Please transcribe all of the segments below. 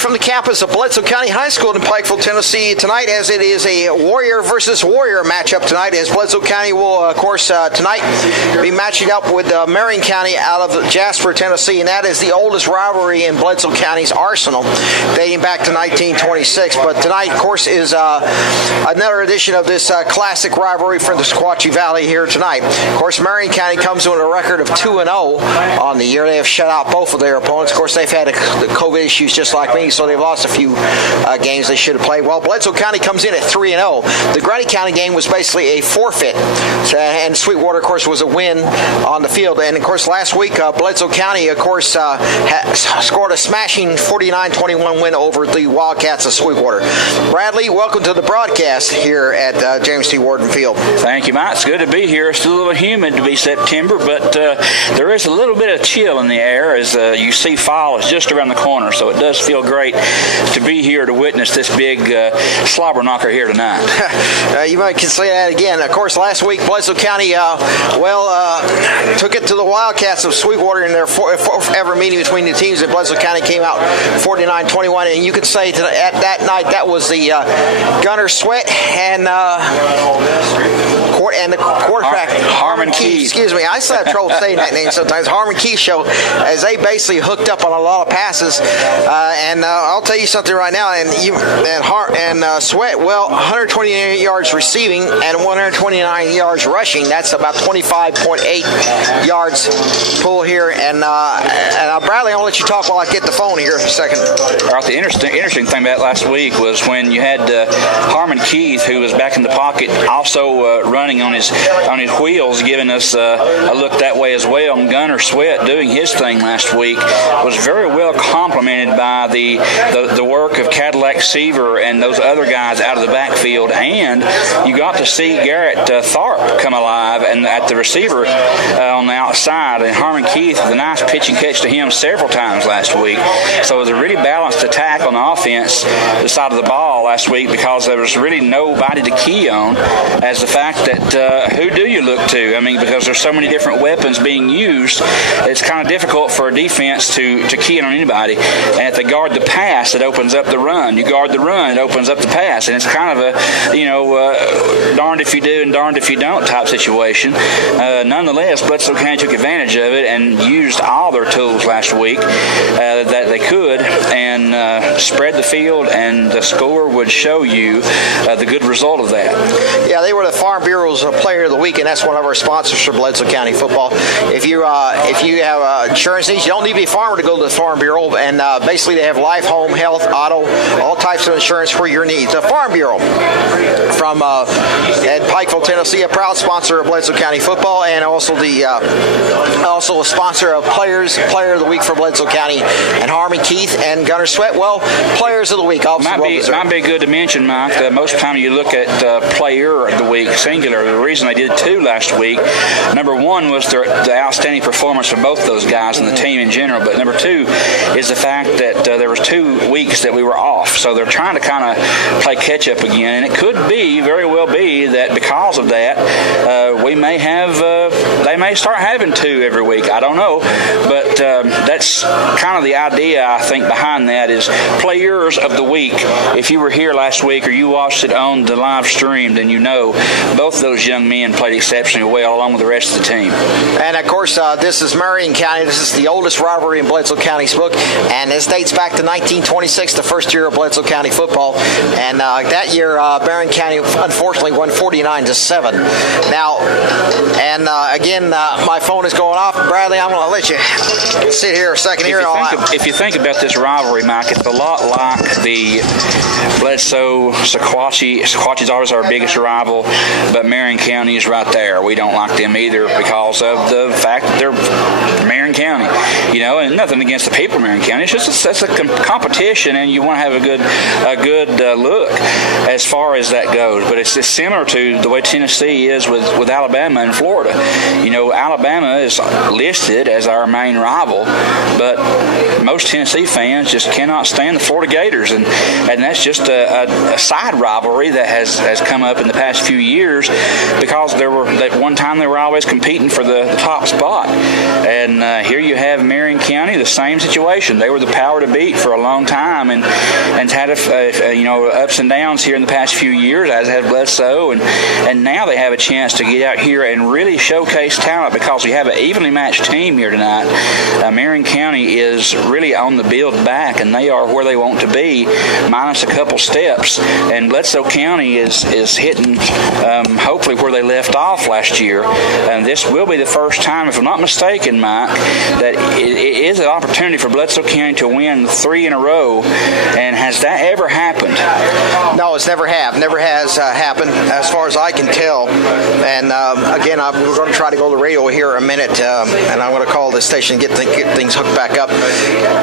from the campus of Bledsoe County High School in Pikeville, Tennessee tonight, as it is a Warrior versus Warrior matchup tonight, as Bledsoe County will, of course, tonight be matching up with Marion County out of Jasper, Tennessee, and that is the oldest rivalry in Bledsoe County's arsenal, dating back to 1926. But tonight, of course, is another edition of this classic rivalry from the Sequatchie Valley here tonight. Of course, Marion County comes with a record of 2-0 on the year. They have shut out both of their opponents. Of course, they've had the COVID issues just like me, so they've lost a few games they should have played. Well, Bledsoe County comes in at 3-0. The Grundy County game was basically a forfeit, and Sweetwater, of course, was a win on the field. And, of course, last week, Bledsoe County, of course, scored a smashing 49-21 win over the Wildcats of Sweetwater. Bradley, welcome to the broadcast here at James T. Warden Field. Thank you, Mike. It's good to be here. It's a little humid to be September, but there is a little bit of chill in the air as you see fall is just around the corner, so it does feel great to be here to witness this big slobber knocker here tonight. You might can say that again. Of course, last week Bledsoe County took it to the Wildcats of Sweetwater in their ever meeting between the teams, and Bledsoe County came out 49-21, and you could say at that night that was the Gunner Sweat and the quarterback Harmon Keith. Excuse me, I still have trouble saying that name sometimes. Harmon Keith show, as they basically hooked up on a lot of passes, and I'll tell you something right now. And Sweat, 128 yards receiving and 129 yards rushing. That's about 25.8 yards pull here. And Bradley, I'll let you talk while I get the phone here for a second. Right, the interesting thing about last week was when you had Harmon Keith, who was back in the pocket, also running on his wheels, giving us a look that way as well. And Gunner Sweat doing his thing last week was very well complemented by the work of Cadillac Seaver and those other guys out of the backfield, and you got to see Garrett Tharp come alive and at the receiver on the outside, and Harmon Keith with a nice pitch and catch to him several times last week. So it was a really balanced attack on the offense, the side of the ball last week, because there was really nobody to key on, as the fact that who do you look to? I mean, because there's so many different weapons being used, it's kind of difficult for a defense to key in on anybody. And if they guard the pass, it opens up the run. You guard the run, it opens up the pass. And it's kind of a, darned if you do and darned if you don't type situation. Nonetheless, Bledsoe County took advantage of it and used all their tools last week that they could, and spread the field, and the score would show you the good result of that. Yeah, they were the Farm Bureau's Player of the Week, and that's one of our sponsors for Bledsoe County football. If you have insurance needs, you don't need to be a farmer to go to the Farm Bureau, and basically they have life, home, health, auto, all types of insurance for your needs. The Farm Bureau from at Pikeville, Tennessee, a proud sponsor of Bledsoe County football, and also a sponsor of Player of the Week for Bledsoe County, and Harmon Keith and Gunner Sweat. Well, Players of the Week. Might be good to mention, Mike, that most of the time you look at Player of the Week, singular. The reason they did two last week, number one was the outstanding performance of both those guys and the team in general, but number two is the fact that there was 2 weeks that we were off, so they're trying to kind of play catch up again, and it could very well be that because of that they may start having 2 every week. I don't know, but that's kind of the idea, I think, behind that is Players of the Week. If you were here last week or you watched it on the live stream, then you know both those young men played exceptionally well along with the rest of the team. And of course, this is Marion County. This is the oldest rivalry in Bledsoe County's book, and this dates back to 1926, the first year of Bledsoe County football. And that year, Marion County unfortunately won 49-7. Now, and again, my phone is going off. Bradley, I'm going to let you sit here a second here. If you think about this rivalry, Mike, it's a lot like the Bledsoe Sequatchie. Sequatchie's always our biggest rival, but Marion County is right there. We don't like them either because of the fact that they're Marion County, and nothing against the people of Marion County. It's just that's a competition, and you want to have a good look as far as that goes. But it's just similar to the way Tennessee is with Alabama. Alabama and Florida. Alabama is listed as our main rival, but most Tennessee fans just cannot stand the Florida Gators, and that's just a side rivalry that has come up in the past few years because at one time they were always competing for the top spot. And here you have Marion County, the same situation. They were the power to beat for a long time, and had ups and downs here in the past few years, as had Bledsoe, and now they have a chance to get out here and really showcase talent because we have an evenly matched team here tonight. Marion County is really on the build back, and they are where they want to be, minus a couple steps. And Bledsoe County is hitting hopefully where they left off last year. And this will be the first time, if I'm not mistaken, Mike, that it is an opportunity for Bledsoe County to win 3 in a row. And has that ever happened? No, it's never has happened as far as I can tell. And again, we're going to try to go to the radio here in a minute, and I'm going to call the station and get things hooked back up.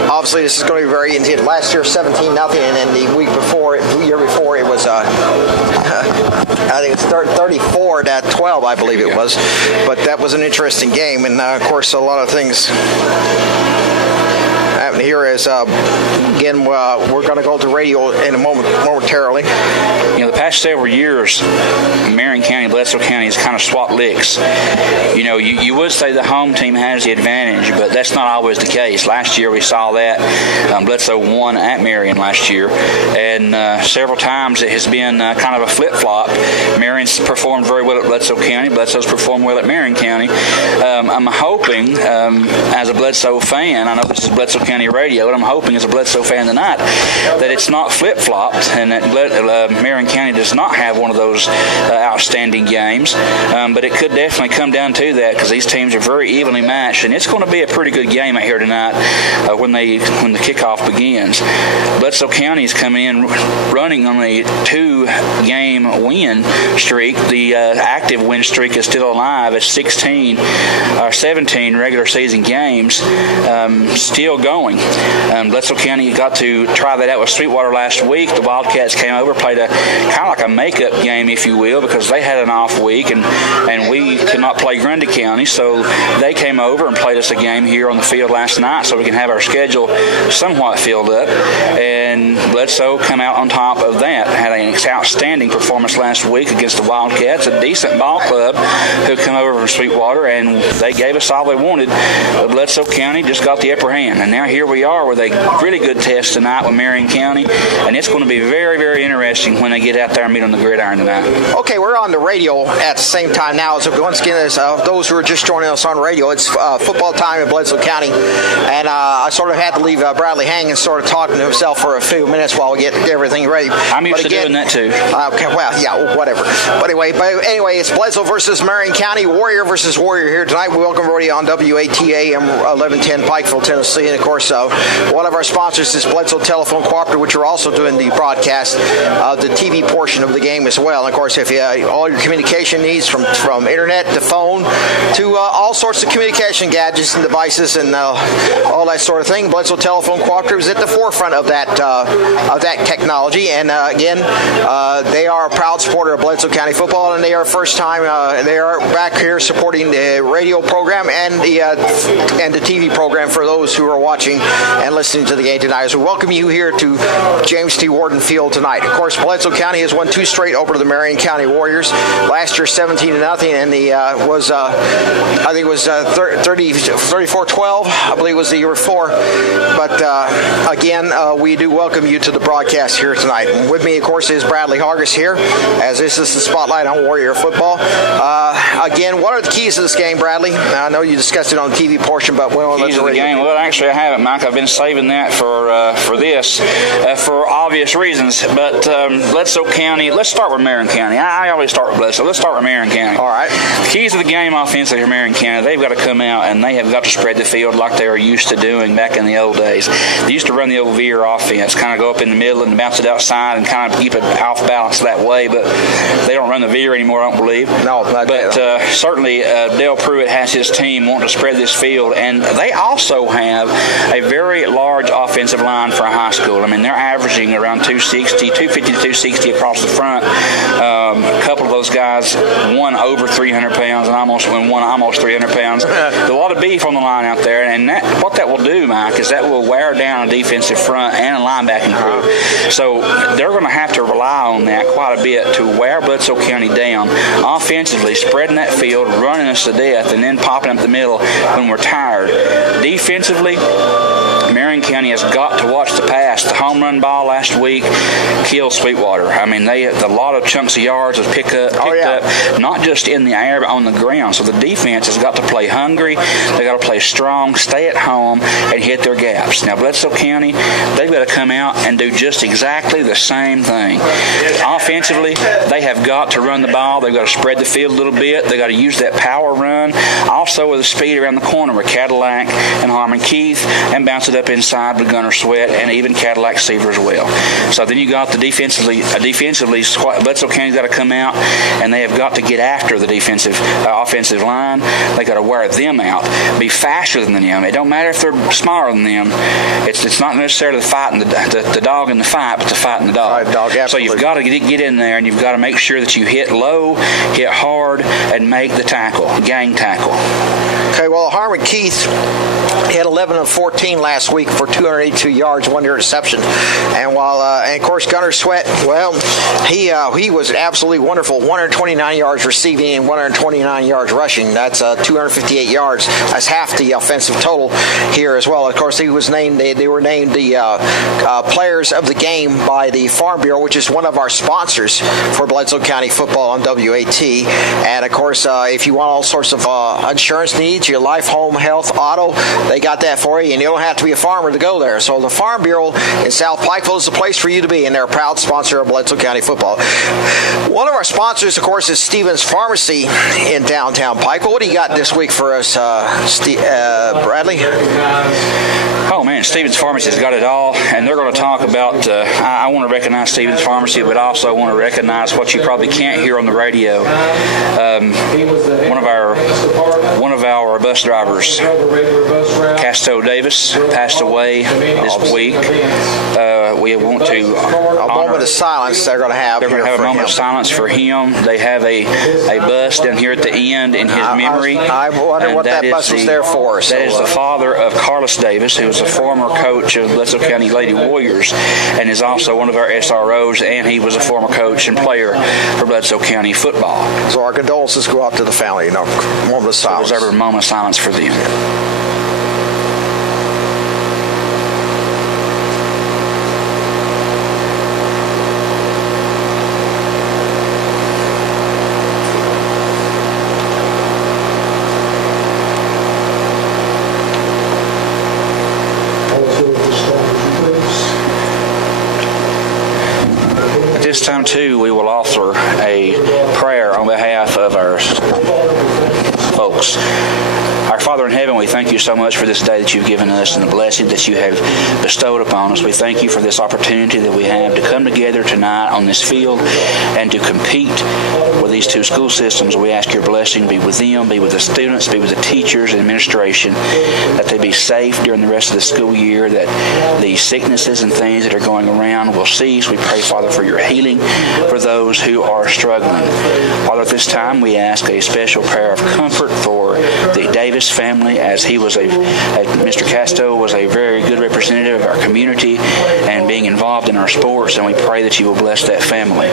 Obviously, this is going to be very intense. Last year, 17-0, and then the year before, it was I think it's 34-12, I believe it was. But that was an interesting game, and of course, a lot of things happening here is, again, we're going to go to radio in a momentarily. The past several years, Marion County, Bledsoe County has kind of swapped licks. You would say the home team has the advantage, but that's not always the case. Last year we saw that. Bledsoe won at Marion last year, and several times it has been kind of a flip-flop. Marion's performed very well at Bledsoe County. Bledsoe's performed well at Marion County. I'm hoping, as a Bledsoe fan, I know this is Bledsoe County radio, but I'm hoping as a Bledsoe fan tonight that it's not flip-flopped and that Marion County does not have one of those outstanding games. But it could definitely come down to that because these teams are very evenly matched, and it's going to be a pretty good game out here tonight when the kickoff begins. Bledsoe County is coming in running on a 2-game win streak. The active win streak is still alive at 17 regular season games still going. Bledsoe County got to try that out with Sweetwater last week. The Wildcats came over, played a kind of like a makeup game, if you will, because they had an off week and we could not play Grundy County, so they came over and played us a game here on the field last night so we can have our schedule somewhat filled up. And Bledsoe come out on top of that. Had an outstanding performance last week against the Wildcats, a decent ball club who come over from Sweetwater, and they gave us all they wanted. But Bledsoe County just got the upper hand, and now here we are with a really good test tonight with Marion County, and it's going to be very, very interesting when they get out there and meet on the gridiron tonight. Okay, we're on the radio at the same time now. So once again, as those who are just joining us on radio, it's football time in Bledsoe County, and I sort of had to leave Bradley hanging, sort of talking to himself for a few minutes while we get everything ready. I'm used to doing that too. Okay, well, yeah, whatever. But anyway, it's Bledsoe versus Marion County, Warrior versus Warrior here tonight. We welcome everybody on WATA 1110 Pikeville, Tennessee, and of course, one of our sponsors is Bledsoe Telephone Cooperative, which are also doing the broadcast of the TV portion of the game as well. And of course, if you all your communication needs from internet to phone to all sorts of communication gadgets and devices and all that sort of thing, Bledsoe Telephone Cooperative is at the forefront of that technology. And again, they are a proud supporter of Bledsoe County football, and they are first time they are back here supporting the radio program and the TV program for those who are watching and listening to the game tonight. So we welcome you here to James T. Warden Field tonight. Of course, Bledsoe County has won 2 straight over to the Marion County Warriors. Last year, 17-0, and I think it was 34-12. I believe it was the year before. But again, we do welcome you to the broadcast here tonight. And with me, of course, is Bradley Hargis here, as this is the spotlight on Warrior football. Again, what are the keys to this game, Bradley? I know you discussed it on the TV portion, but keys to the game. Well, actually, I haven't, Mike. I've been saving that for this for obvious reasons. But Bledsoe County. Let's start with Marion County. I always start with Bledsoe. Let's start with Marion County. All right. The keys to the game offensively for Marion County. They've got to come out and they have got to spread the field like they were used to doing back in the old days. They used to run the old veer offense, kind of go up in the middle and bounce it outside and kind of keep it off balance that way. But they don't run the veer anymore, I don't believe. No, but certainly Dale Pruitt has his team wanting to spread this field, and they also have a very large offensive line for a high school. I mean, they're averaging around 250 to 260 across the front. A couple of those guys won over 300 pounds and one almost 300 pounds. There's a lot of beef on the line out there, and what that will do, Mike, is that will wear down a defensive front and a linebacking crew. So they're going to have to rely on that quite a bit to wear Bledsoe County down offensively, spreading that field, running us to death, and then popping up the middle when we're tired. Defensively, Marion County has got to watch the pass. The home run ball last week killed Sweetwater. I mean, a lot of chunks of yards was picked up, not just in the air, but on the ground. So the defense has got to play hungry. They got to play strong, stay at home, and hit their gaps. Now, Bledsoe County, they've got to come out and do just exactly the same thing. Offensively, they have got to run the ball. They've got to spread the field a little bit. They've got to use that power run. Also with the speed around the corner with Cadillac and Harmon Keith, and bounce it up inside with Gunner Sweat and even Cadillac Seaver as well. So then you got the defensively, Bledsoe County's got to come out, and they have got to get after the offensive line. They got to wear them out, be faster than them. It don't matter if they're smaller than them. It's not necessarily fighting the dog in the fight, but the fighting the dog. So you've got to get in there, and you've got to make sure that you hit low, hit hard, and make the tackle, gang tackle. Okay, well, Harmon Keith had 11 of 14 last week for 282 yards, 1 interception. And and of course, Gunner Sweat, well, he was absolutely wonderful. 129 yards receiving and 129 yards rushing. That's 258 yards. That's half the offensive total here as well. Of course, he was named. They were named the players of the game by the Farm Bureau, which is one of our sponsors for Bledsoe County football on WAT. And of course, if you want all sorts of insurance needs, your life, home, health, auto, they got that for you, and you don't have to be a farmer to go there. So the Farm Bureau in South Pikeville is the place for you to be, and they're a proud sponsor of Bledsoe County football. One of our sponsors, of course, is Stevens Pharmacy in downtown Pikeville. What do you got this week for us, Bradley? Oh, man, Stevens Pharmacy's got it all, and they're going to talk about, I want to recognize Stevens Pharmacy, but also want to recognize what you probably can't hear on the radio. One of our bus drivers, Casto Davis, passed away this week. We want to a moment of silence they're going to have. They're going to have a moment of silence for him. They have a bus down here at the end in his memory. I wonder what that bus was there for. That is the father of Carlos Davis, who was a former coach of Bledsoe County Lady Warriors and is also one of our SROs, and he was a former coach and player for Bledsoe County football. So our condolences go out to the family. Moment of silence. Reserve a moment of silence for them. This time, too, we will offer a prayer on behalf of our folks. Our Father in heaven, we thank you so much for this day that you've given us and the blessing that you have bestowed upon us. We thank you for this opportunity that we have to come together tonight on this field and to compete with these two school systems. We ask your blessing be with them, be with the students, be with the teachers and administration, that they be safe during the rest of the school year, that the sicknesses and things that are going around will cease. We pray, Father, for your healing for those who are struggling. Father, at this time, we ask a special prayer of comfort for the Davis family, as Mr. Casto was a very good representative of our community and being involved in our sports, and we pray that you will bless that family.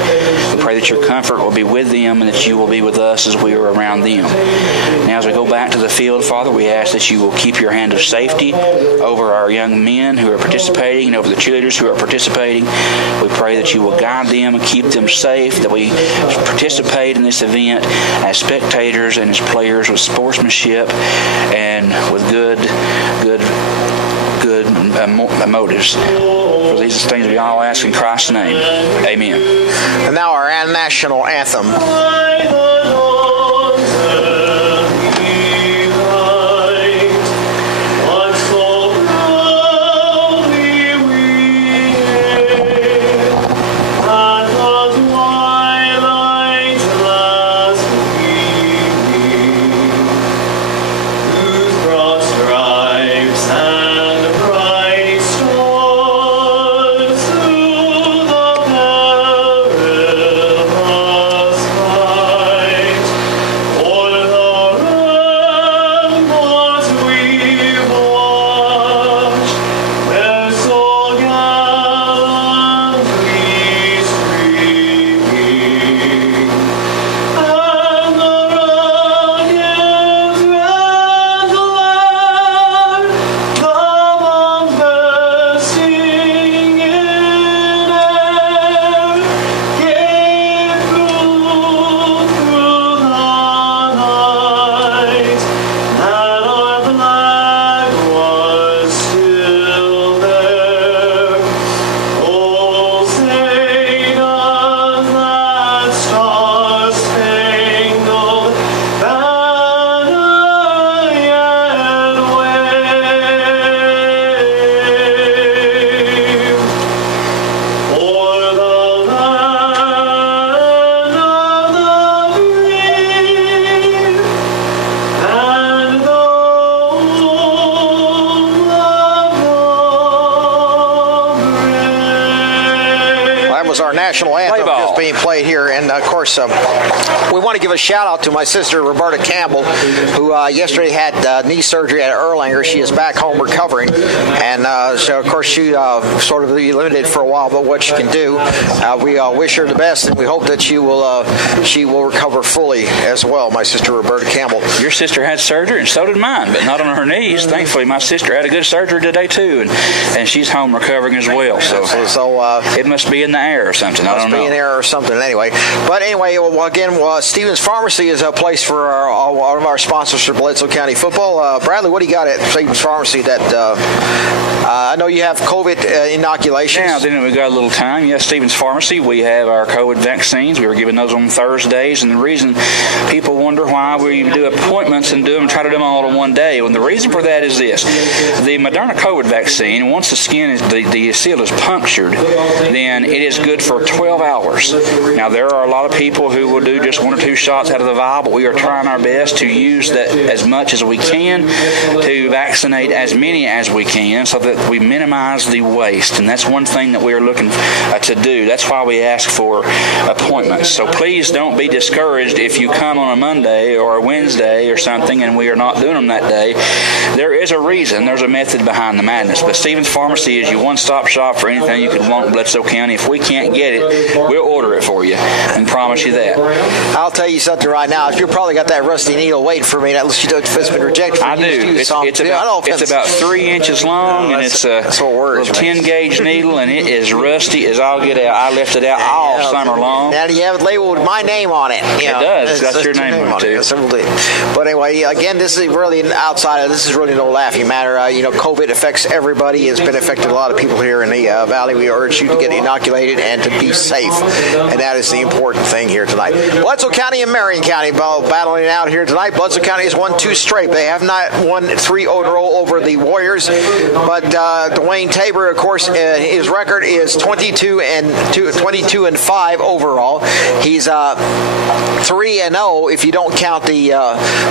We pray that your comfort will be with them and that you will be with us as we are around them. Now, as we go back to the field, Father, we ask that you will keep your hand of safety over our young men who are participating and over the cheerleaders who are participating. We pray that you will guide them and keep them safe, that we participate in this event as spectators and as players with sportsmanship and with good motives. For these things we all ask in Christ's name. Amen. And now our national anthem. was our national anthem just being played here. And, of course, we want to give a shout-out to my sister, Roberta Campbell, who yesterday had knee surgery at Erlanger. She is back home recovering. And, so, of course, she sort of limited for a while, but what she can do. We wish her the best, and we hope that she will recover fully as well, my sister, Roberta Campbell. Your sister had surgery, and so did mine, but not on her knees. Thankfully, my sister had a good surgery today, too, and she's home recovering as well. So it must be in the air or something. I don't know. Must be in the air or something anyway. But anyway, again, Stevens Pharmacy is a place for one of our sponsors for Bledsoe County football. Bradley, what do you got at Stevens Pharmacy that I know you have COVID inoculations? Yeah, then we got a little time. Yes, Stevens Pharmacy, we have our COVID vaccines. We were giving those on Thursdays, and the reason people wonder why we do appointments and try to do them all in one day. And the reason for that is this. The Moderna COVID vaccine, once the skin is, the seal is punctured, then it is good for 12 hours. Now, there are a lot of people who will do just 1 or 2 shots out of the vial, but we are trying our best to use that as much as we can to vaccinate as many as we can so that we minimize the waste. And that's one thing that we are looking to do. That's why we ask for appointments. So please don't be discouraged if you come on a Monday or a Wednesday or something and we are not doing them that day. There is a reason. There's a method behind the madness. But Stevens Pharmacy is your one-stop shop for anything you could want in Bledsoe County. If we can't get it, we'll order it for you and promise you that. I'll tell you something right now. You've probably got that rusty needle waiting for me. That it's been rejected. I do. It's about 3 inches long, and it's a little 10-gauge needle, and it is rusty as all get out. I left it out all summer long. Now, do you have it labeled with my name on it? It does. It's got your name on it, too. But anyway, again, this is really this is really no laughing matter. COVID affects everybody. It's been affecting a lot of people here in the Valley. We urge you to get inoculated and to be safe, and that is the important thing here tonight. Bledsoe County and Marion County battling it out here tonight. Bledsoe County has won 2 straight. They have not won 3 in a row over the Warriors, but Dwayne Tabor, of course, his record is 22 and 5 overall. He's 3-0 if you don't count the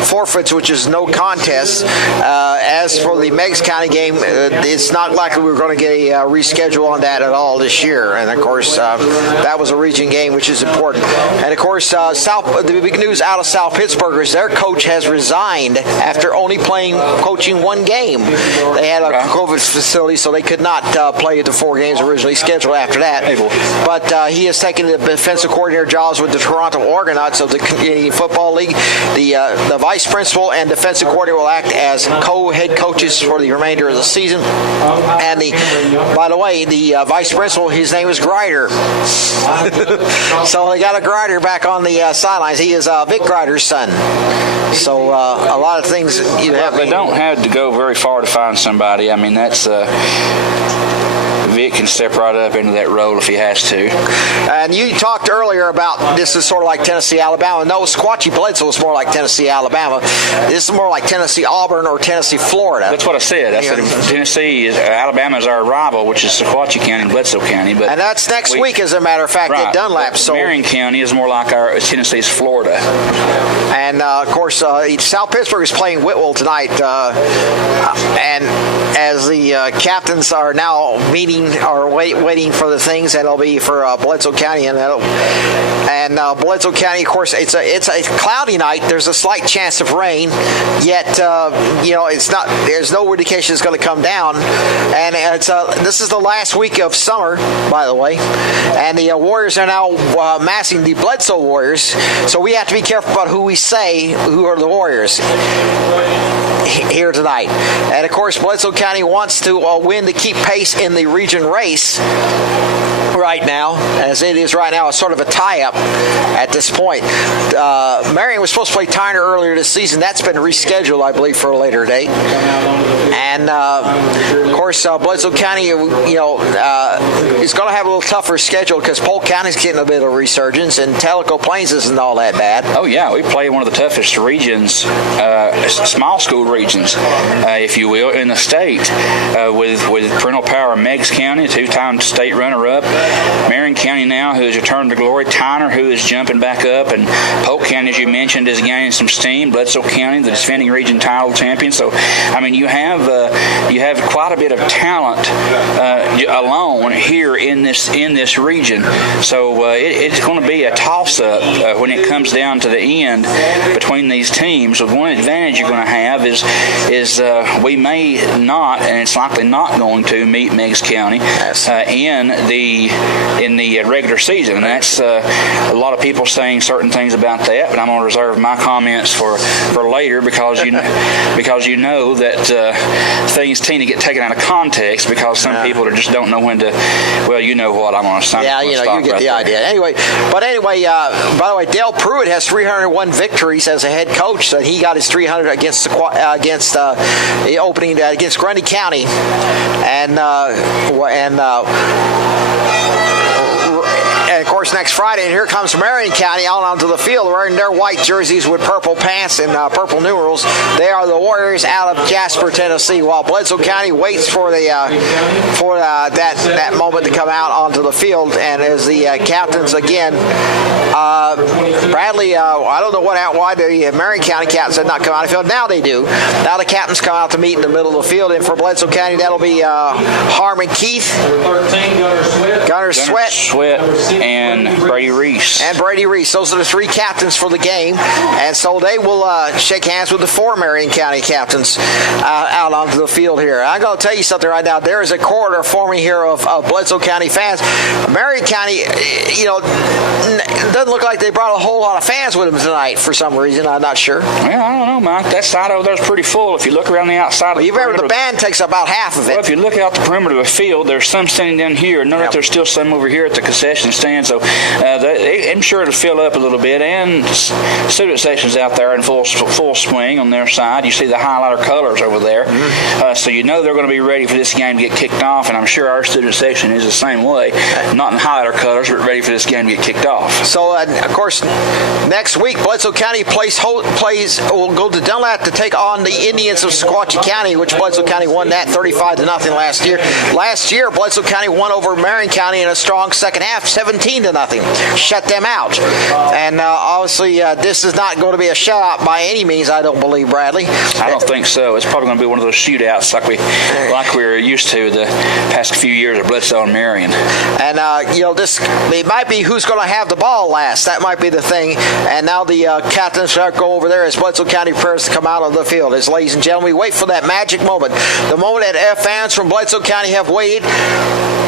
forfeits, which is no contest. As for the Meigs County game, it's not likely we're going to get a reschedule on that at all this year. And of course, that was a region game, which is important. And of course, the big news out of South Pittsburgh is their coach has resigned after only coaching 1 game. They had a COVID facility, so they could not play the 4 games originally scheduled after that. But he has taken the defensive coordinator jobs with the Toronto Argonauts of the Canadian Football League. The vice principal and defensive coordinator will act as co-head coaches for the remainder of the season. And by the way, the vice principal, his name is Grider. So they got a Grider back on the sidelines. He is Vic Grider's son. So a lot of things you have. They don't have to go very far to find somebody. I mean, that's Vic can step right up into that role if he has to. And you talked earlier about this is sort of like Tennessee, Alabama. No, Squatchy Bledsoe is more like Tennessee, Alabama. This is more like Tennessee, Auburn, or Tennessee, Florida. That's what I said. I said Tennessee, Alabama is our rival, which is Sequatchie County and Bledsoe County. But and that's next week, as a matter of fact, right, at Dunlap. So Marion County is more like our Tennessee's Florida. And of course, South Pittsburgh is playing Whitwell tonight. And as the captains are now meeting or waiting for the things, and it'll be for Bledsoe County, and Bledsoe County, of course, it's a cloudy night. There's a slight chance of rain, yet it's not. There's no indication it's going to come down, and this is the last week of summer, by the way, and the Warriors are now massing the Bledsoe Warriors, so we have to be careful about who we say who are the Warriors here tonight. And of course, Bledsoe County wants to win to keep pace in the region race right now, as it is right now, a sort of a tie-up at this point. Marion was supposed to play Tyner earlier this season. That's been rescheduled, I believe, for a later date. And of course, Bledsoe County, is going to have a little tougher schedule because Polk County's getting a bit of a resurgence, and Tellico Plains isn't all that bad. Oh yeah, we play one of the toughest regions, small school regions, if you will, in the state, with parental power Meigs County, 2-time state runner-up. Marion County now, who has returned to glory. Tyner, who is jumping back up, and Polk County, as you mentioned, is gaining some steam. Bledsoe County, the defending region title champion. So, I mean, you have quite a bit of talent alone here in this region. So it's going to be a toss-up when it comes down to the end between these teams. So one advantage you're going to have is we may not, and it's likely not going to meet Meigs County in the regular season. And that's a lot of people saying certain things about that, but I'm going to reserve my comments for later because you know that things tend to get taken out of context because some people just don't know when to. Well, you know what I'm going to say. Yeah, you get the idea. Anyway, by the way, Dale Pruitt has 301 victories as a head coach, and he got his 300 against the opening against Grundy County, and of course, next Friday, and here comes Marion County out onto the field wearing their white jerseys with purple pants and purple numerals. They are the Warriors out of Jasper, Tennessee, while Bledsoe County waits for that moment to come out onto the field. And as the captains again, Bradley, I don't know why the Marion County captains had not come out of the field. Now they do. Now the captains come out to meet in the middle of the field, and for Bledsoe County, that'll be Harmon Keith, Gunner Sweat, and Brady Reese. Those are the three captains for the game. And so they will shake hands with the four Marion County captains out onto the field here. I'm going to tell you something right now. There is a corridor forming here of Bledsoe County fans. Marion County, doesn't look like they brought a whole lot of fans with them tonight for some reason. I'm not sure. Well, I don't know, Mike. That side over there is pretty full. If you look around the outside of you remember the band takes about half of it. Well, if you look out the perimeter of the field, there's some standing down here. Know that there's still some over here at the concession stand. So I'm sure it'll fill up a little bit. And student section's out there in full swing on their side. You see the highlighter colors over there. Mm-hmm. So you know they're going to be ready for this game to get kicked off. And I'm sure our student section is the same way. Not in highlighter colors, but ready for this game to get kicked off. So, of course, next week, Bledsoe County will go to Dunlap to take on the Indians of Sequatchie County, which Bledsoe County won that 35-0 last year. Last year, Bledsoe County won over Marion County in a strong second half, 17-0. Shut them out. And obviously, this is not going to be a shutout by any means, I don't believe, Bradley. I don't think so. It's probably going to be one of those shootouts like we're used to the past few years of Bledsoe and Marion. And, it might be who's going to have the ball last. That might be the thing. And now the captains go over there as Bledsoe County prepares to come out of the field. As ladies and gentlemen, we wait for that magic moment. The moment that fans from Bledsoe County have waited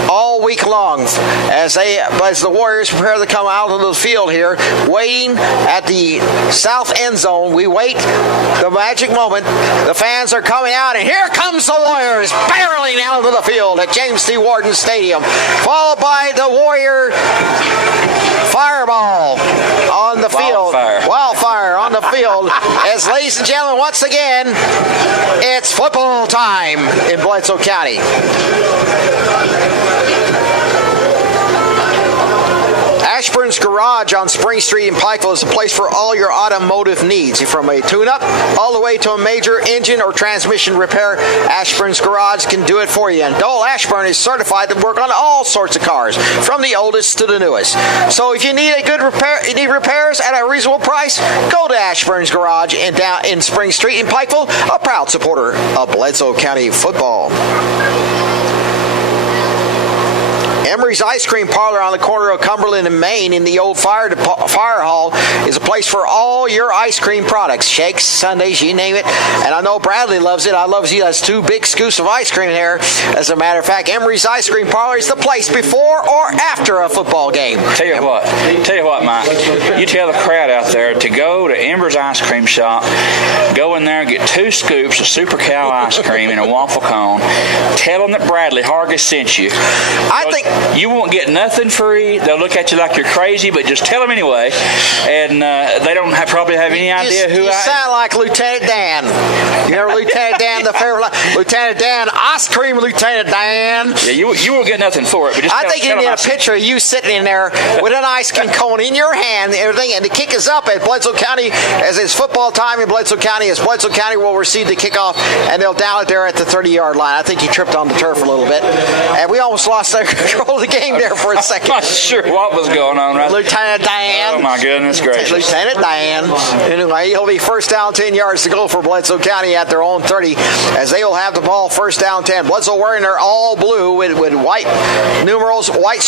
all week long as the Warriors prepare to come out of the field here, waiting at the south end zone. We wait the magic moment. The fans are coming out, and here comes the Warriors barreling out of the field at James T. Warden Stadium, followed by the Warrior Fireball on the field. Wildfire on the field. As ladies and gentlemen, once again, it's football time in Bledsoe County. Ashburn's Garage on Spring Street in Pikeville is a place for all your automotive needs. From a tune-up all the way to a major engine or transmission repair, Ashburn's Garage can do it for you. And Dole Ashburn is certified to work on all sorts of cars, from the oldest to the newest. So if you need repairs at a reasonable price, go to Ashburn's Garage in Spring Street in Pikeville, a proud supporter of Bledsoe County football. Emery's Ice Cream Parlor on the corner of Cumberland and Main in the old fire hall is a place for all your ice cream products. Shakes, sundaes, you name it. And I know Bradley loves it. I love he has 2 big scoops of ice cream there. As a matter of fact, Emery's Ice Cream Parlor is the place before or after a football game. Tell you what, Mike. You tell the crowd out there to go to Emery's Ice Cream Shop, go in there and get 2 scoops of Super Cow ice cream in a waffle cone. Tell them that Bradley Hargis sent you. I think you won't get nothing free. They'll look at you like you're crazy, but just tell them anyway. And they don't probably have any idea who I am. You sound like Lieutenant Dan. You remember Lieutenant Dan, the favorite? Lieutenant Dan, ice cream, Lieutenant Dan. Yeah, you won't get nothing for it. But just I think you need a picture of you sitting in there with an ice cream cone in your hand and everything. And the kick is up at Bledsoe County as it's football time in Bledsoe County. As Bledsoe County will receive the kickoff, and they'll down it there at the 30-yard line. I think he tripped on the turf a little bit. And we almost lost their control control of the game there for a second. Not sure what was going on, right? Lieutenant Diane. Oh, my goodness gracious. Lieutenant Diane. Anyway, it'll be first down, 10 yards to go for Bledsoe County at their own 30, as they will have the ball first down 10. Bledsoe wearing their all blue with white numerals, white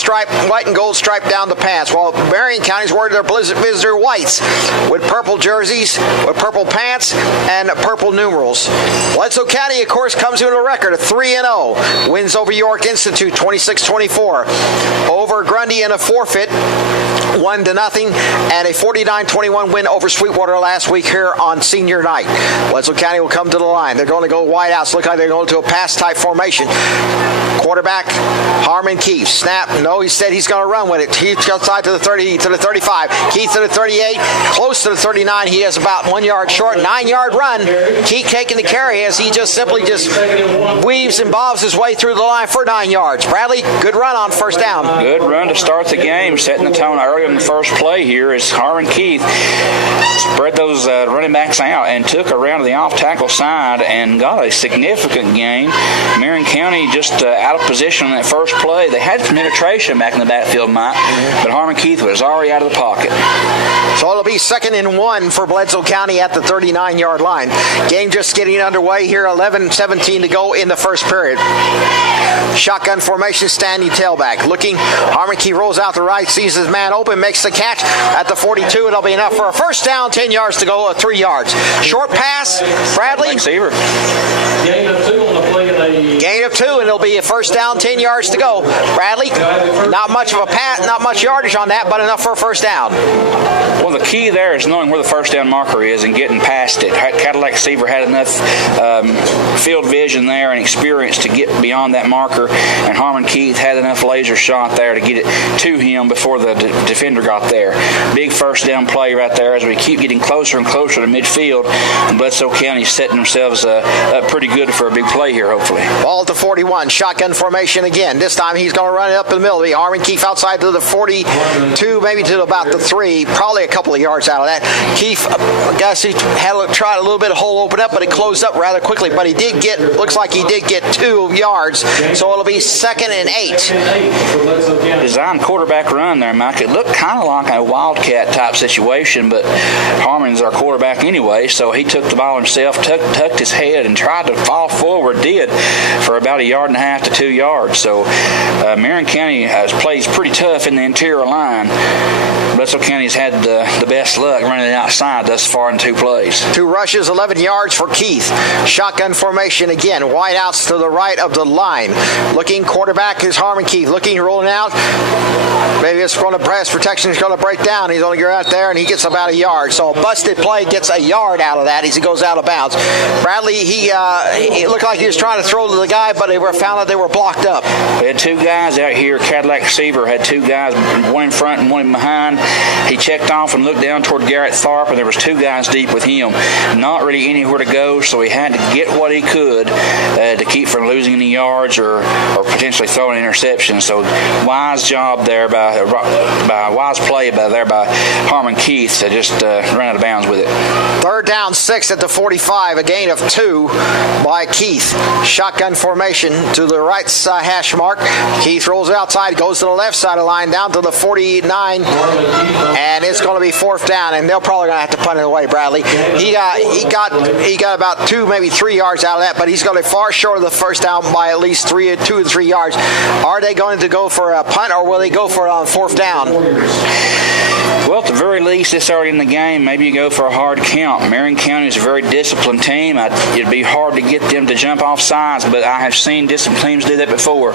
and gold stripe down the pants, while Marion County's wearing their visitor whites with purple jerseys, with purple pants, and purple numerals. Bledsoe County, of course, comes with a record of 3-0. Wins over York Institute 26-24. Over Grundy in a forfeit, 1-0, and a 49-21 win over Sweetwater last week here on senior night. Bledsoe County will come to the line. They're going to go wide outs. Look like they're going to a pass-type formation. Quarterback, Harmon Keith. Snap. No, he said he's going to run with it. He's outside to the 30, to the 35. Keith to the 38, close to the 39. He is about 1 yard short. 9-yard run. Keith taking the carry as he just simply weaves and bobs his way through the line for 9 yards. Bradley, good run on first down. Good run to start the game, setting the tone early in the first play here as Harmon Keith spread those running backs out and took around to the off-tackle side and got a significant gain. Marion County just out of position on that first play. They had penetration back in the backfield, Mike, but Harmon Keith was already out of the pocket. So it'll be 2nd and 1 for Bledsoe County at the 39-yard line. Game just getting underway here, 11-17 to go in the first period. Shotgun formation, standing tailback. Looking, Harmon Keith rolls out the right, sees his man open, makes the catch at the 42. It'll be enough for a first down, 10 yards to go, 3 yards. Short pass, Bradley. Receiver. Gain of 2 on the play. Gain of 2, and it'll be a first down, 10 yards to go. Bradley, not much of a pass, not much yardage on that, but enough for a first down. Well, the key there is knowing where the first down marker is and getting past it. Cadillac Seaver had enough field vision there and experience to get beyond that marker, and Harmon Keith had enough laser shot there to get it to him before the defender got there. Big first down play right there as we keep getting closer and closer to midfield, and Bledsoe County setting themselves up pretty good for a big play here, hopefully. Ball at the 41, shotgun formation again. This time he's going to run it up in the middle. Harmon Keith outside to the 42, maybe to about the 3, probably a couple of yards out of that. Keith, guys, he tried a little bit of hole open up, but it closed up rather quickly. But looks like he did get 2 yards, so it'll be 2nd and 8. Design quarterback run there, Mike. It looked kind of like a wildcat type situation, but Harmon's our quarterback anyway, so he took the ball himself, tucked his head, and tried to fall forward, for about 1.5 yards to 2 yards. So Marion County plays pretty tough in the interior line. Bledsoe County's had the best luck running it outside thus far in 2 plays. 2 rushes, 11 yards for Keith. Shotgun formation again. Wide outs to the right of the line. Looking, quarterback is Harmon Keith. Looking, rolling out. Maybe it's going to press. Protection is going to break down. He's only going out there, and he gets about 1 yard. So a busted play gets 1 yard out of that as he goes out of bounds. Bradley, he looked like he was trying to throw to the guy, but they found that they were blocked up. We had 2 guys out here. Cadillac Seaver had 2 guys, one in front and one in behind. He checked off and looked down toward Garrett Tharp, and there was 2 guys deep with him. Not really anywhere to go, so he had to get what he could to keep from losing any yards or potentially throwing an interception. So wise job there by wise play by Harmon Keith to just run out of bounds with it. 3rd down, 6 at the 45, a gain of 2 by Keith. Shotgun formation to the right side hash mark. Keith rolls outside, goes to the left side of the line, down to the 49, and it's going to be 4th down, and they're probably going to have to punt it away, Bradley. He got about 2, maybe 3 yards out of that, but he's going to be far short of the first down by at least 2 to 3 yards. Are they going to go for a punt, or will they go for it on 4th down? Well, at the very least, this early in the game, maybe you go for a hard count. Marion County is a very disciplined team. It'd be hard to get them to jump off sides, but I have seen disciplined teams do that before.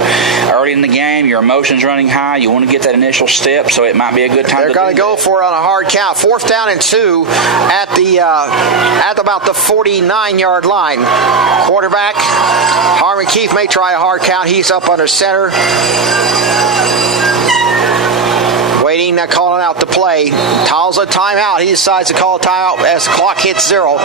Early in the game, your emotions running high. You want to get that initial step, so it might be a good time. They're going to go for it on a hard count. 4th down and 2 at about the 49-yard line. Quarterback Harmon Keith may try a hard count. He's up under center. Waiting, calling out the play. Calls a timeout. He decides to call a timeout as the clock hits 0.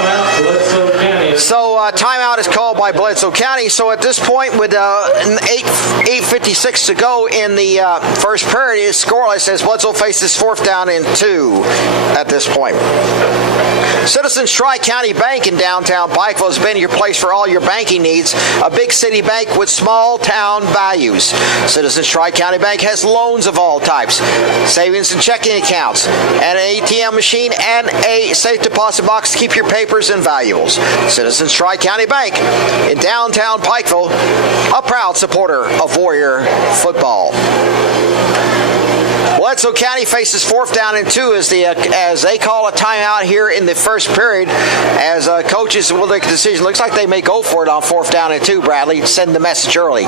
So timeout is called by Bledsoe County. So at this point, with 8:56 to go in the first period, it's scoreless as Bledsoe faces 4th down and 2 at this point. Citizens Tri-County Bank in downtown Pikeville has been your place for all your banking needs. A big city bank with small town values. Citizens Tri-County Bank has loans of all types, savings and checking accounts, and an ATM machine and a safe deposit box to keep your papers and valuables. Citizens Tri-County Bank in downtown Pikeville, a proud supporter of Warrior football. Bledsoe County faces 4th down and 2 as they call a timeout here in the first period as coaches will make a decision. Looks like they may go for it on 4th down and 2, Bradley. Send the message early.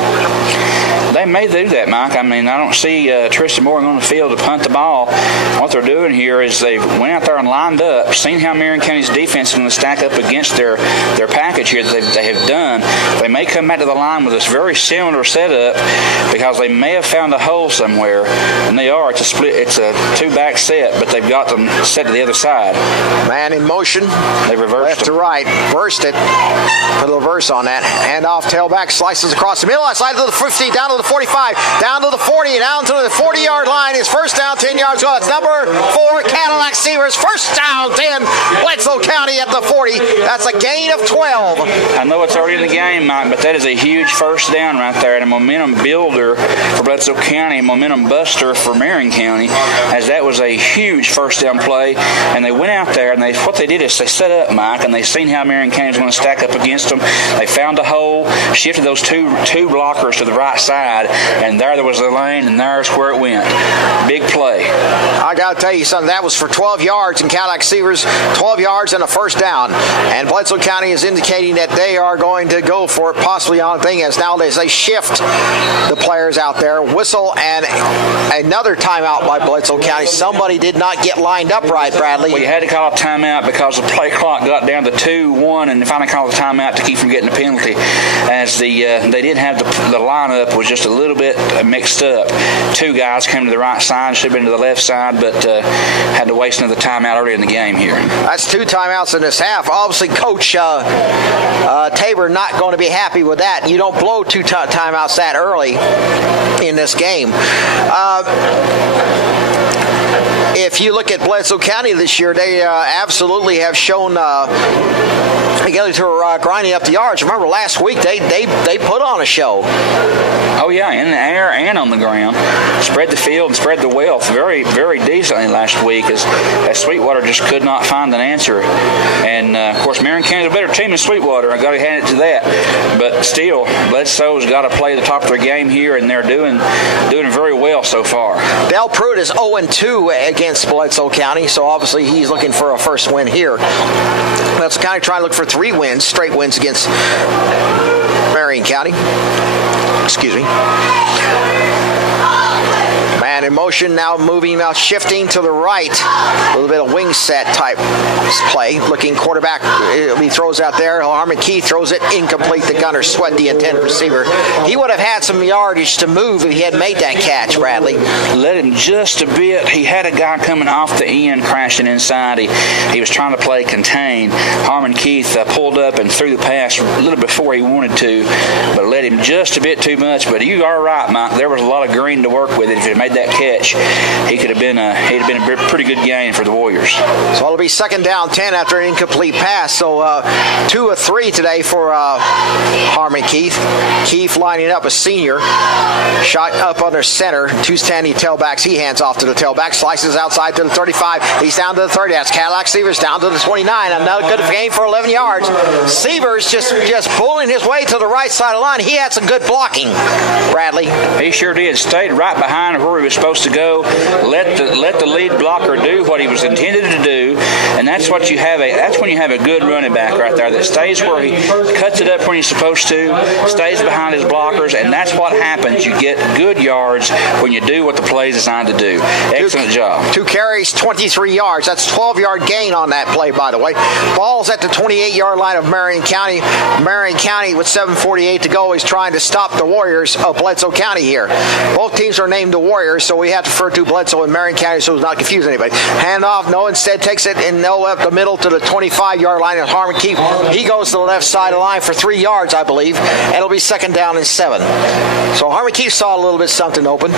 They may do that, Mike. I mean, I don't see Tristan Morgan on the field to punt the ball. What they're doing here is they went out there and lined up, seen how Marion County's defense is going to stack up against their package here that they have done. They may come back to the line with this very similar setup because they may have found a hole somewhere, and they are. It's a 2-back set, but they've got them set to the other side. Man in motion. They reversed left to right. Burst it. Put a little verse on that. Hand off, tailback, slices across the middle. Outside to the 50, down to the 45, down to the 40, down to the 40-yard line. Is first down, 10 yards. Well, it's number 4, Cadillac Seavers. First down, 10. Bledsoe County at the 40. That's a gain of 12. I know it's already in the game, Mike, but that is a huge first down right there and a momentum builder for Bledsoe County, a momentum buster for Marion County, as that was a huge first down play. And they went out there, and what they did is they set up, Mike, and they seen how Marion County was going to stack up against them. They found a hole, shifted those two blockers to the right side, and there was the lane, and there's where it went. Big play. I got to tell you something. That was for 12 yards, and Cadillac Seavers 12 yards and a first down. And Bledsoe County is indicating that they are going to go for it, possibly on thing, as nowadays they shift the players out there. Whistle and another timeout by Bledsoe County. Somebody did not get lined up right, Bradley. Well, you had to call a timeout because the play clock got down to 2-1, and they finally called a timeout to keep from getting a penalty, as they did have the lineup was just a little bit mixed up. 2 guys came to the right side, should have been to the left side, but had to waste another timeout early in the game here. That's 2 timeouts in this half. Obviously, Coach Tabor not going to be happy with that. You don't blow 2 timeouts that early in this game. If you look at Bledsoe County this year, they absolutely have shown together to grinding up the yards. Remember last week they put on a show. Oh yeah, in the air and on the ground. Spread the field and spread the wealth very, very decently last week as Sweetwater just could not find an answer. And of course Marion County's a better team than Sweetwater. I got to hand it to that. But still, Bledsoe's got to play the top of their game here, and they're doing very well so far. Del Pruitt is 0-2 against Bledsoe County, so obviously he's looking for a first win here. Bledsoe County trying to look for 3 wins, straight wins against Marion County. Excuse me. Man in motion, now moving, now shifting to the right. A little bit of wing set type play. Looking quarterback, he throws out there. Harmon Keith throws it incomplete to Gunner Sweat, the intended receiver. He would have had some yardage to move if he had made that catch, Bradley. Let him just a bit. He had a guy coming off the end, crashing inside. He was trying to play contain. Harmon Keith pulled up and threw the pass a little before he wanted to, but let him just a bit too much. But you are right, Mike. There was a lot of green to work with. If he had made that catch, he'd have been a pretty good gain for the Warriors. So it'll be second down 10 after an incomplete pass. So 2 of 3 today for Harmon Keith. Keith lining up a senior. Shot up under center. 2 standing tailbacks. He hands off to the tailback. Slices outside to the 35. He's down to the 30. That's Cadillac Seavers down to the 29. Another good game for 11 yards. Seavers just pulling his way to the right side of the line. He had some good blocking, Bradley. He sure did. Stayed right behind where he was supposed to go. Let the lead blocker do what he was intended to do, and that's what you have. That's when you have a good running back right there that stays where he cuts it up when he's supposed to, stays behind his blockers, and that's what happens. You get good yards when you do what the play is designed to do. Excellent job. 2 carries, 23 yards. That's 12-yard gain on that play, by the way. Ball's at the 28-yard line of Marion County. Marion County, with 7:48 to go, is trying to stop the Warriors of Bledsoe County here. Both teams are named the Warriors. receivers, so we have to refer to Bledsoe and Marion County so as not to confuse anybody. Hand off, no, instead takes it and no up the middle to the 25-yard line, and Harmon Keefe, he goes to the left side of the line for 3 yards, I believe, and it'll be 2nd down and 7. So Harmon Keefe saw a little bit something open.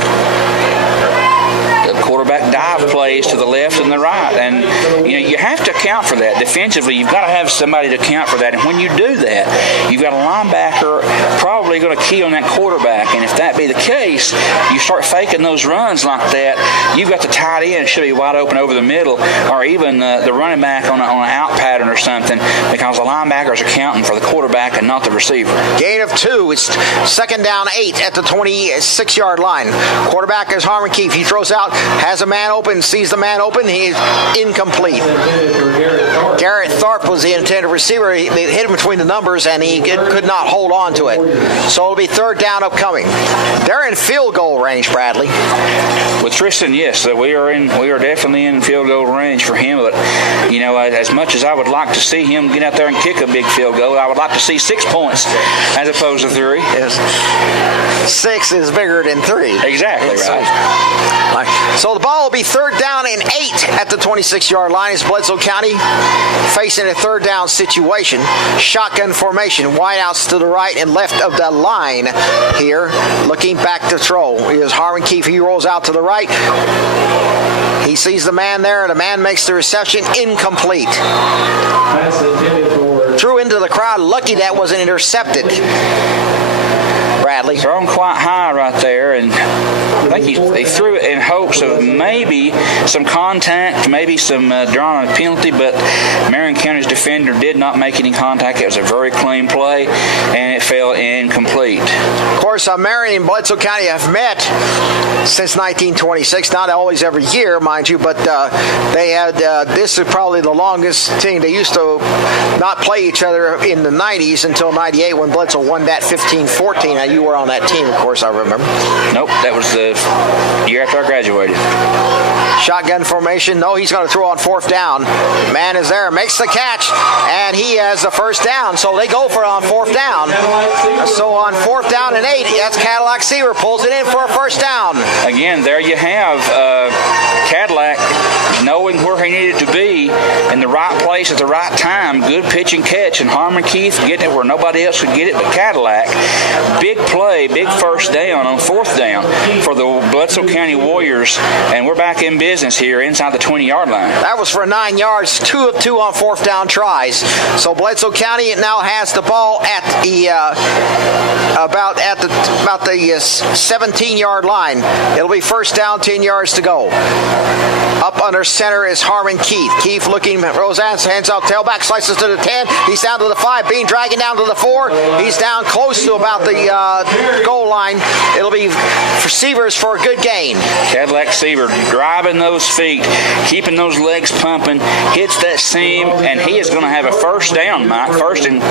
The quarterback dive plays to the left and the right, and you have to account for that. Defensively, you've got to have somebody to account for that, and when you do that, you've got a linebacker probably going to key on that quarterback, and if that be the case, you start faking those runs like that, you've got the tight end should be wide open over the middle, or even the running back on an out pattern or something, because the linebackers are counting for the quarterback and not the receiver. Gain of 2. It's 2nd down 8 at the 26-yard line. Quarterback is Harmon Keefe. He throws out, has a man open, sees the man open. He's incomplete. Garrett Tharp was the intended receiver. He hit him between the numbers, and he could not hold on to it. So it'll be 3rd down upcoming. They're in field goal range, Bradley. With Tristan, yes, we are definitely in field goal range for him. But as much as I would like to see him get out there and kick a big field goal, I would like to see 6 points as opposed to 3. Yes. 6 is bigger than 3. Exactly right. So the ball will be 3rd down and 8 at the 26-yard line as Bledsoe County facing a 3rd down situation. Shotgun formation, wideouts to the right and left of the line here. Looking back to throw is Harmon Keefe. He rolls out to the right. He sees the man there. The man makes the reception incomplete. Threw into the crowd. Lucky that wasn't intercepted. Bradley. Thrown quite high right there, and I think they threw it in hopes of maybe some contact, maybe some drawing a penalty, but Marion County's defender did not make any contact. It was a very clean play, and it fell incomplete. Of course, Marion and Bledsoe County have met since 1926, not always every year, mind you, but they had, this is probably the longest team. They used to not play each other in the 90s until 98 when Bledsoe won that 15-14. Now, you were on that team, of course, I remember. Nope, that was the year after I graduated. Shotgun formation. No, he's going to throw on 4th down. Man is there, makes the catch, and he has the 1st down. So they go for it on 4th down. So on 4th down and 8, that's Cadillac Seaver pulls it in for a 1st down. Again, there you have Cadillac knowing where he needed to be in the right place at the right time. Good pitch and catch, and Harmon Keefe getting it where nobody else could get it but Cadillac. Big play, big 1st down on 4th down for the Bledsoe County Warriors, and we're back in business here inside the 20-yard line. That was for 9 yards, 2 of 2 on 4th down tries. So Bledsoe County now has the ball at the about the 17-yard line. It'll be 1st down, 10 yards to go. Up under center is Harmon Keefe. Keefe looking, Roseanne's hands out, tailback, slices to the 10. He's down to the 5, being dragged down to the 4. He's down close to about the goal line. It'll be receivers for a good gain. Cadillac Seaver driving those feet, keeping those legs pumping, hits that seam, and he is going to have a 1st down, Mike. First and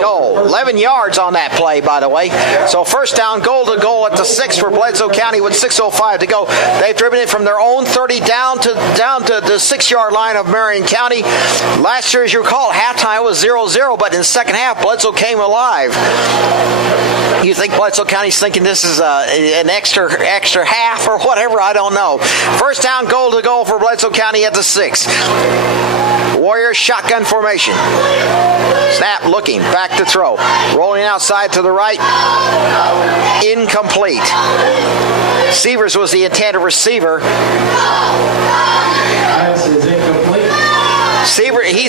goal. 11 yards on that play, by the way. So 1st down, goal to goal at the 6 for Bledsoe County with 6:05 to go. They've driven it from their own 30 down to the 6-yard line of Marion County. Last year, as you recall, halftime was 0-0, but in the second half, Bledsoe came alive. You think Bledsoe County's thinking this is an extra half or whatever? I don't know. 1st down, goal to goal for Bledsoe County at the 6. Warriors shotgun formation. Snap, looking, back to throw. Rolling outside to the right. Incomplete. Severs was the intended receiver. Seaver, he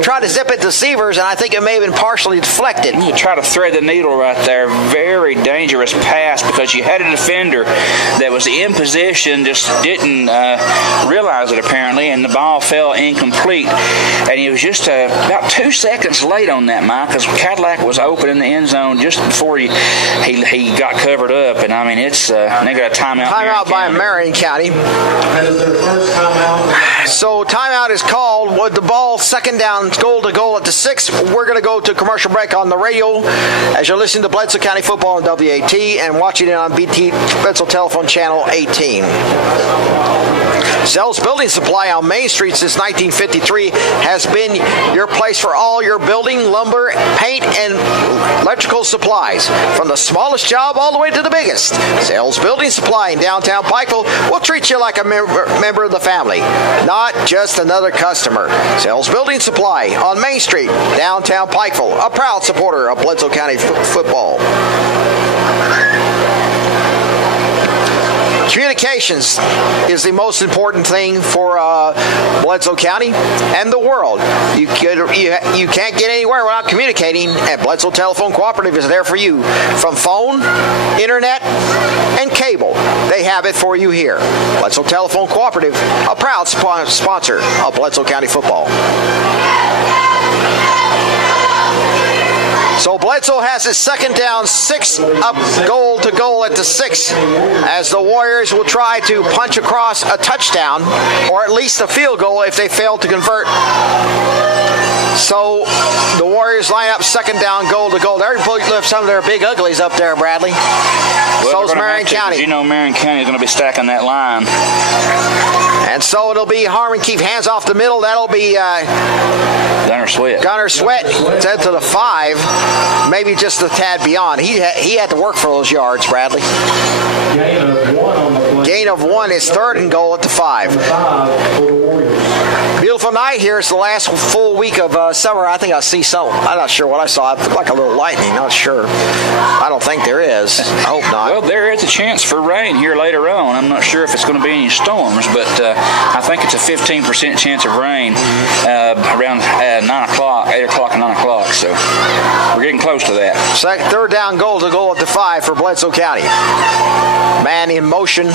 tried to zip it to Severs, and I think it may have been partially deflected. You try to thread the needle right there. Very dangerous pass because you had a defender that was in position, just didn't realize it apparently, and the ball fell incomplete. And he was just about 2 seconds late on that, Mike, because Cadillac was open in the end zone just before he got covered up. And I mean, it's they got a timeout. Timeout by Marion County. That is their first timeout. So timeout is called with the ball 2nd down, goal to goal at the 6. We're going to go to commercial break on the radio as you're listening to Bledsoe County Football on WAT and watching it on BT Bledsoe Telephone Channel 18. Zell's Building Supply on Main Street since 1953 has been your place for all your building, lumber, paint, and electrical supplies. From the smallest job all the way to the biggest. Zell's Building Supply in downtown Pikeville will treat you like a member of the family, not just another customer. Zell's Building Supply on Main Street, downtown Pikeville, a proud supporter of Bledsoe County football. Communications is the most important thing for Bledsoe County and the world. You can't get anywhere without communicating, and Bledsoe Telephone Cooperative is there for you. From phone, internet, and cable, they have it for you here. Bledsoe Telephone Cooperative, a proud sponsor of Bledsoe County football. So Bledsoe has his second down, 6 up, goal to goal at the 6, as the Warriors will try to punch across a touchdown, or at least a field goal if they fail to convert. So the Warriors line up second down, goal to goal. They're going to lift some of their big uglies up there, Bradley. Well, so's Marion County. You know Marion County is going to be stacking that line. And so it'll be Harmon Keefe, hands off the middle. That'll be Gunner Sweat. Gunner Sweat said to the 5, maybe just a tad beyond. He had to work for those yards, Bradley. Gain of 1 is third and goal at the 5. Beautiful night here. It's the last full week of summer. I think I see some. I'm not sure what I saw. It looked like a little lightning. Not sure. I don't think there is. I hope not. Well, there is a chance for rain here later on. I'm not sure if it's going to be any storms, but I think it's a 15% chance of rain around 9 o'clock, 8 o'clock and 9 o'clock. So we're getting close to that. Third down, goal to goal at the 5 for Bledsoe County. Man in motion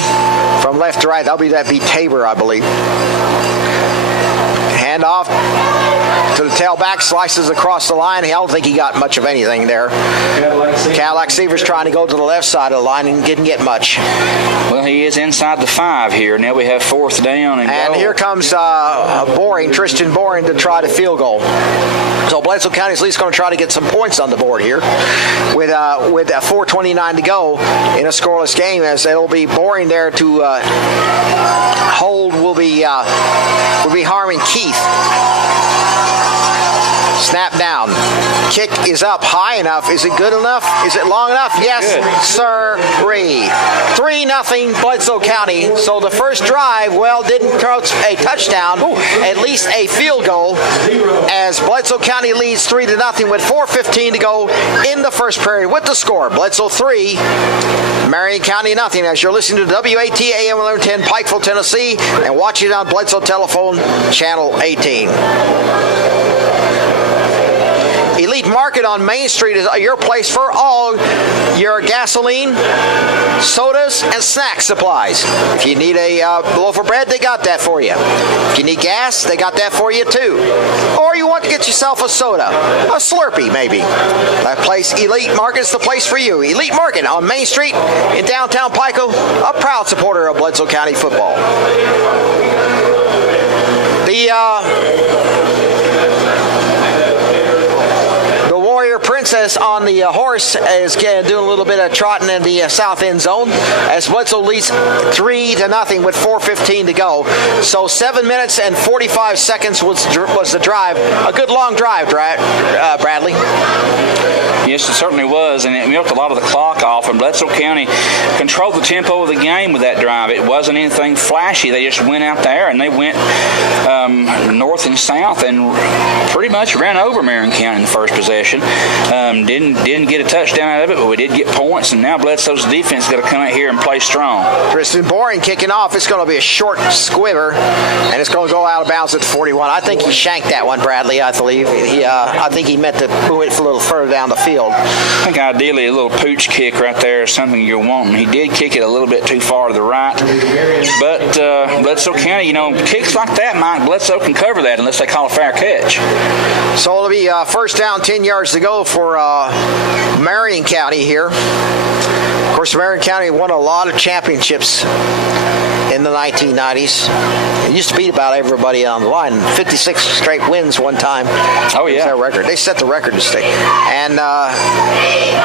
from left to right. That'll be Tabor, I believe. Hand off to the tailback, slices across the line. I don't think he got much of anything there. Cadillac Seavers trying to go to the left side of the line and didn't get much. Well, he is inside the 5 here. Now we have 4th down and goal. Here comes Tristan Boring to try to field goal. So Bledsoe County is at least going to try to get some points on the board here with 4:29 to go in a scoreless game, as it'll be Boring there to hold will be Harmon Keith. Snap down. Kick is up high enough. Is it good enough? Is it long enough? Yes, sir. 3-0 Bledsoe County. So the first drive, didn't coach a touchdown, at least a field goal, as Bledsoe County leads 3-0 with 4:15 to go in the first period with the score. Bledsoe 3, Marion County nothing. As you're listening to WAT AM 1110 Pikeville, Tennessee, and watching it on Bledsoe Telephone Channel 18. Elite Market on Main Street is your place for all your gasoline, sodas, and snack supplies. If you need a loaf of bread, they got that for you. If you need gas, they got that for you too. Or you want to get yourself a soda, a Slurpee maybe. That place, Elite Market, is the place for you. Elite Market on Main Street in downtown Pikeville, a proud supporter of Bledsoe County football. The Warrior Princess on the horse is doing a little bit of trotting in the south end zone, as Bledsoe leads 3-0 with 4:15 to go. So 7 minutes and 45 seconds was the drive. A good long drive, Bradley. Yes, it certainly was, and it milked a lot of the clock off, and Bledsoe County controlled the tempo of the game with that drive. It wasn't anything flashy. They just went out there, and they went north and south and pretty much ran over Marion County in the first possession. Didn't get a touchdown out of it, but we did get points, and now Bledsoe's defense is going to come out here and play strong. Tristan Boring kicking off. It's going to be a short squibber, and it's going to go out of bounds at the 41. I think he shanked that one, Bradley, I believe. I think he meant to move it a little further down the field. I think ideally a little pooch kick right there is something you're wanting. He did kick it a little bit too far to the right. But Bledsoe County, kicks like that, Mike, Bledsoe can cover that unless they call a fair catch. So it'll be first down, 10 yards to go for Marion County here. Of course, Marion County won a lot of championships in the 1990s. He used to beat about everybody on the line. 56 straight wins one time. Oh, yeah. Their record. They set the record to stay. And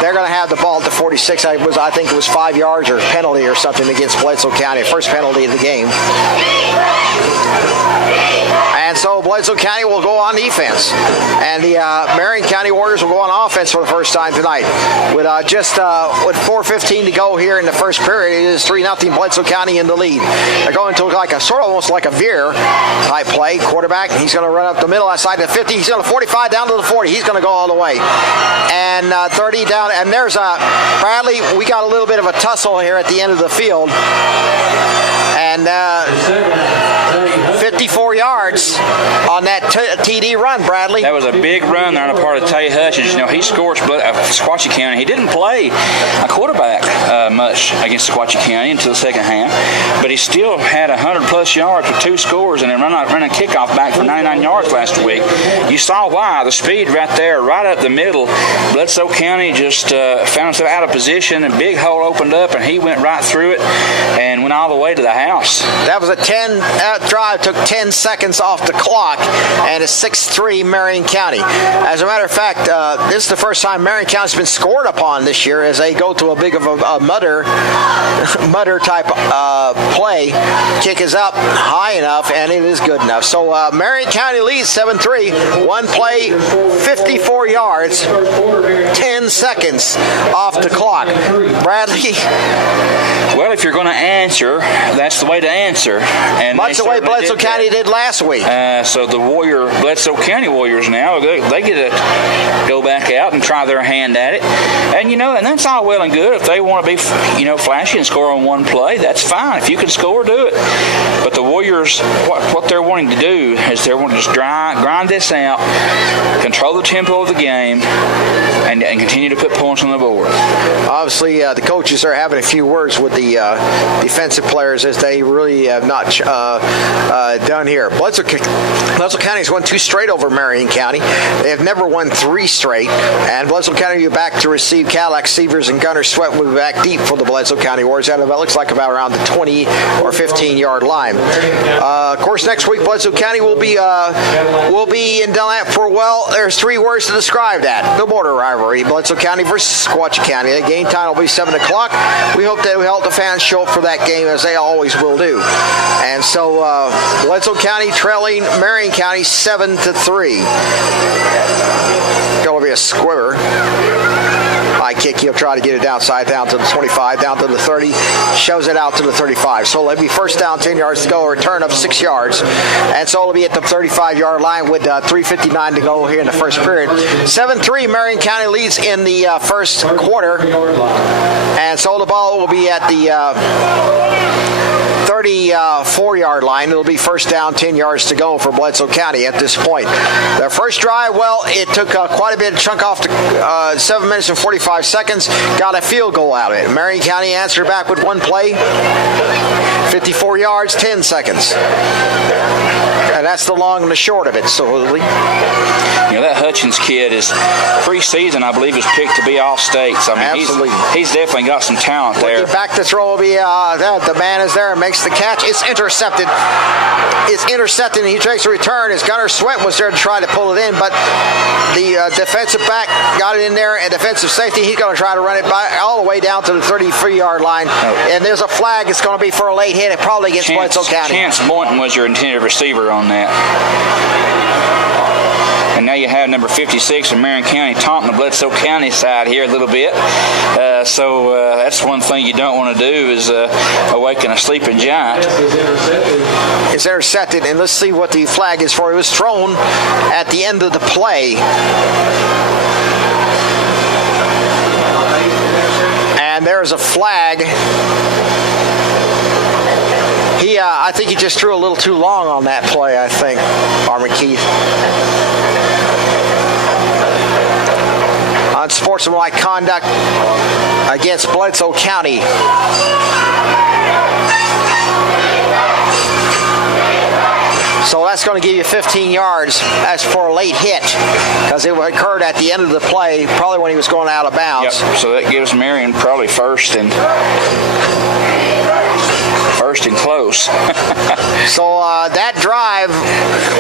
they're going to have the ball at the 46. I think it was 5 yards or penalty or something against Bledsoe County. First penalty of the game. And so Bledsoe County will go on defense. And the Marion County Warriors will go on offense for the first time tonight. With with 4:15 to go here in the first period, it is 3-0 Bledsoe County in the lead. They're going to like a sort of almost like a veer type play. Quarterback, he's going to run up the middle outside the 50. He's going to 45 down to the 40. He's going to go all the way. And 30 down. And there's Bradley. We got a little bit of a tussle here at the end of the field. And 54 yards on that TD run, Bradley. That was a big run there on the part of Tay Hutchins. You know, he scored Sequatchie County. He didn't play a quarterback much against Sequatchie County until the second half, but he still had 100-plus yards with 2 scores and then run a kickoff back for 99 yards last week. You saw why. The speed right there, right up the middle. Bledsoe County just found himself out of position, and big hole opened up, and he went right through it and went all the way to the house. That was a 10 drive, took 10 seconds off the clock, and it's 6-3 Marion County. As a matter of fact, this is the first time Marion County's been scored upon this year as they go to a big of a mutter type play. Kick is up high enough, and it is good enough. So Marion County leads 7-3. One play, 54 yards, 10 seconds off the clock. Bradley? Well, if you're going to answer, that's the way to answer. And much the way Bledsoe County did last week. So the Bledsoe County Warriors now, they get to go back out and try their hand at it. And, and that's all well and good. If they want to be, flashy and score on one play, that's fine. If you can score, do it. But the Warriors, what they're wanting to do is they're wanting to just grind this out, control the tempo of the game, and continue to put points on the board. Obviously, the coaches are having a few words with the defensive players as they really have not done here. Bledsoe County has won 2 straight over Marion County. They have never won 3 straight. And Bledsoe County will be back to receive Cadillac Severs, and Gunner Sweat will be back deep for the Bledsoe County Warriors. That looks like about around the 20 or 15-yard line. Of course, next week Bledsoe County will be in Dunlap for, there's 3 words to describe that. The border rivalry, Bledsoe County versus Sequatchie County. The game time will be 7 o'clock. We hope that we help the fans show up for that game, as they always will do. And so Bledsoe County trailing Marion County 7-3. Going to be a squibber. High kick, he'll try to get it down to the 25, down to the 30, shows it out to the 35. So it'll be first down, 10 yards to go, a return of 6 yards. And so it'll be at the 35-yard line with 3:59 to go here in the first period. 7-3, Marion County leads in the first quarter. And so the ball will be at the 34-yard line. It'll be first down, 10 yards to go for Bledsoe County at this point. Their first drive, it took quite a bit of chunk off to 7 minutes and 45 seconds. Got a field goal out of it. Marion County answered back with one play, 54 yards, 10 seconds. And that's the long and the short of it, supposedly. That Hutchins kid is preseason, I believe, is picked to be all states. I mean, he's definitely got some talent there. Back to throw will be the man is there and makes the catch. It's intercepted. And he takes a return as Gunner Sweat was there to try to pull it in, but the defensive back got it in there, and defensive safety, he's going to try to run it back all the way down to the 33-yard line. And there's a flag. It's going to be for a late hit. It probably against Bledsoe County. Chance Boynton was your intended receiver on that. And now you have number 56 in Marion County taunting the Bledsoe County side here a little bit. So that's one thing you don't want to do is awaken a sleeping giant. It's intercepted, and let's see what the flag is for. It was thrown at the end of the play. And there's a flag. I think he just threw a little too long on that play, I think, Armin Keith. Unsportsmanlike conduct against Bledsoe County. So that's going to give you 15 yards. That's for a late hit because it occurred at the end of the play, probably when he was going out of bounds. Yep. So that gives Marion probably first and first and close. So that drive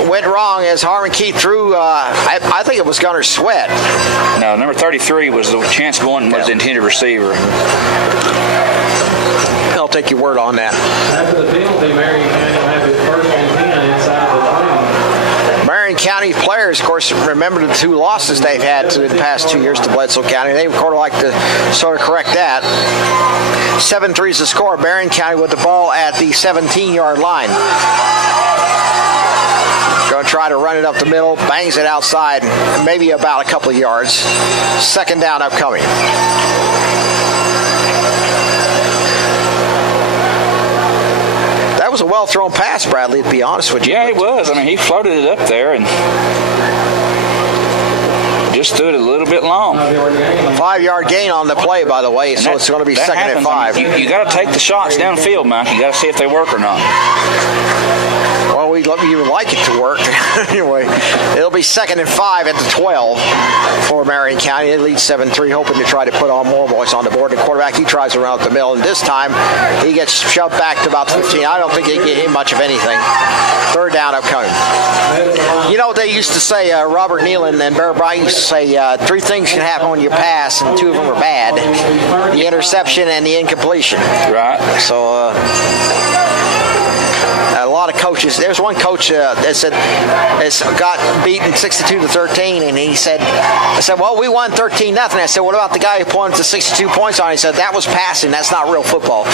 went wrong as Harmon Keith threw, I think it was Gunner Sweat. No, number 33 was the Chance Boynton was the intended receiver. I'll take your word on that. After the penalty, Marion County will have its first and 10 inside the 20. Marion County players, of course, remember the 2 losses they've had in the past 2 years to Bledsoe County. They would like to sort of correct that. 7-3 is the score. Marion County with the ball at the 17-yard line. Going to try to run it up the middle, bangs it outside, maybe about a couple of yards. Second down upcoming. That was a well-thrown pass, Bradley, to be honest with you. Yeah, it was. I mean, he floated it up there and just stood a little bit long. 5-yard gain on the play, by the way, so it's going to be second and 5. I mean, you got to take the shots downfield, Mike. You got to see if they work or not. Well, we would like it to work. Anyway, it'll be second and 5 at the 12 for Marion County. They lead 7-3, hoping to try to put on more points on the board. The quarterback, he tries to run up the middle, and this time he gets shoved back to about 15. I don't think they get him much of anything. Third down upcoming. You know what they used to say, Robert Nealon and Bear Bryant used to say, 3 things can happen when you pass, and 2 of them are bad. The interception and the incompletion. Right. So, a lot of coaches. There's one coach that said got beaten 62-13, and he said, "I said, well, we won 13-0." I said, "What about the guy who pointed to 62 points on?" He said, "That was passing. That's not real football."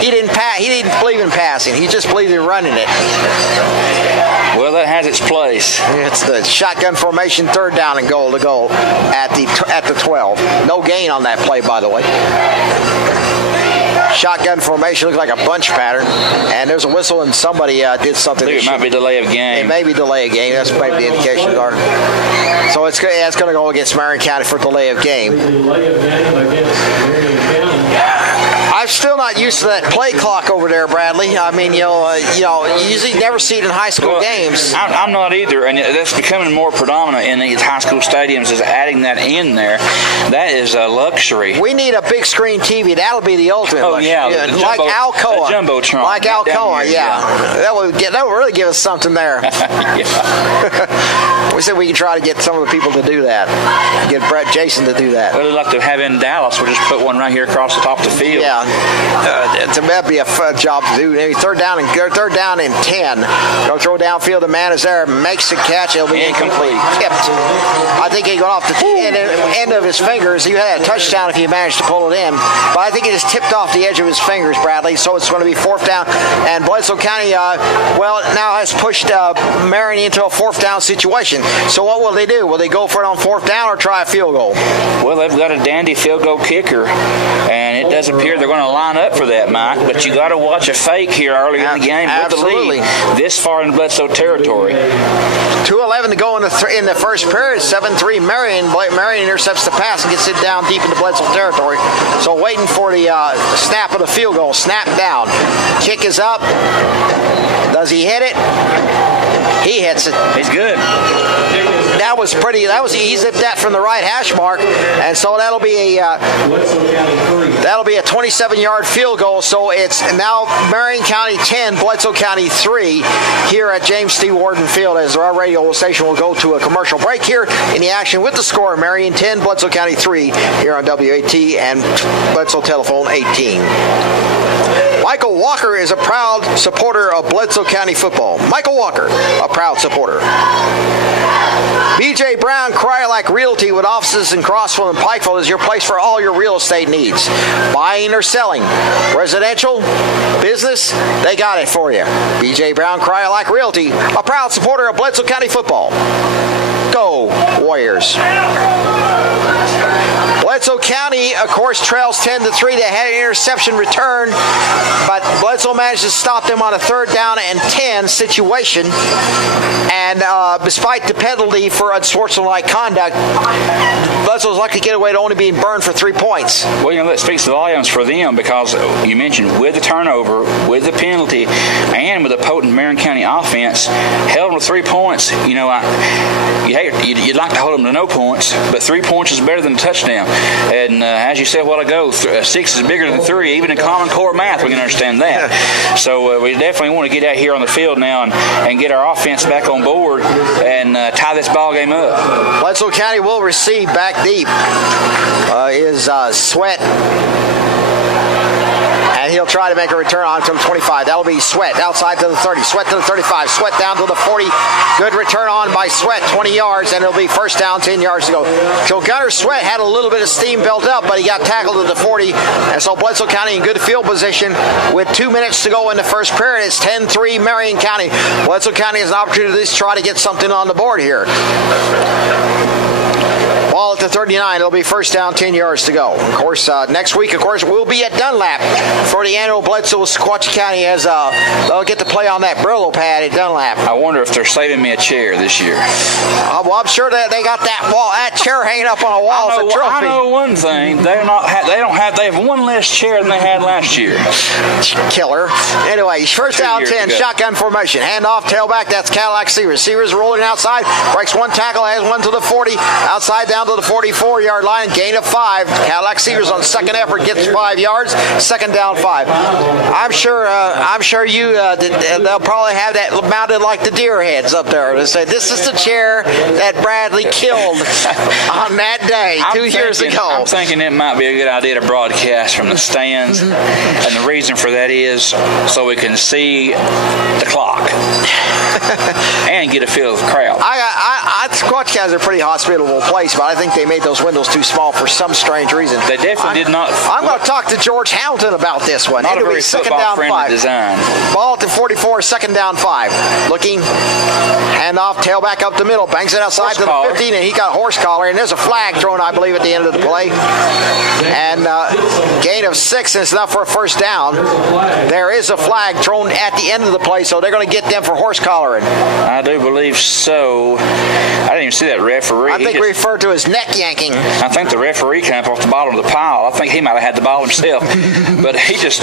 He didn't believe in passing. He just believed in running it. Well, that has its place. It's the shotgun formation, third down and goal to go at the 12. No gain on that play, by the way. Shotgun formation looks like a bunch pattern, and there's a whistle, and somebody did something. I think it might be delay of game. It may be delay of game. That's maybe the indications are. So it's going to go against Marion County for delay of game. Delay of game against Marion County. I'm still not used to that play clock over there, Bradley. I mean, you usually never see it in high school games. I'm not either, and that's becoming more predominant in these high school stadiums. Is adding that in there. That is a luxury. We need a big screen TV. That'll be the ultimate. Oh yeah, like Alcoa. The jumbotron. Like Alcoa, yeah. That would really give us something there. We said we can try to get some of the people to do that. Get Jason to do that. What I'd like to have in Dallas, we'll just put one right here across the top of the field. Yeah, that'd be a fun job to do. Maybe third down and 10. Go throw downfield. The man is there, makes the catch. It'll be incomplete. Tipped. I think he got off the end of his fingers. He had a touchdown if he managed to pull it in, but I think he just tipped off the edge of his fingers, Bradley. So it's going to be fourth down, and Bledsoe County, now has pushed Marion into a fourth down situation. So what will they do? Will they go for it on fourth down or try a field goal? Well, they've got a dandy field goal kicker, and it does appear they're going to line up for that, Mike. But you got to watch a fake here early in the game with the lead this far in Bledsoe territory. 2:11 to go in the first period. 7-3 Marion. Marion intercepts the pass and gets it down deep into Bledsoe territory. So waiting for the snap of the field goal. Snap down. Kick is up. Does he hit it? He hits it. He's good. That was pretty. He zipped that from the right hash mark, and so that'll be a 27-yard field goal. So it's now Marion County 10, Bledsoe County 3 here at James T. Warden Field, as our radio station will go to a commercial break here in the action with the score: Marion 10, Bledsoe County 3 here on WAT and Bledsoe Telephone 18. Michael Walker is a proud supporter of Bledsoe County football. Michael Walker, a proud supporter. B.J. Brown Cry-Like Realty with offices in Crossville and Pikeville is your place for all your real estate needs. Buying or selling, residential, business, they got it for you. B.J. Brown Cry-Like Realty, a proud supporter of Bledsoe County football. Go Warriors. Bledsoe County, of course, trails 10-3. They had an interception return, but Bledsoe managed to stop them on a third down and 10 situation. And despite the penalty for unsportsmanlike conduct, Bledsoe was lucky to get away to only being burned for 3 points. Well, that speaks volumes for them, because you mentioned with the turnover, with the penalty, and with a potent Marion County offense, held them to 3 points. You'd like to hold them to no points, but 3 points is better than a touchdown. And as you said a while ago, 6 is bigger than 3. Even in Common Core math, we can understand that. So we definitely want to get out here on the field now and get our offense back on board and tie this ball game up. Bledsoe County will receive back deep. Is Sweat. And he'll try to make a return on to the 25. That'll be Sweat outside to the 30. Sweat to the 35. Sweat down to the 40. Good return on by Sweat, 20 yards, and it'll be first down, 10 yards to go. So Gunner Sweat had a little bit of steam built up, but he got tackled at the 40. And so Bledsoe County in good field position with 2 minutes to go in the first period. It's 10-3 Marion County. Bledsoe County has an opportunity to try to get something on the board here. Ball at the 39. It'll be first down, 10 yards to go. Of course, next week, we'll be at Dunlap for the annual Bledsoe Sequatchie County as they'll get to play on that Brillo pad at Dunlap. I wonder if they're saving me a chair this year. Well, I'm sure that they got that chair hanging up on a wall as a trophy. I know one thing. They have one less chair than they had last year. Killer. Anyway, first down, 10, shotgun formation. Handoff, tailback. That's Cadillac Seavers. Seavers rolling outside. Breaks one tackle, has one to the 40. Outside down to the 44-yard line. Gain of 5. Cadillac Seavers on second effort gets 5 yards. Second down, 5. I'm sure they'll probably have that mounted like the deer heads up there to say this is the chair that Bradley killed on that day 2 years ago. I'm thinking it might be a good idea to broadcast from the stands, and the reason for that is so we can see the clock and get a feel of the crowd. Squatch County is a pretty hospitable place, but I think they made those windows too small for some strange reason. They definitely did not. I'm going to talk to George Hamilton about this one. Not a very football-friendly design. Ball at the 44, second down, 5. Looking, handoff, tailback up the middle, bangs it outside to the 15, and he got a horse collar, and there's a flag thrown, I believe, at the end of the play. And gain of 6, and it's enough for a first down. There is a flag thrown at the end of the play, so they're going to get them for horse collaring. I do believe so. I didn't even see that referee. I think we referred to as neck yanking. I think the referee came up off the bottom of the pile. I think he might have had the ball himself, but he just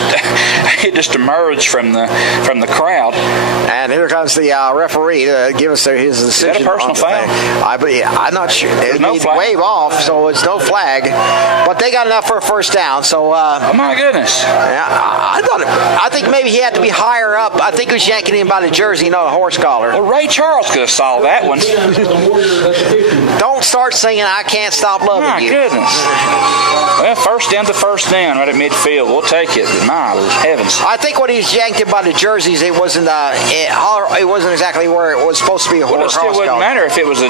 emerged from the crowd. And here comes the referee to give us his decision. Is that a personal foul? I'm not sure. It no flag. Wave off, so it's no flag. But they got enough for a first down. So. Oh my goodness. Yeah, I think maybe he had to be higher up. I think he was yanking him by the jersey, not a horse collar. Well, Ray Charles could have solved that one. Don't start singing "I Can't Stop Loving You." My goodness. Well, first down to first down right at midfield. We'll take it. My heavens. I think when he was yanked him by the jerseys, it wasn't exactly where it was supposed to be. Well, it still wouldn't matter if it was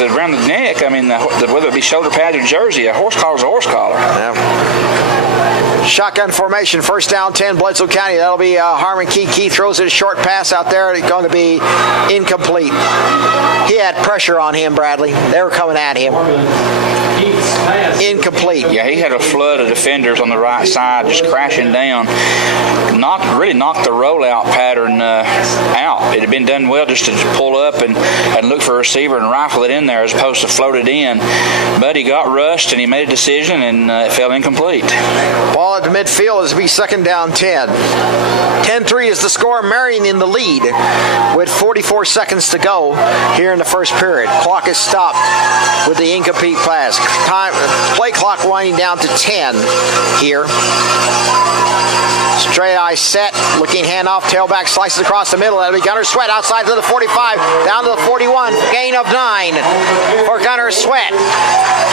around the neck. I mean, whether it be shoulder pad or jersey, a horse collar is a horse collar. Yeah. Shotgun formation, first down, 10, Bledsoe County. That'll be Harmon Key. Key throws it a short pass out there. It's going to be incomplete. He had pressure on him, Bradley. They were coming at him. Incomplete. Yeah, he had a flood of defenders on the right side just crashing down. Really knocked the rollout pattern out. It had been done well just to pull up and look for a receiver and rifle it in there as opposed to float it in. But he got rushed and he made a decision and it fell incomplete. Ball at the midfield is to be second down, 10. 10-3 is the score. Marion in the lead with 44 seconds to go here in the first period. Clock is stopped with the incomplete pass. Play clock winding down to 10 here. Straight eye set, looking handoff, tailback slices across the middle. That'll be Gunner Sweat outside to the 45, down to the 41, gain of 9 for Gunner Sweat.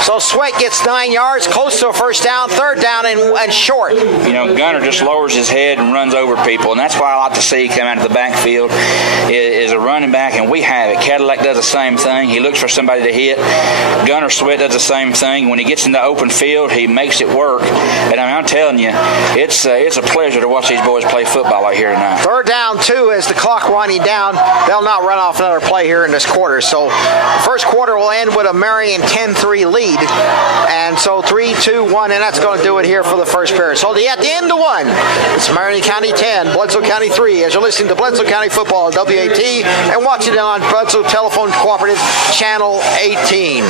So Sweat gets 9 yards, close to a first down, third down and short. You know, Gunner just lowers his head and runs over people, and that's why I like to see come out of the backfield is a running back, and we have it. Cadillac does the same thing. He looks for somebody to hit. Gunner Sweat does the same thing. When he gets in the open field, he makes it work. And I'm telling you, it's a pleasure to watch these boys play football out here tonight. Third down, 2 as the clock winding down. They'll not run off another play here in this quarter. So the first quarter will end with a Marion 10-3 lead. And so 3-2-1, and that's going to do it here for the first period. So at the end of 1, it's Marion County 10, Bledsoe County 3, as you're listening to Bledsoe County Football on WAT and watching it on Bledsoe Telephone Cooperative Channel 18.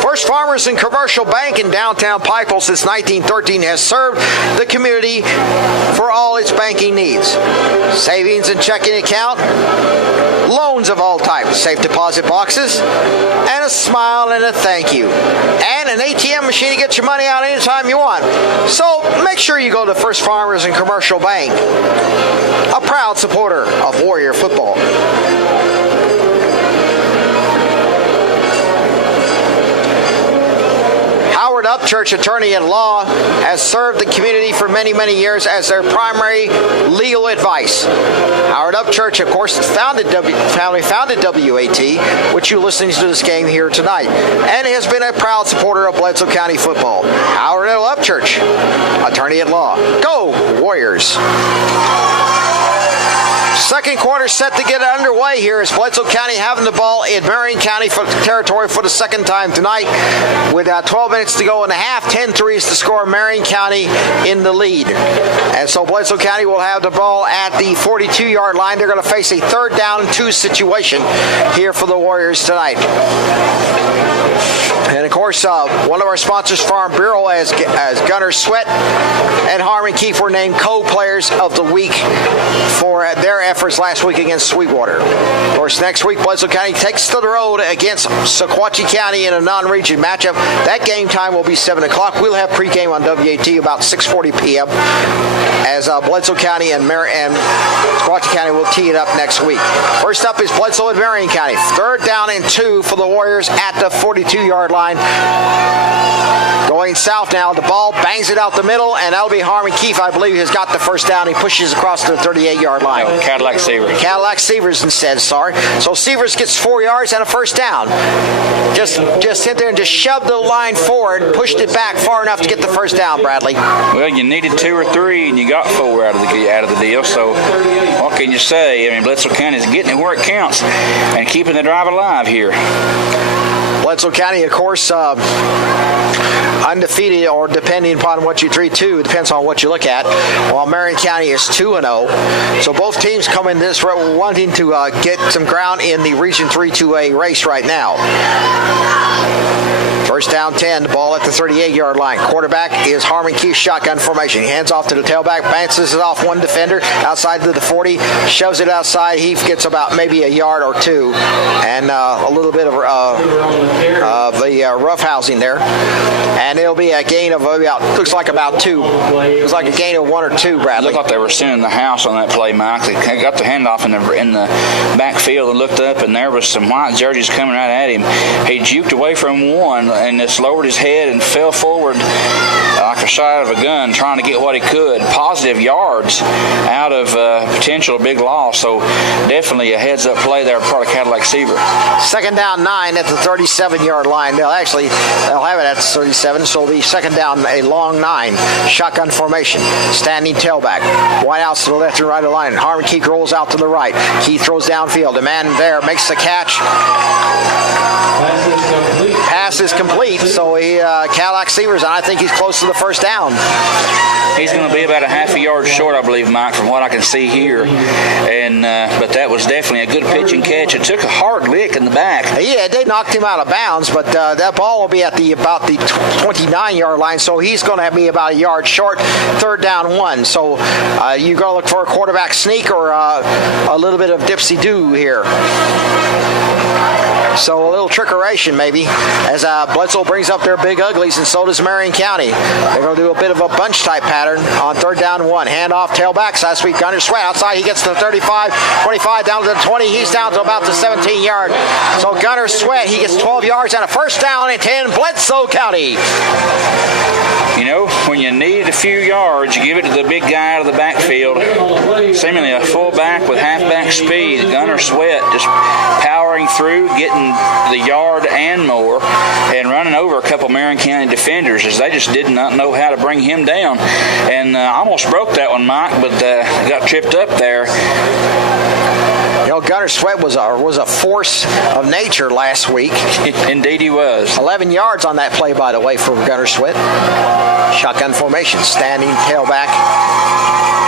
For First Farmers and Commercial Bank in downtown Pikeville since 1913 has served the community for all its banking needs. Savings and checking account, loans of all types, safe deposit boxes, and a smile and a thank you. And an ATM machine to get your money out anytime you want. So make sure you go to First Farmers and Commercial Bank, a proud supporter of Warrior football. Howard Upchurch, attorney-at-law, has served the community for many, many years as their primary legal advice. Howard Upchurch, of course, founded WAT, which you're listening to this game here tonight, and has been a proud supporter of Bledsoe County football. Howard Upchurch, attorney-at-law. Go Warriors! Second quarter set to get underway here as Bledsoe County having the ball in Marion County territory for the second time tonight. With 12 minutes to go in the half, 10-3 is the score. Marion County in the lead. And so Bledsoe County will have the ball at the 42-yard line. They're going to face a 3rd down and 2 situation here for the Warriors tonight. And of course, one of our sponsors, Farm Bureau, as Gunner Sweat and Harmon Keefe were named co-players of the week for their efforts last week against Sweetwater. Of course, next week, Bledsoe County takes to the road against Sequatchie County in a non-region matchup. That game time will be 7 o'clock. We'll have pregame on WAT about 6:40 p.m. as Bledsoe County and Sequatchie County will tee it up next week. First up is Bledsoe and Marion County. 3rd down and 2 for the Warriors at the 42-yard line. Going south now, the ball bangs it out the middle, and that'll be Harmon Keefe, I believe, has got the first down. He pushes across to the 38-yard line. No, Cadillac Severs. Cadillac Severs instead, sorry. So Severs gets 4 yards and a first down. Just sit there and just shove the line forward, pushed it back far enough to get the first down, Bradley. Well, you needed 2 or 3, and you got 4 out of the deal. So what can you say? I mean, Bledsoe County is getting it where it counts and keeping the drive alive here. Bledsoe County, of course, undefeated, or depending upon what you 3-2, depends on what you look at, while Marion County is 2-0. So both teams come in this road wanting to get some ground in the Region 3-2A race right now. First down 10, the ball at the 38-yard line. Quarterback is Harmon Keefe, shotgun formation. He hands off to the tailback, bounces it off one defender outside to the 40, shoves it outside. He gets about maybe a yard or 2, and a little bit of the roughhousing there. And it'll be a gain of about, looks like about 2. Looks like a gain of 1 or 2, Bradley. Looked like they were sending the house on that play, Mike. They got the handoff in the backfield and looked up, and there was some white jerseys coming right at him. He juked away from one and just lowered his head and fell forward like a shot of a gun, trying to get what he could. Positive yards out of potential big loss. So definitely a heads-up play there, part of Cadillac Seaver. Second down 9 at the 37-yard line. They'll have it at the 37, so it'll be second down, a long 9. Shotgun formation, standing tailback. Wide outs to the left and right of the line. Harmon Keefe rolls out to the right. Keefe throws downfield. The man there makes the catch. Pass is complete, so Cadillac Severs, and I think he's close to the first down. He's going to be about a half a yard short, I believe, Mike, from what I can see here. And but that was definitely a good pitch and catch. It took a hard lick in the back. Yeah, they knocked him out of bounds, but that ball will be at about the 29-yard line, so he's going to be about a yard short. 3rd down 1. So you're going to look for a quarterback sneak or a little bit of dipsy-do here. So a little trickeration maybe as Bledsoe brings up their big uglies, and so does Marion County. They're going to do a bit of a bunch type pattern on 3rd down 1. Handoff, tailback, last week Gunner Sweat outside. He gets to the 35, 25 down to the 20. He's down to about the 17-yard. So Gunner Sweat, he gets 12 yards and a first down and 10, Bledsoe County. You know, when you need a few yards, you give it to the big guy out of the backfield. Seemingly a fullback with halfback speed. Gunner Sweat just powering through, getting the yard and more, and running over a couple Marion County defenders as they just did not know how to bring him down. And almost broke that one, Mike, but got tripped up there. Gunner Sweat was a force of nature last week. Indeed he was. 11 yards on that play, by the way, for Gunner Sweat. Shotgun formation, standing tailback.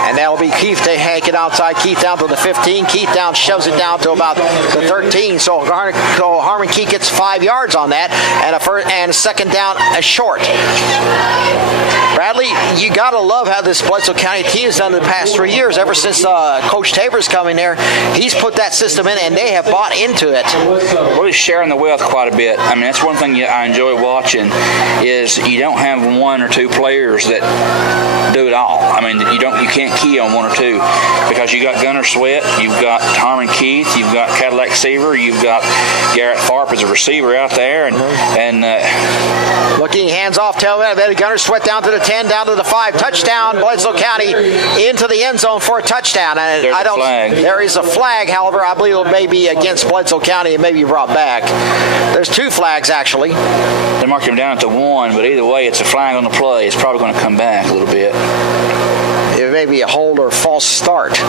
And that'll be Keith. They hank it outside. Keith down to the 15. Keith down, shoves it down to about the 13. So Harmon Keith gets 5 yards on that, and a second down, a short. Bradley, you got to love how this Bledsoe County team has done in the past 3 years. Ever since Coach Tabor's come in there, he's put that system in, and they have bought into it. Really sharing the wealth quite a bit. I mean, that's one thing I enjoy watching is you don't have one or two players that do it all. I mean, you can't key on one or two because you got Gunner Sweat, you've got Harmon Keith, you've got Cadillac Seaver, you've got Garrett Tharp as a receiver out there, and looking hands off, tailback, Gunner Sweat down to the 10, down to the 5, touchdown, Bledsoe County into the end zone for a touchdown. And there is a flag, however, I believe it may be against Bledsoe County and may be brought back. There's 2 flags actually. They marked him down at the 1, but either way, it's a flag on the play. It's probably going to come back a little bit. It may be a hold or false start.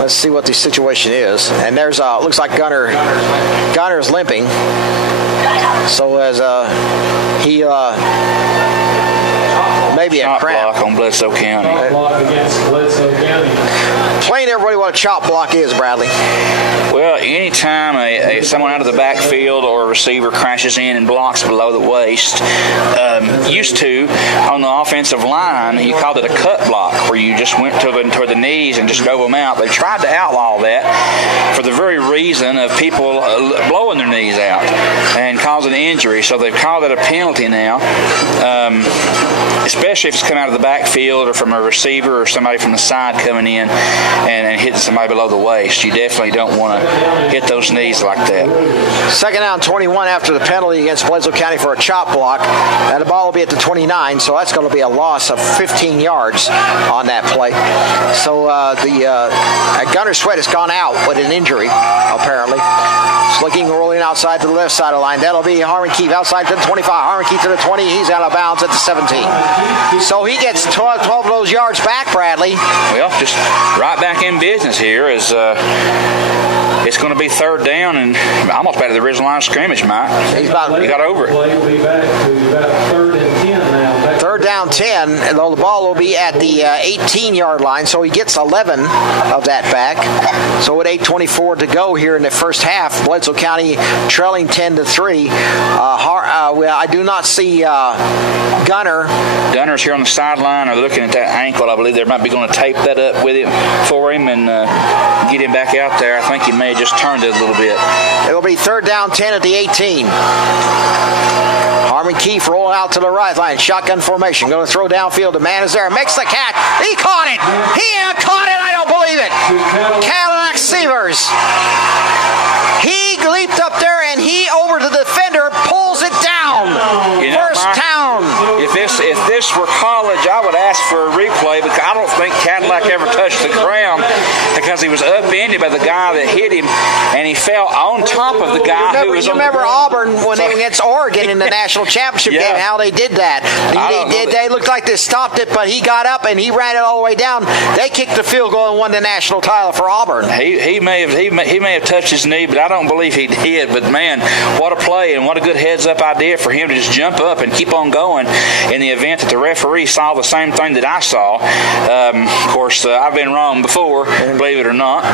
Let's see what the situation is. And there's looks like Gunner's limping. So as he maybe a cramp. Block on Bledsoe County. Block against Bledsoe County. Explain to everybody what a chop block is, Bradley. Well, anytime someone out of the backfield or a receiver crashes in and blocks below the waist, used to, on the offensive line, you called it a cut block, where you just went toward the knees and just drove them out. They tried to outlaw that for the very reason of people blowing their knees out and causing injury. So they've called it a penalty now, especially if it's come out of the backfield or from a receiver or somebody from the side coming in and hitting somebody below the waist. You definitely don't want to hit those knees like that. Second down, 21 after the penalty against Bledsoe County for a chop block. And the ball will be at the 29, so that's going to be a loss of 15 yards on that play. So Gunner Sweat has gone out with an injury, apparently. It's rolling outside to the left side of the line. That'll be Harmon Keith outside to the 25. Harmon Keith to the 20. He's out of bounds at the 17. So he gets 12 of those yards back, Bradley. Well, just right back in business here as it's going to be third down and almost back to the original line of scrimmage, Mike. He got over it. Play will be back to about 3rd and 10 now. Third down 10, and the ball will be at the 18-yard line, so he gets 11 of that back. So with 8:24 to go here in the first half, Bledsoe County trailing 10-3. I do not see Gunner. Gunner's here on the sideline or looking at that ankle. I believe they might be going to tape that up with him for him and get him back out there. I think he may have just turned it a little bit. It'll be third down 10 at the 18. Harmon Keith rolling out to the right line. Shotgun formation. Going to throw downfield. The man is there. Makes the catch. He caught it. He caught it. I don't believe it. Cadillac Seavers. He leaped up there and he over to the defender pulls it down. First down. If this were college, I would ask for a replay because I don't think Cadillac ever touched the ground because he was upended by the guy that hit him and he fell on top of the guy who was on the ground. Auburn when they were against Oregon in the national championship game, how they did that. They looked like they stopped it, but he got up and he ran it all the way down. They kicked the field goal and won the national title for Auburn. He may have touched his knee, but I don't believe he did. But man, what a play and what a good heads-up idea for him to just jump up and keep on going in the event that the referee saw the same thing that I saw. Of course, I've been wrong before, believe it or not.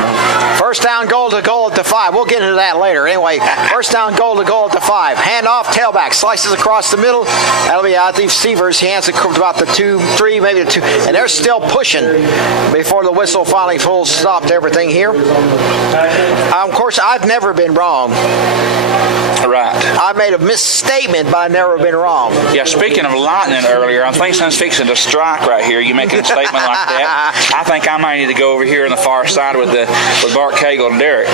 First down, goal at the 5. We'll get into that later. Anyway, first down, goal at the 5. Hand off, tailback, slices across the middle. That'll be, I think, Seavers. He hands it about the 2, 3, maybe the 2. And they're still pushing before the whistle finally stopped everything here. Of course, I've never been wrong. Right. I made a misstatement, but I've never been wrong. Yeah, speaking of lightning earlier, I think something's fixing to strike right here. You making a statement like that? I think I might need to go over here on the far side with Bart Cagle and Derek.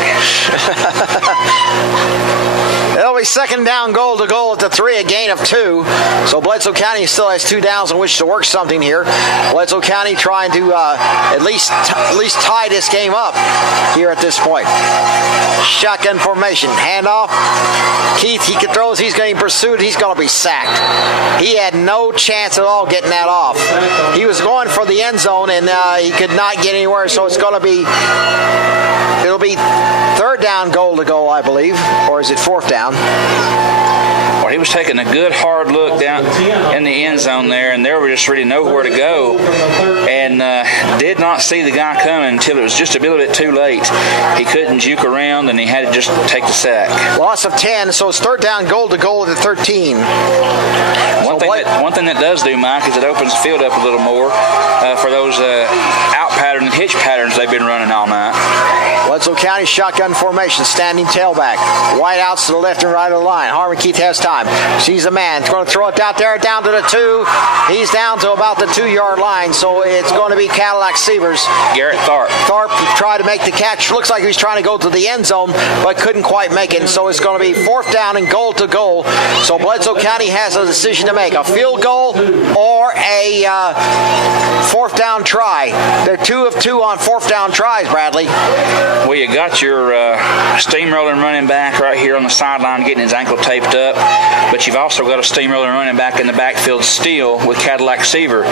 It'll be second down goal to goal at the 3, a gain of 2. So Bledsoe County still has 2 downs on which to work something here. Bledsoe County trying to at least tie this game up here at this point. Shotgun formation, handoff. Keith, he throws, he's getting pursued, he's going to be sacked. He had no chance at all getting that off. He was going for the end zone and he could not get anywhere, so it's going to be, it'll be 3rd down goal to goal, I believe, or is it 4th down? Well, he was taking a good hard look down in the end zone there, and there were just really nowhere to go, and did not see the guy coming until it was just a little bit too late. He couldn't juke around, and he had to just take the sack. Loss of 10, so it's 3rd down goal to goal at the 13. One thing that does do, Mike, is it opens the field up a little more for those out pattern and hitch patterns they've been running all night. Bledsoe County shotgun formation, standing tailback. Wide outs to the left and right of the line. Harmon Keith has time. Sees a man. He's going to throw it out there down to the 2. He's down to about the 2-yard line, so it's going to be Cadillac Sievers. Garrett Tharp. Tharp tried to make the catch. Looks like he was trying to go to the end zone, but couldn't quite make it. So it's going to be 4th down and goal to goal. So Bledsoe County has a decision to make. A field goal or a 4th down try. They're 2 of 2 on 4th down tries, Bradley. Well, you got your steamrolling running back right here on the sideline getting his ankle taped up, but you've also got a steamrolling running back in the backfield still with Cadillac Seaver.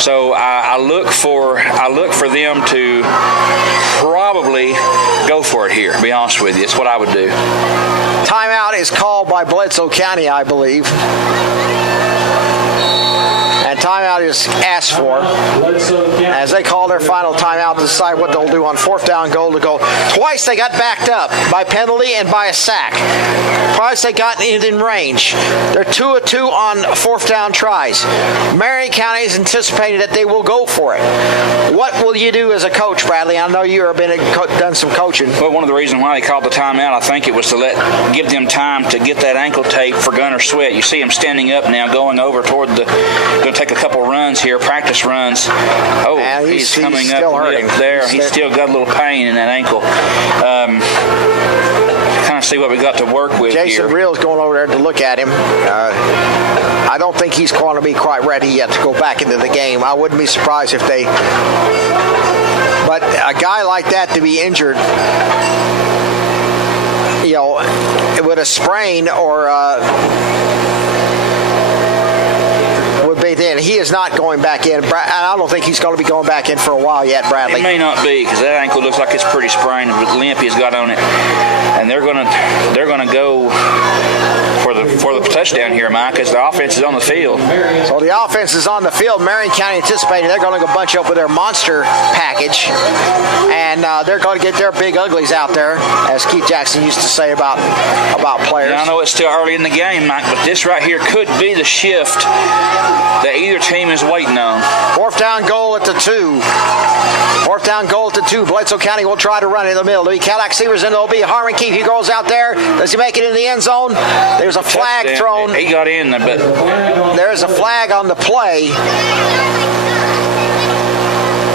So I look for them to probably go for it here, to be honest with you. It's what I would do. Timeout is called by Bledsoe County, I believe. And timeout is asked for as they call their final timeout to decide what they'll do on 4th down goal to goal. Twice they got backed up by penalty and by a sack. Twice they got in range. They're 2 of 2 on 4th down tries. Marion County is anticipating that they will go for it. What will you do as a coach, Bradley? I know you have done some coaching. Well, one of the reasons why they called the timeout, I think it was to give them time to get that ankle tape for Gunner Sweat. You see him standing up now, going over toward the. Going to take a couple runs here, practice runs. Oh, and he's coming up still hurting. There. He's still got a little pain in that ankle. Kind of see what we got to work with here. Jason Reel's going over there to look at him. I don't think he's going to be quite ready yet to go back into the game. I wouldn't be surprised if they. But a guy like that to be injured, you know, with a sprain or. In. He is not going back in. I don't think he's going to be going back in for a while yet, Bradley. It may not be because that ankle looks like it's pretty sprained with the limp he's got on it, and they're going to go for the touchdown here, Mike, as the offense is on the field. So the offense is on the field. Marion County anticipating they're going to go bunch up with their monster package, and they're going to get their big uglies out there, as Keith Jackson used to say about players. Now, I know it's still early in the game, Mike, but this right here could be the shift that either team is waiting on. 4th down goal at the 2. 4th down goal at the 2. Bledsoe County will try to run in the middle. It'll be Cadillac Sievers and it'll be Harmon Keith. He goes out there. Does he make it in the end zone? There's a flag thrown. He got in, but there's a flag on the play.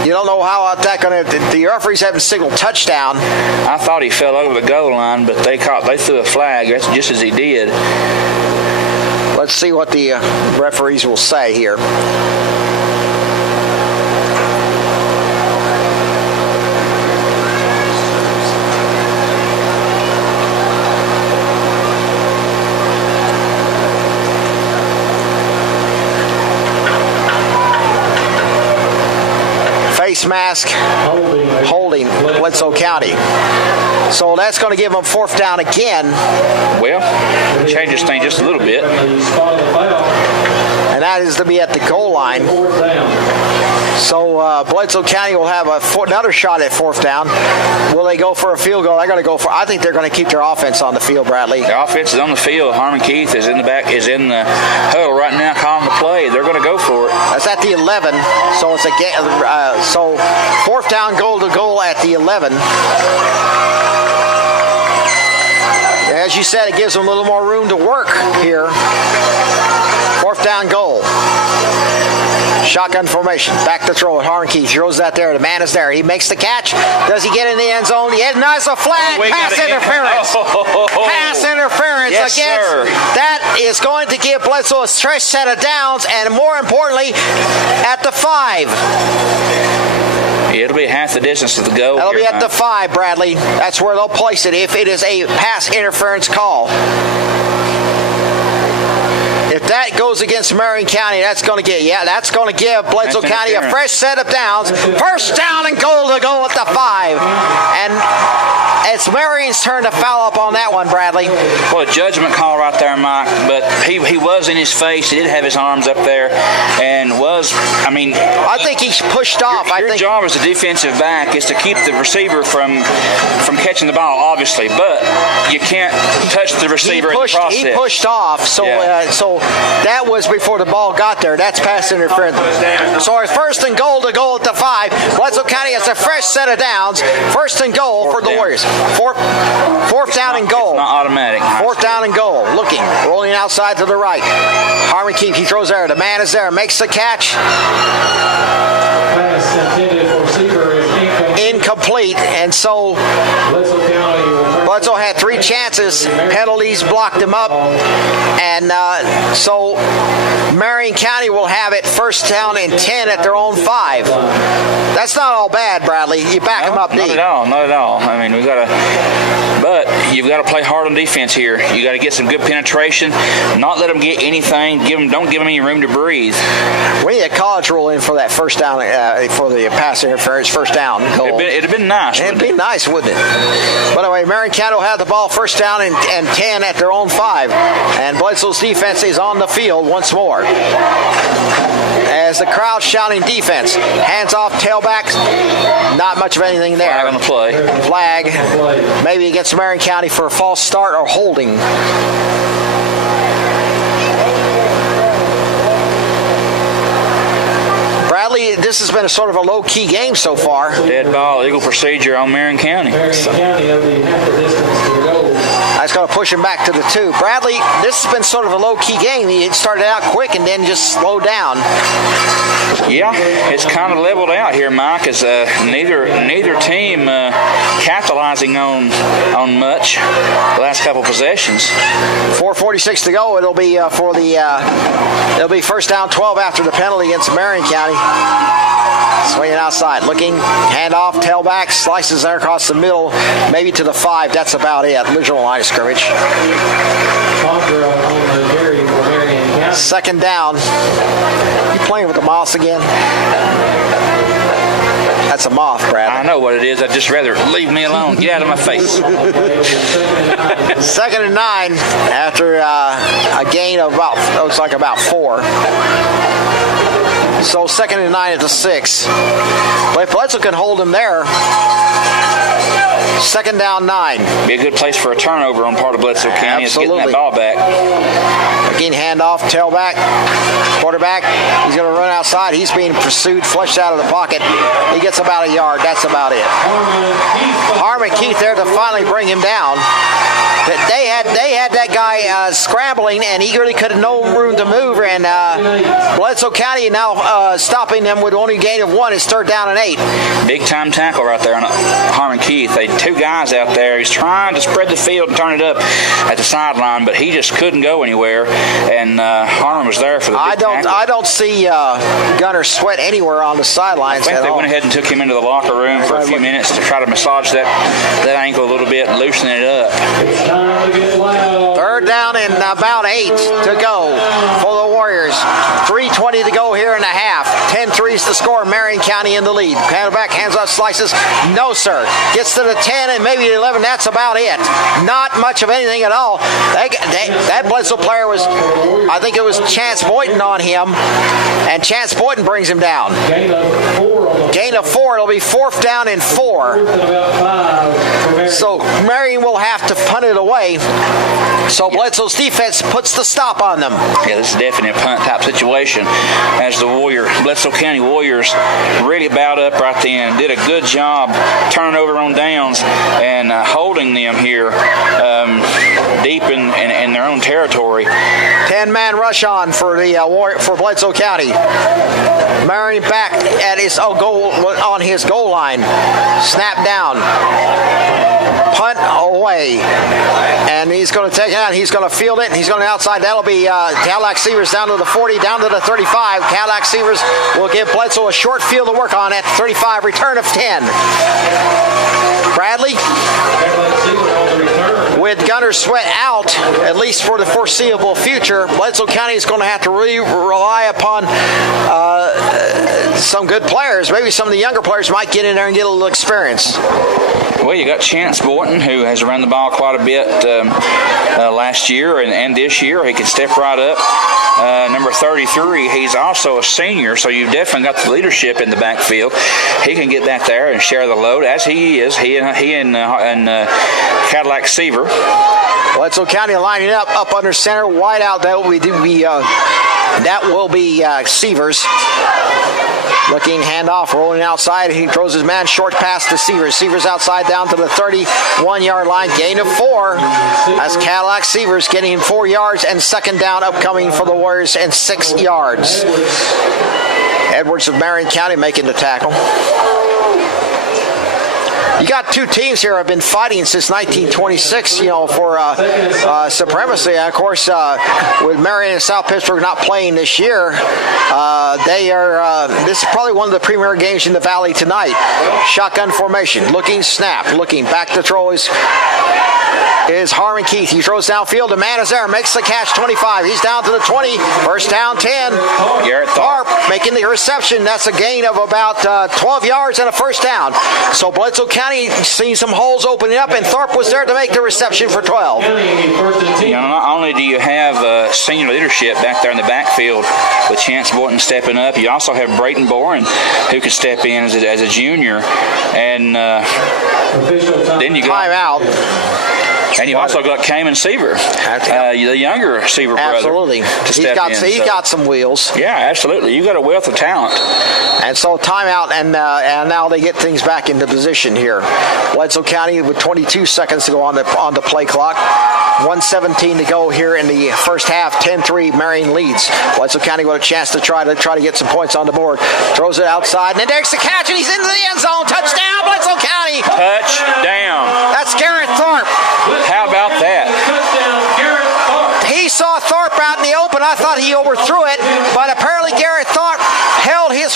You don't know how that going to. The referees haven't signaled touchdown. I thought he fell over the goal line, but they threw a flag. That's just as he did. Let's see what the referees will say here. Face mask holding Bledsoe County. So that's going to give them 4th down again. Well, changes things just a little bit. And that is to be at the goal line. So Bledsoe County will have another shot at 4th down. Will they go for a field goal? They're going to go for. I think they're going to keep their offense on the field, Bradley. The offense is on the field. Harmon Keith is in the huddle right now, calling the play. They're going to go for it. That's at the 11. So it's so 4th down goal to goal at the 11. As you said, it gives them a little more room to work here. 4th down goal. Shotgun formation. Back to throw at Harmon Keith. Throws that there. The man is there. He makes the catch. Does he get in the end zone? Yeah, nice. A flag. Pass interference. Pass interference Yes, sir. That is going to give Bledsoe a fresh set of downs, and more importantly, at the 5. It'll be half the distance to the goal. That'll be at the 5, Bradley. That's where they'll place it if it is a pass interference call. If that goes against Marion County, that's going to give Bledsoe County a fresh set of downs. First down and goal to go at the 5. And it's Marion's turn to foul up on that one, Bradley. Well, a judgment call right there, Mike, but he was in his face. He did have his arms up there and I think he pushed off. Your job as a defensive back is to keep the receiver from catching the ball, obviously, but you can't touch the receiver in the process. He pushed off, so that was before the ball got there. That's pass interference. So it's first and goal to go at the 5. Bledsoe County has a fresh set of downs. First and goal for the Warriors. Fourth down and goal. It's not automatic. Fourth down and goal. Looking, rolling outside to the right. Harmon Keefe, he throws there. The man is there, makes the catch. Pass intended for receiver is Incomplete, and so Bledsoe had 3 chances. Penalties blocked him up, and so Marion County will have it first down and 10 at their own 5. That's not all bad, Bradley. You back them up deep. Not at all. I mean, but you've got to play hard on defense here. You got to get some good penetration, not let them get anything. Don't give them any room to breathe. We need a college rule in for that first down, for the pass interference, first down goal. It'd have been nice. It'd be nice, wouldn't it? But anyway, Marion County will have the ball first down and 10 at their own 5. And Bledsoe's defense is on the field once more. As the crowd shouting defense. Hands off, tailbacks. Not much of anything there. Flag on the play. Flag. Maybe against Marion County for a false start or holding. Bradley, this has been a sort of a low-key game so far. Dead ball, legal procedure on Marion County. Marion County will be half the distance to the goal. That's going to push him back to the 2. Bradley, this has been sort of a low-key game. He started out quick and then just slowed down. Yeah, it's kind of leveled out here, Mike, as neither team capitalizing on much the last couple possessions. 4:46 to go. It'll be it'll be first down 12 after the penalty against Marion County. Swinging outside, looking, handoff, tailback, slices there across the middle, maybe to the 5. That's about it. Original line of scrimmage. Second down. You playing with the mouse again? That's a moth, Brad. I know what it is. I'd just rather leave me alone. Get out of my face. Second and 9 after a gain of looks like about 4. So second and 9 at the 6. But if Bledsoe can hold him there, second down 9. Be a good place for a turnover on part of Bledsoe County. Absolutely. Is getting that ball back. Again, handoff, tailback, quarterback. He's going to run outside. He's being pursued, flushed out of the pocket. He gets about a yard. That's about it. Harmon Keefe there to finally bring him down. They had that guy scrambling, and he really could have no room to move. And Bledsoe County now stopping them with only a gain of 1. It's third down and 8. Big time tackle right there on Harmon Keefe. They had 2 guys out there. He's trying to spread the field and turn it up at the sideline, but he just couldn't go anywhere. And Harmon was there for the big tackle. I don't see Gunner Sweat anywhere on the sidelines. I think they went ahead and took him into the locker room for a few minutes to try to massage that ankle a little bit and loosen it up. Third down and about 8 to go for the Warriors. 3:20 to go here in the half. 10-3 is the score. Marion County in the lead. Back, hands off, slices. No, sir. Gets to the 10 and maybe the 11. That's about it. Not much of anything at all. That Bledsoe player was, I think it was Chance Boynton on him, and Chance Boynton brings him down. Gain of 4. It'll be fourth down and 4. So Marion will have to punt it away. So Bledsoe's defense puts the stop on them. Yeah, this is definitely a punt type situation as the Bledsoe County Warriors really bowed up right then. Did a good job turning over on downs and holding them here. deep in their own territory. 10-man rush on for the for Bledsoe County. Marion back at his goal on his goal line. Snap down. Punt away. And he's going to take it out. He's going to field it. He's going to outside. That'll be Cadillac Seavers down to the 40, down to the 35. Cadillac Seavers will give Bledsoe a short field to work on at the 35. Return of 10. Bradley, with Gunner Sweat out, at least for the foreseeable future, Bledsoe County is going to have to really rely upon some good players. Maybe some of the younger players might get in there and get a little experience. Well, you got Chance Boynton, who has run the ball quite a bit last year and this year. He can step right up. Number 33, he's also a senior, so you've definitely got the leadership in the backfield. He can get back there and share the load, as he is. He and Cadillac Seaver. Bledsoe County lining up under center, wide out. That will be Seavers. Looking handoff, rolling outside. He throws his man short pass to Seavers. Seavers outside down to the 31-yard line. Gain of 4. As Cadillac Seavers getting 4 yards and second down upcoming for the Warriors and 6 yards. Edwards of Marion County making the tackle. You got two teams here have been fighting since 1926, for supremacy. And of course, with Marion and South Pittsburgh not playing this year, they are. This is probably one of the premier games in the Valley tonight. Shotgun formation, looking snap, looking back to throw is Harmon Keith. He throws downfield. The man is there, makes the catch. 25. He's down to the 20. First down, 10. Garrett Tharp making the reception. That's a gain of about 12 yards and a first down. So Bledsoe County seen some holes opening up, and Tharp was there to make the reception for 12. Not only do you have senior leadership back there in the backfield with Chance Boynton stepping up, you also have Brayton Boren who can step in as a junior, and then you got timeout. And you also got Cayman Seaver, the younger Seaver brother. Absolutely. He's got some wheels. Yeah, absolutely. You got a wealth of talent. And so timeout, and now they get things back into position here. Bledsoe County with 22 seconds to go on the play clock. 1:17 to go here in the first half. 10-3 Marion leads. Bledsoe County got a chance to try to get some points on the board. Throws it outside, and then there's the catch, and he's into the end zone. Touchdown, Bledsoe County. Touchdown. That's Garrett Tharp. How about that? He saw Tharp out in the open. I thought he overthrew it, but apparently Garrett Tharp held his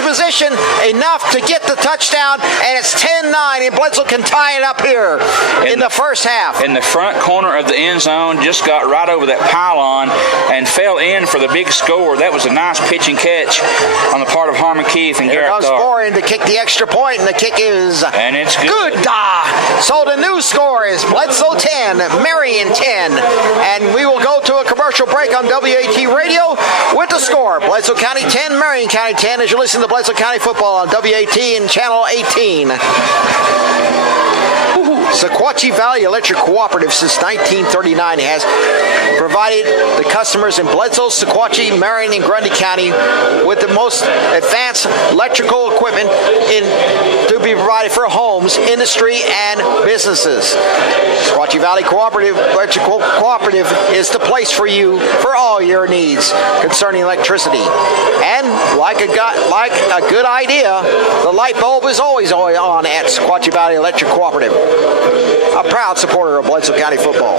position enough to get the touchdown, and it's 10-9, and Bledsoe can tie it up here in the first half. In the front corner of the end zone, just got right over that pylon and fell in for the big score. That was a nice pitch and catch on the part of Harmon Keith and Garrett Tharp. Here comes Boren to kick the extra point, and the kick is and it's good. So the new score is Bledsoe 10, Marion 10. And we will go to a commercial break on WAT Radio with the score. Bledsoe County 10, Marion County 10, as you listen to Bledsoe County football on WAT and Channel 18. Sequatchie Valley Electric Cooperative since 1939 has provided the customers in Bledsoe, Sequatchie, Marion, and Grundy County with the most advanced electrical equipment to be provided for homes, industry, and businesses. Sequatchie Valley Electrical Cooperative is the place for you for all your needs concerning electricity. And like a good idea, the light bulb is always on at Sequatchie Valley Electric Cooperative. A proud supporter of Bledsoe County football.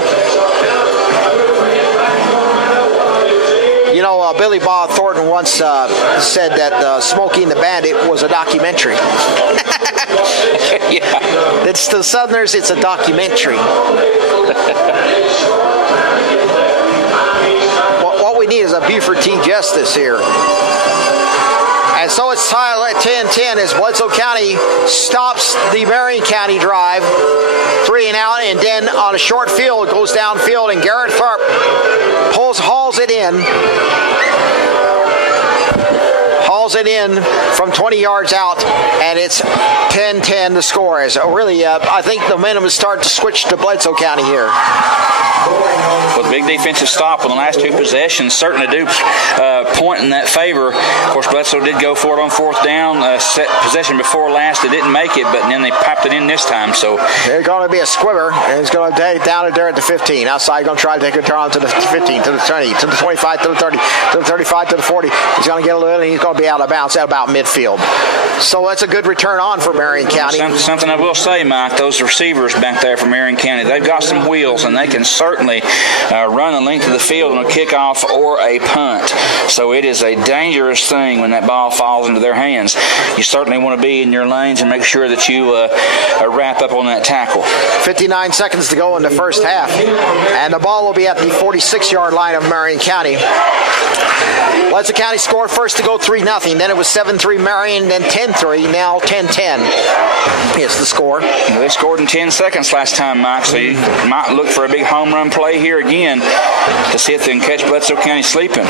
Billy Bob Thornton once said that Smokey and the Bandit was a documentary. Yeah. It's the Southerners, it's a documentary. What we need is a Buford T. Justice here. And so it's tied at 10-10 as Bledsoe County stops the Marion County drive. 3 and out, and then on a short field, goes downfield, and Garrett Tharp hauls it in from 20 yards out, and it's 10-10 the score. I think the momentum is starting to switch to Bledsoe County here. With big defensive stop on the last two possessions certainly do point in that favor. Of course, Bledsoe did go for it on fourth down. Set possession before last, they didn't make it, but then they popped it in this time. So there's going to be a squibber, and he's going to take it down to there at the 15. Outside, going to try to take it down to the 15, to the 20, to the 25, to the 30, to the 35, to the 40. He's going to get a little, and he's going to be out of bounds at about midfield. So that's a good return on for Marion County. Something I will say, Mike, those receivers back there for Marion County, they've got some wheels, and they can certainly run the length of the field on a kickoff or a punt. So it is a dangerous thing when that ball falls into their hands. You certainly want to be in your lanes and make sure that you wrap up on that tackle. 59 seconds to go in the first half, and the ball will be at the 46-yard line of Marion County. Bledsoe County scored first to go 3-0. Then it was 7-3 Marion, then 10-3. Now 10-10 is the score. They scored in 10 seconds last time, Mike, so you might look for a big home run play here again to see if they can catch Bledsoe County sleeping.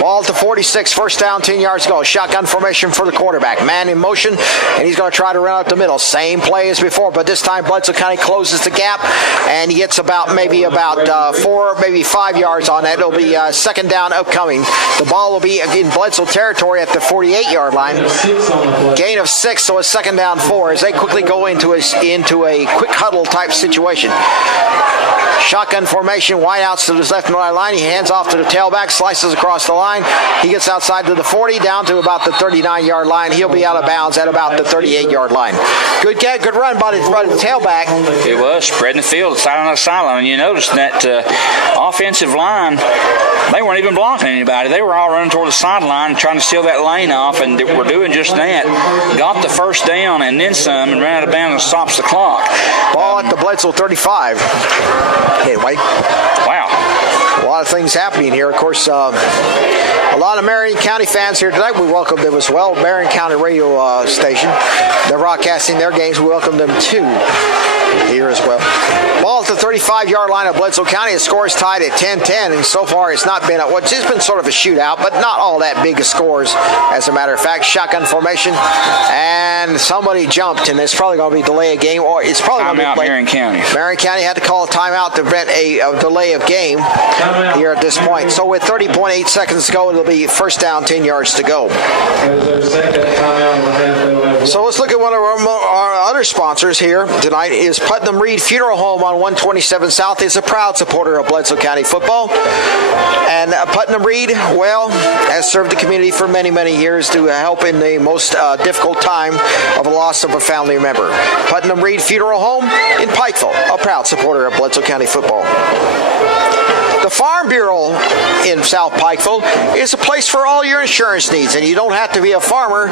Ball to 46, first down, 10 yards to go. Shotgun formation for the quarterback. Man in motion, and he's going to try to run up the middle. Same play as before, but this time Bledsoe County closes the gap, and he gets about 4, maybe 5 yards on that. It'll be second down upcoming. The ball will be in Bledsoe territory at the 48-yard line. Gain of 6, so it's second down 4 as they quickly go into a quick huddle type situation. Shotgun formation, wideouts to his left and right line. He hands off to the tailback, slices across the line. He gets outside to the 40, down to about the 39-yard line. He'll be out of bounds at about the 38-yard line. Good run by the tailback. It was spreading the field, sideline to sideline. And you notice that offensive line, they weren't even blocking anybody. They were all running toward the sideline, trying to steal that lane off, and we're doing just that. Got the first down and then some, and ran out of bounds and stops the clock. Ball at the Bledsoe 35. Anyway. Wow. A lot of things happening here. Of course, a lot of Marion County fans here tonight. We welcome them as well. Marion County radio station. They're broadcasting their games. We welcome them too here as well. Ball at the 35-yard line of Bledsoe County. The score is tied at 10-10, and so far it's not been it's been sort of a shootout, but not all that big of scores. As a matter of fact, shotgun formation, and somebody jumped, and it's probably going to be delay of game, or it's probably going to be Marion County. Marion County had to call a timeout to prevent a delay of game here at this point. So with 30.8 seconds to go, it'll be first down, 10 yards to go. So let's look at one of our other sponsors here tonight. Is Putnam Reed Funeral Home on 127 South. Is a proud supporter of Bledsoe County football. And Putnam Reed, has served the community for many, many years to help in the most difficult time of a loss of a family member. Putnam Reed Funeral Home in Pikeville, a proud supporter of Bledsoe County football. The Farm Bureau in South Pikeville is a place for all your insurance needs, and you don't have to be a farmer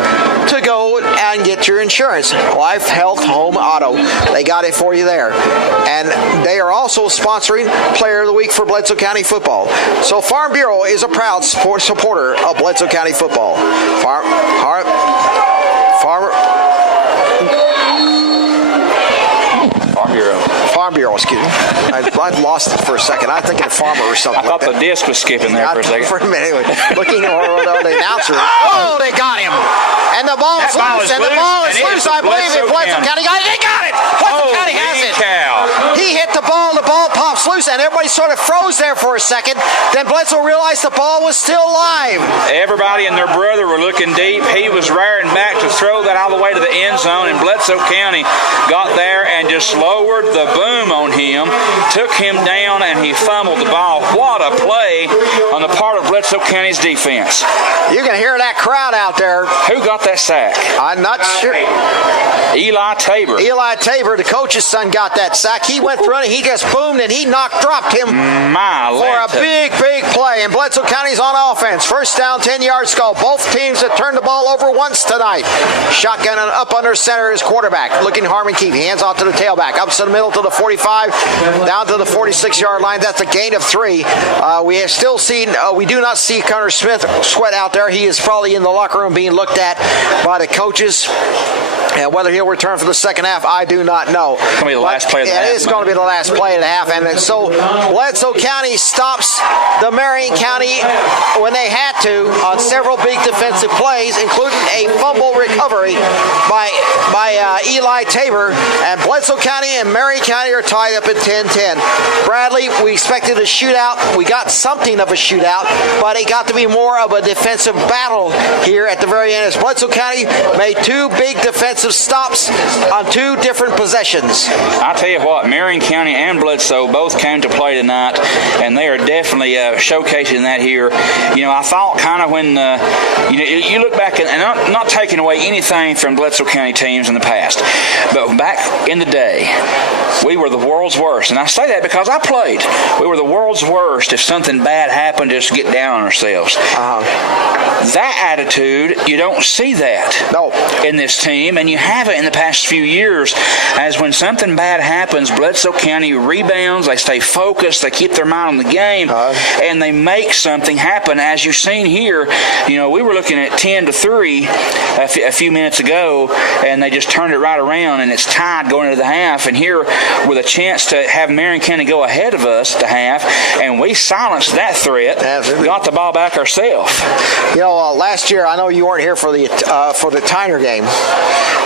to go and get your insurance. Life, health, home, auto, they got it for you there. And they are also sponsoring Player of the Week for Bledsoe County football. So Farm Bureau is a proud supporter of Bledsoe County football. Farm Bureau, excuse me. I lost it for a second. I was thinking of farmer or something. I thought the disc was skipping there for a second. For a minute, anyway. Looking over the announcer. Oh, they got him. And the ball is loose. And the ball is loose, I believe, in Bledsoe County. They got it. Bledsoe County has it. He hit the ball pops loose, and everybody sort of froze there for a second. Then Bledsoe realized the ball was still live. Everybody and their brother were looking deep. He was rearing back to throw that all the way to the end zone, and Bledsoe County got there and just lowered the boom on him, took him down, and he fumbled the ball. What a play on the part of Bledsoe County's defense. You can hear that crowd out there. Who got that sack? I'm not sure. Eli Tabor. Eli Tabor, the coach's son, got that sack. He went running. He just boomed, and he dropped him for a big, big play. And Bledsoe County's on offense. First down, 10 yards to go. Both teams have turned the ball over once tonight. Shotgun and up under center is quarterback. Looking Harmon Keefe. Hands off to the tailback. Up to the middle to the 45. Down to the 46-yard line. That's a gain of 3. We have still seen, we do not see Connor Sweat out there. He is probably in the locker room being looked at by the coaches. And whether he'll return for the second half, I do not know. It's going to be the last play of the half. It is going to be the last play of the half. And so Bledsoe County stops the Marion County when they had to on several big defensive plays, including a fumble recovery by Eli Tabor. And Bledsoe County and Marion County are are tied up at 10-10. Bradley, we expected a shootout. We got something of a shootout, but it got to be more of a defensive battle here at the very end as Bledsoe County made two big defensive stops on two different possessions. I tell you what, Marion County and Bledsoe both came to play tonight, and they are definitely showcasing that here. You know, I thought kind of when you look back and I'm not taking away anything from Bledsoe County teams in the past, but back in the day, we were the world's worst. And I say that because I played. We were the world's worst. If something bad happened, just get down on ourselves. That attitude, you don't see that in this team, and you have it in the past few years. As when something bad happens, Bledsoe County rebounds, they stay focused, they keep their mind on the game, and they make something happen. As you've seen here, you know, we were looking at 10-3 a few minutes ago, and they just turned it right around, and it's tied going into the half. And here, with a chance to have Marion County go ahead of us at the half, and we silenced that threat. Absolutely. Got the ball back ourselves. You know, last year, I know you weren't here for the Tyner game,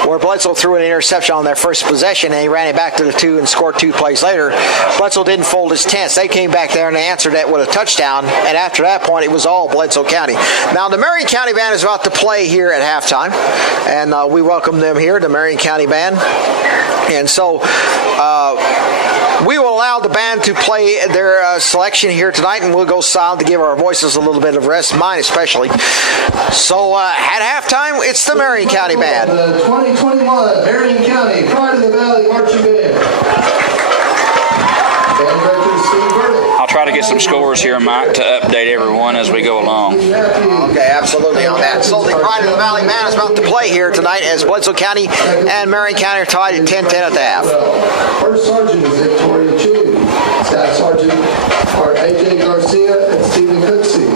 where Bledsoe threw an interception on their first possession, and he ran it back to the 2 and scored 2 plays later. Bledsoe didn't fold his tents. They came back there and they answered that with a touchdown, and after that point, it was all Bledsoe County. Now, the Marion County Band is about to play here at halftime, and we welcome them here, the Marion County Band. And so we will allow the band to play their selection here tonight, and we'll go silent to give our voices a little bit of rest, mine especially. So at halftime, it's the Marion County Band. The 2021 Marion County Pride of the Valley Marching Band. Band director Steve Burdick. I'll try to get some scores here, Mike, to update everyone as we go along. Okay, absolutely on that. So the Pride of the Valley Band is about to play here tonight as Bledsoe County and Marion County are tied at 10-10 at the half. First Sergeant is Victoria Chu. Staff Sergeant are A.J. Garcia and Stephen Cooksey.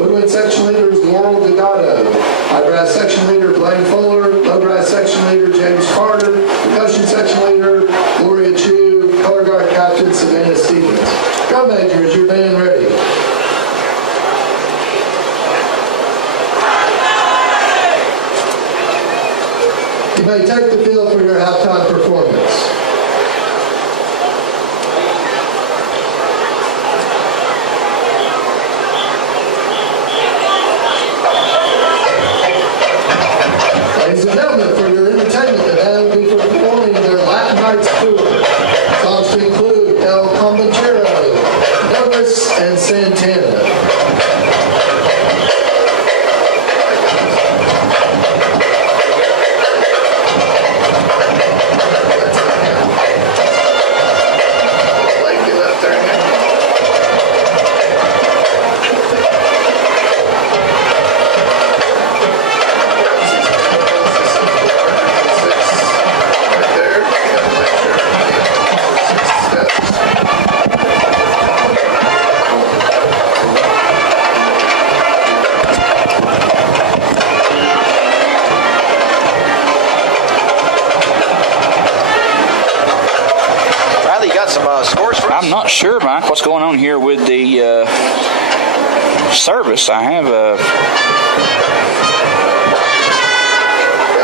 Women's Section Leader is Laurel Delgado. High Brass Section Leader Blaine Fuller. Low Brass Section Leader James Carter. Percussion Section Leader Gloria Chu. Color Guard Captain Savannah Stevens. Drum Major, is your band ready? You may take the field for your halftime performance. Ladies and gentlemen, for your entertainment, the band will be performing their Latin Nights tour. Songs to include El Comanchero, Douglas, and Santana. I'm not sure, Mike, what's going on here with the service. I have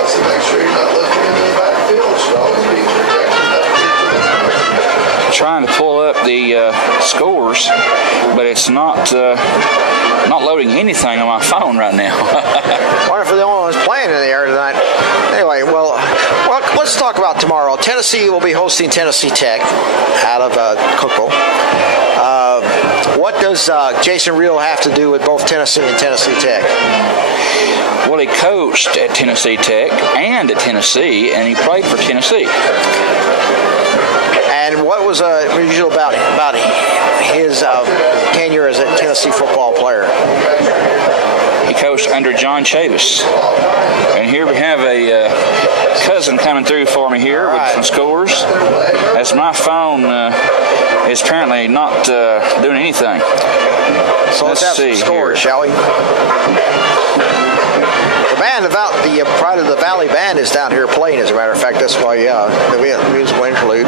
Also make sure you're not looking into the backfield. It should always be projected up. trying to pull up the scores, but it's not loading anything on my phone right now. Wonder if they're the only ones playing in the air tonight. Anyway, well, let's talk about tomorrow. Tennessee will be hosting Tennessee Tech out of Cookville. What does Jason Reel have to do with both Tennessee and Tennessee Tech? Well, he coached at Tennessee Tech and at Tennessee, and he played for Tennessee. And what was unusual about his tenure as a Tennessee football player? He coached under John Chavis. And here we have a cousin coming through for me here with some scores. As my phone is apparently not doing anything. So let's have some scores, shall we? The band about the Pride of the Valley Band is down here playing, as a matter of fact. That's why, the musical interlude.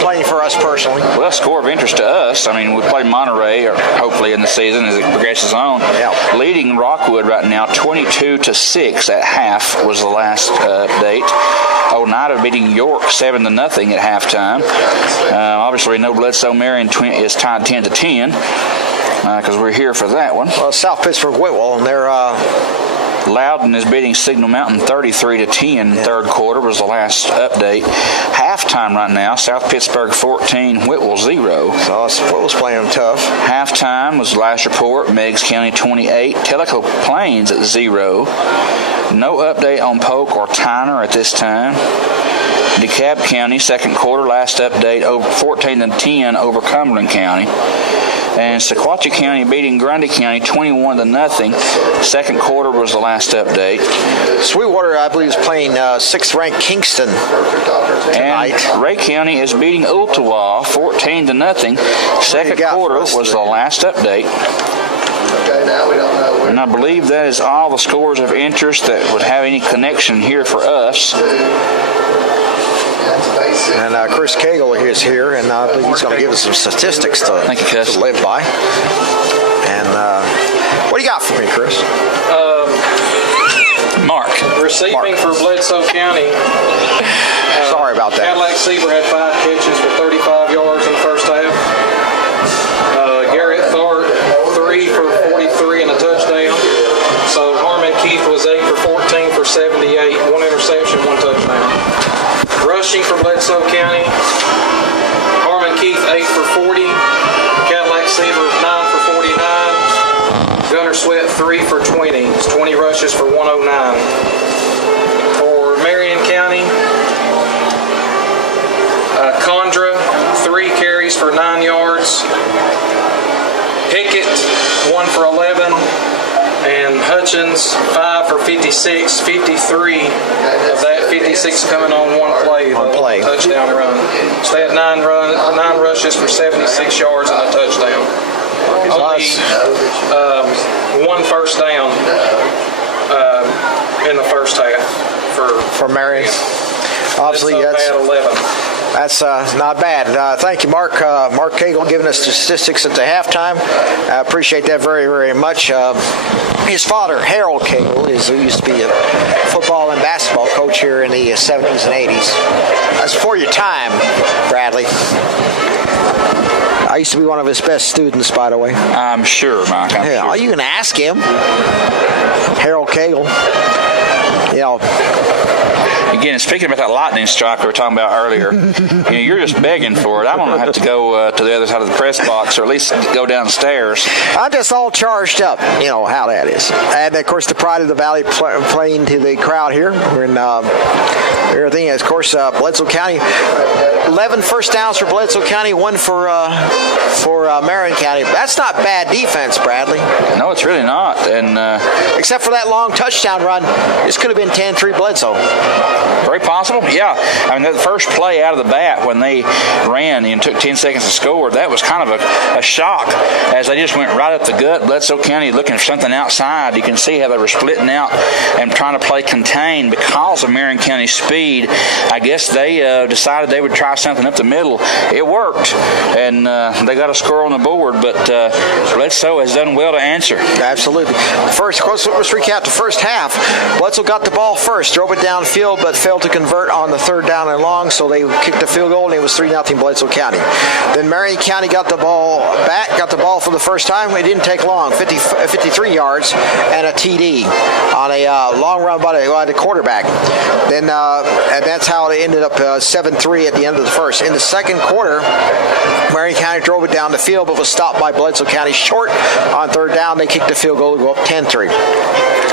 Playing for us personally? Well, score of interest to us. I mean, we play Monterey, or hopefully in the season as it progresses on. Yeah. Leading Rockwood right now, 22-6 at half was the last date. Oneida beating York 7-0 at halftime. Obviously, we know Bledsoe Marion is tied 10-10 because we're here for that one. Well, South Pittsburgh Whitwell, and they're Loudon is beating Signal Mountain 33-10. Third quarter was the last update. Halftime right now, South Pittsburgh 14, Whitwell 0. so Whitwell's playing them tough. Halftime was last report, Meigs County 28, Tellico Plains at 0. No update on Polk or Tyner at this time. DeKalb County, second quarter, last update, over 14-10 over Cumberland County. And Sequatchie County beating Grundy County 21-0. Second quarter was the last update. Sweetwater, I believe, is playing 6th-ranked Kingston tonight. And Ray County is beating Ooltewah 14-0. Second quarter was the last update. Okay, now we don't know. And I believe that is all the scores of interest that would have any connection here for us. And Chris Cagle is here, and I believe he's going to give us some statistics to live by. And what do you got for me, Chris? Mark. Receiving for Bledsoe County. Sorry about that. Cadillac Seaver had 5 catches for 35 yards in the first half. Garrett Thart, 3 for 43 and a touchdown. So Harmon Keith was 8 for 14 for 78, 1 interception, 1 touchdown. Rushing for Bledsoe County, Harmon Keith 8 for 40, Cadillac Seaver 9 for 49, Gunner Sweat 3 for 20. It's 20 rushes for 109. For Marion County, Condra 3 carries for 9 yards, Pickett 1 for 11, and Hutchins 5 for 56, 53 of that 56 coming on one play. Touchdown run. So they had 9 rushes for 76 yards and a touchdown. Only 1 first down in the first half for Marion. Obviously, that's not bad. Thank you, Mark. Mark Cagle giving us statistics at the halftime. I appreciate that very, very much. His father, Harold Cagle, used to be a football and basketball coach here in the 70s and 80s. That's before your time, Bradley. I used to be one of his best students, by the way. I'm sure, Mike. Sure. You can ask him. Harold Cagle. Again, speaking about that lightning strike we were talking about earlier, you're just begging for it. I don't have to go to the other side of the press box, or at least go downstairs. I'm just all charged up. You know how that is. And, of course, the pride of the Valley playing to the crowd here. We're in everything. Of course, Bledsoe County, 11 first downs for Bledsoe County, 1 for Marion County. That's not bad defense, Bradley. No, it's really not. And except for that long touchdown run, this could have been 10-3 Bledsoe. Very possible, yeah. I mean, that first play out of the bat when they ran and took 10 seconds to score, that was kind of a shock as they just went right up the gut. Bledsoe County looking for something outside. You can see how they were splitting out and trying to play contain because of Marion County's speed. I guess they decided they would try something up the middle. It worked, and they got a score on the board, but Bledsoe has done well to answer. Absolutely. First, of course, let's recap the first half. Bledsoe got the ball first, drove it downfield, but failed to convert on the 3rd down and long, so they kicked the field goal, and it was 3-0 Bledsoe County. Then Marion County got the ball back, got the ball for the first time. It didn't take long, 53 yards and a TD on a long run by the quarterback. Then and that's how it ended up 7-3 at the end of the first. In the second quarter, Marion County drove it down the field, but was stopped by Bledsoe County short on 3rd down. They kicked the field goal to go up 10-3.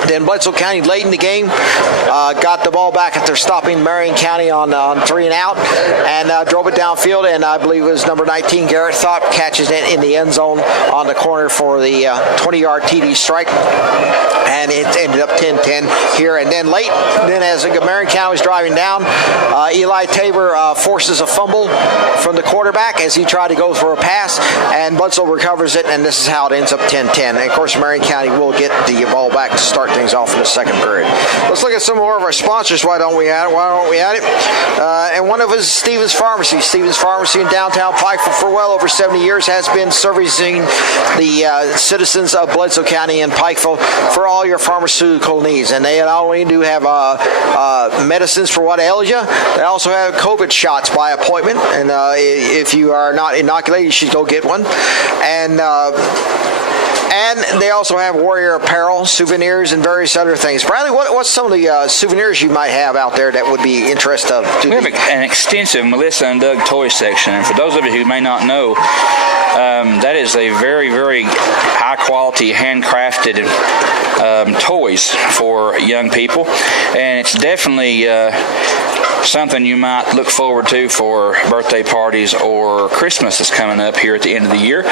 Then Bledsoe County late in the game got the ball back after stopping Marion County on 3 and out, and drove it downfield, and I believe it was number 19 Garrett Thought catches it in the end zone on the corner for the 20-yard TD strike, and it ended up 10-10 here. And then late, as Marion County was comes driving down. Eli Tabor forces a fumble from the quarterback as he tried to go for a pass, and Bledsoe recovers it, and this is how it ends up 10-10. And of course, Marion County will get the ball back to start things off in the second period. Let's look at some more of our sponsors. Why don't we add it? And one of us is Stevens Pharmacy. Stevens Pharmacy in downtown Pikeville for well over 70 years has been servicing the citizens of Bledsoe County and Pikeville for all your pharmaceutical needs. And they not only do have medicines for what ails you, they also have COVID shots by appointment. And if you are not inoculated, you should go get one. And they also have Warrior apparel, souvenirs, and various other things. Bradley, what's some of the souvenirs you might have out there that would be interest of? We have an extensive Melissa and Doug toy section. And for those of you who may not know, that is a very, very high-quality, handcrafted toys for young people. And it's definitely something you might look forward to for birthday parties or Christmas that's coming up here at the end of the year,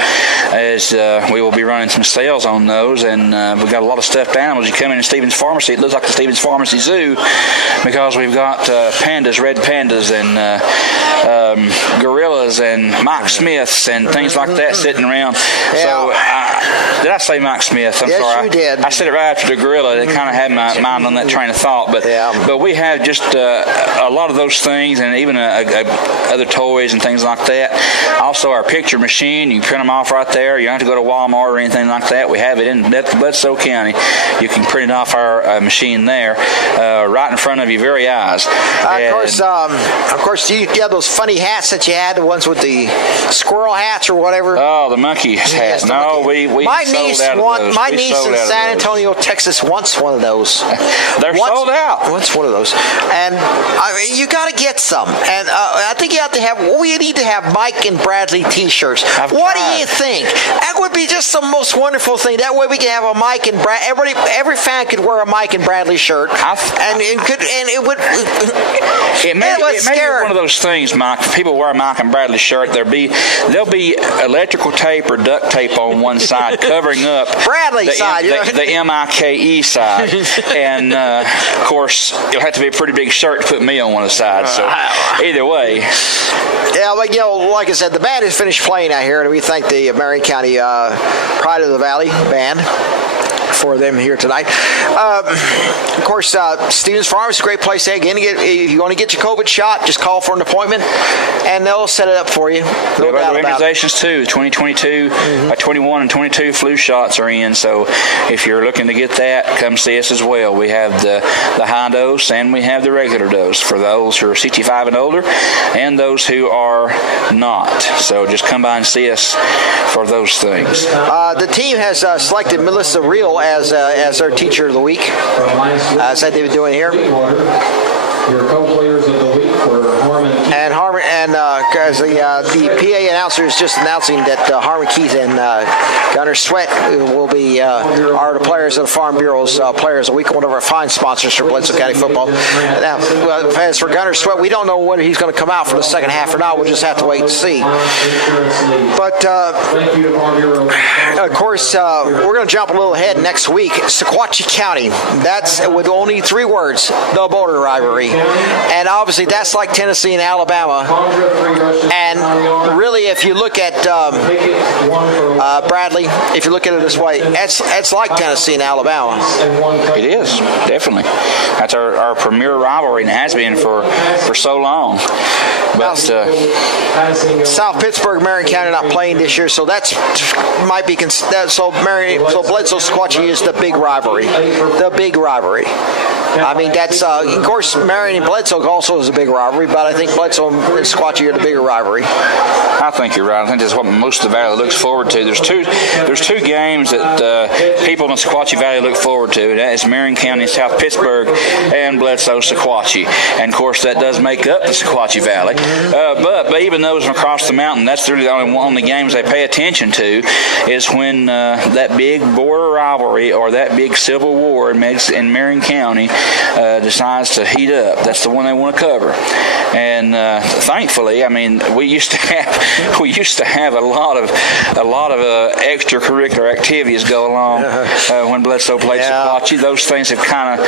as we will be running some sales on those. And we've got a lot of stuffed animals. You come into Stevens Pharmacy, it looks like the Stevens Pharmacy Zoo, because we've got pandas, red pandas, and gorillas, and Mike Smiths, and things like that sitting around. Yeah. So, did I say Mike Smith? I'm yes, sorry. You did. I said it right after the gorilla. It kind of had my mind on that train of thought. But we have just a lot of those things, and even other toys and things like that. Also, our picture machine, you can print them off right there. You don't have to go to Walmart or anything like that. We have it in Bledsoe County. You can print it off our machine there, right in front of your very eyes. Of course, you have those funny hats that you had, the ones with the squirrel hats or whatever. Oh, the monkey hats. Yes, no, monkey. we my sold niece out of those. My niece in San Antonio, Texas, wants one of those. They're sold out. Wants one of those, and you got to get some. And I think you have to have. We need to have Mike and Bradley T-shirts. What do you think? That would be just the most wonderful thing. That way we can have a Mike and Brad. Every fan could wear a Mike and Bradley shirt, It may be one of those things, Mike. If people wear a Mike and Bradley shirt, there'll be electrical tape or duct tape on one side covering up Bradley's side, the MIKE side, and of course it'll have to be a pretty big shirt to put me on one side. So either way, yeah. But like I said, the band has finished playing out here, and we thank the Marion County Pride of the Valley band for them here tonight. Of course, Stevens Farm is a great place. Again, if you want to get your COVID shot, just call for an appointment, and they'll set it up for you. No doubt about it. Immunizations too. 2022, 21 and 22 flu shots are in. So if you're looking to get that, come see us as well. We have the high dose and we have the regular dose for those who are 65 and older, and those who are not. So just come by and see us for those things. The team has selected Melissa Reel as their teacher of the week. As they've been doing here. Your co-players of the week were Harmon Keith. The PA announcer is just announcing that Harmon Keith and Gunnar Sweat will be are the players of the Farm Bureau's Players of the Week, one of our fine sponsors for Bledsoe County football. Now, as for Gunnar Sweat, we don't know whether he's going to come out for the second half or not. We'll just have to wait and see. But of course, we're going to jump a little ahead next week. Sequatchie County. That's with only 3 words: the border rivalry. And obviously, that's like Tennessee and Alabama. And really, if you look at Bradley, if you look at it this way, it's like Tennessee and Alabama. It is, definitely. That's our premier rivalry, and has been for so long. But South Pittsburgh, Marion County not playing this year, so that's might be so Bledsoe Sequatchie is the big rivalry. The big rivalry. I mean, that's of course Marion and Bledsoe also is a big rivalry, but I think Bledsoe and Sequatchie are the bigger rivalry. I think you're right. I think that's what most of the Valley looks forward to. There's two games that people in the Sequatchie Valley look forward to. That is Marion County, South Pittsburgh, and Bledsoe Sequatchie. And of course, that does make up the Sequatchie Valley. But even those from across the mountain, that's really the only games they pay attention to, is when that big border rivalry or that big civil war in Marion County decides to heat up. That's the one they want to cover. And thankfully, I mean, we used to have a lot of extracurricular activities go along when Bledsoe played Sequatchie. Those things have kind of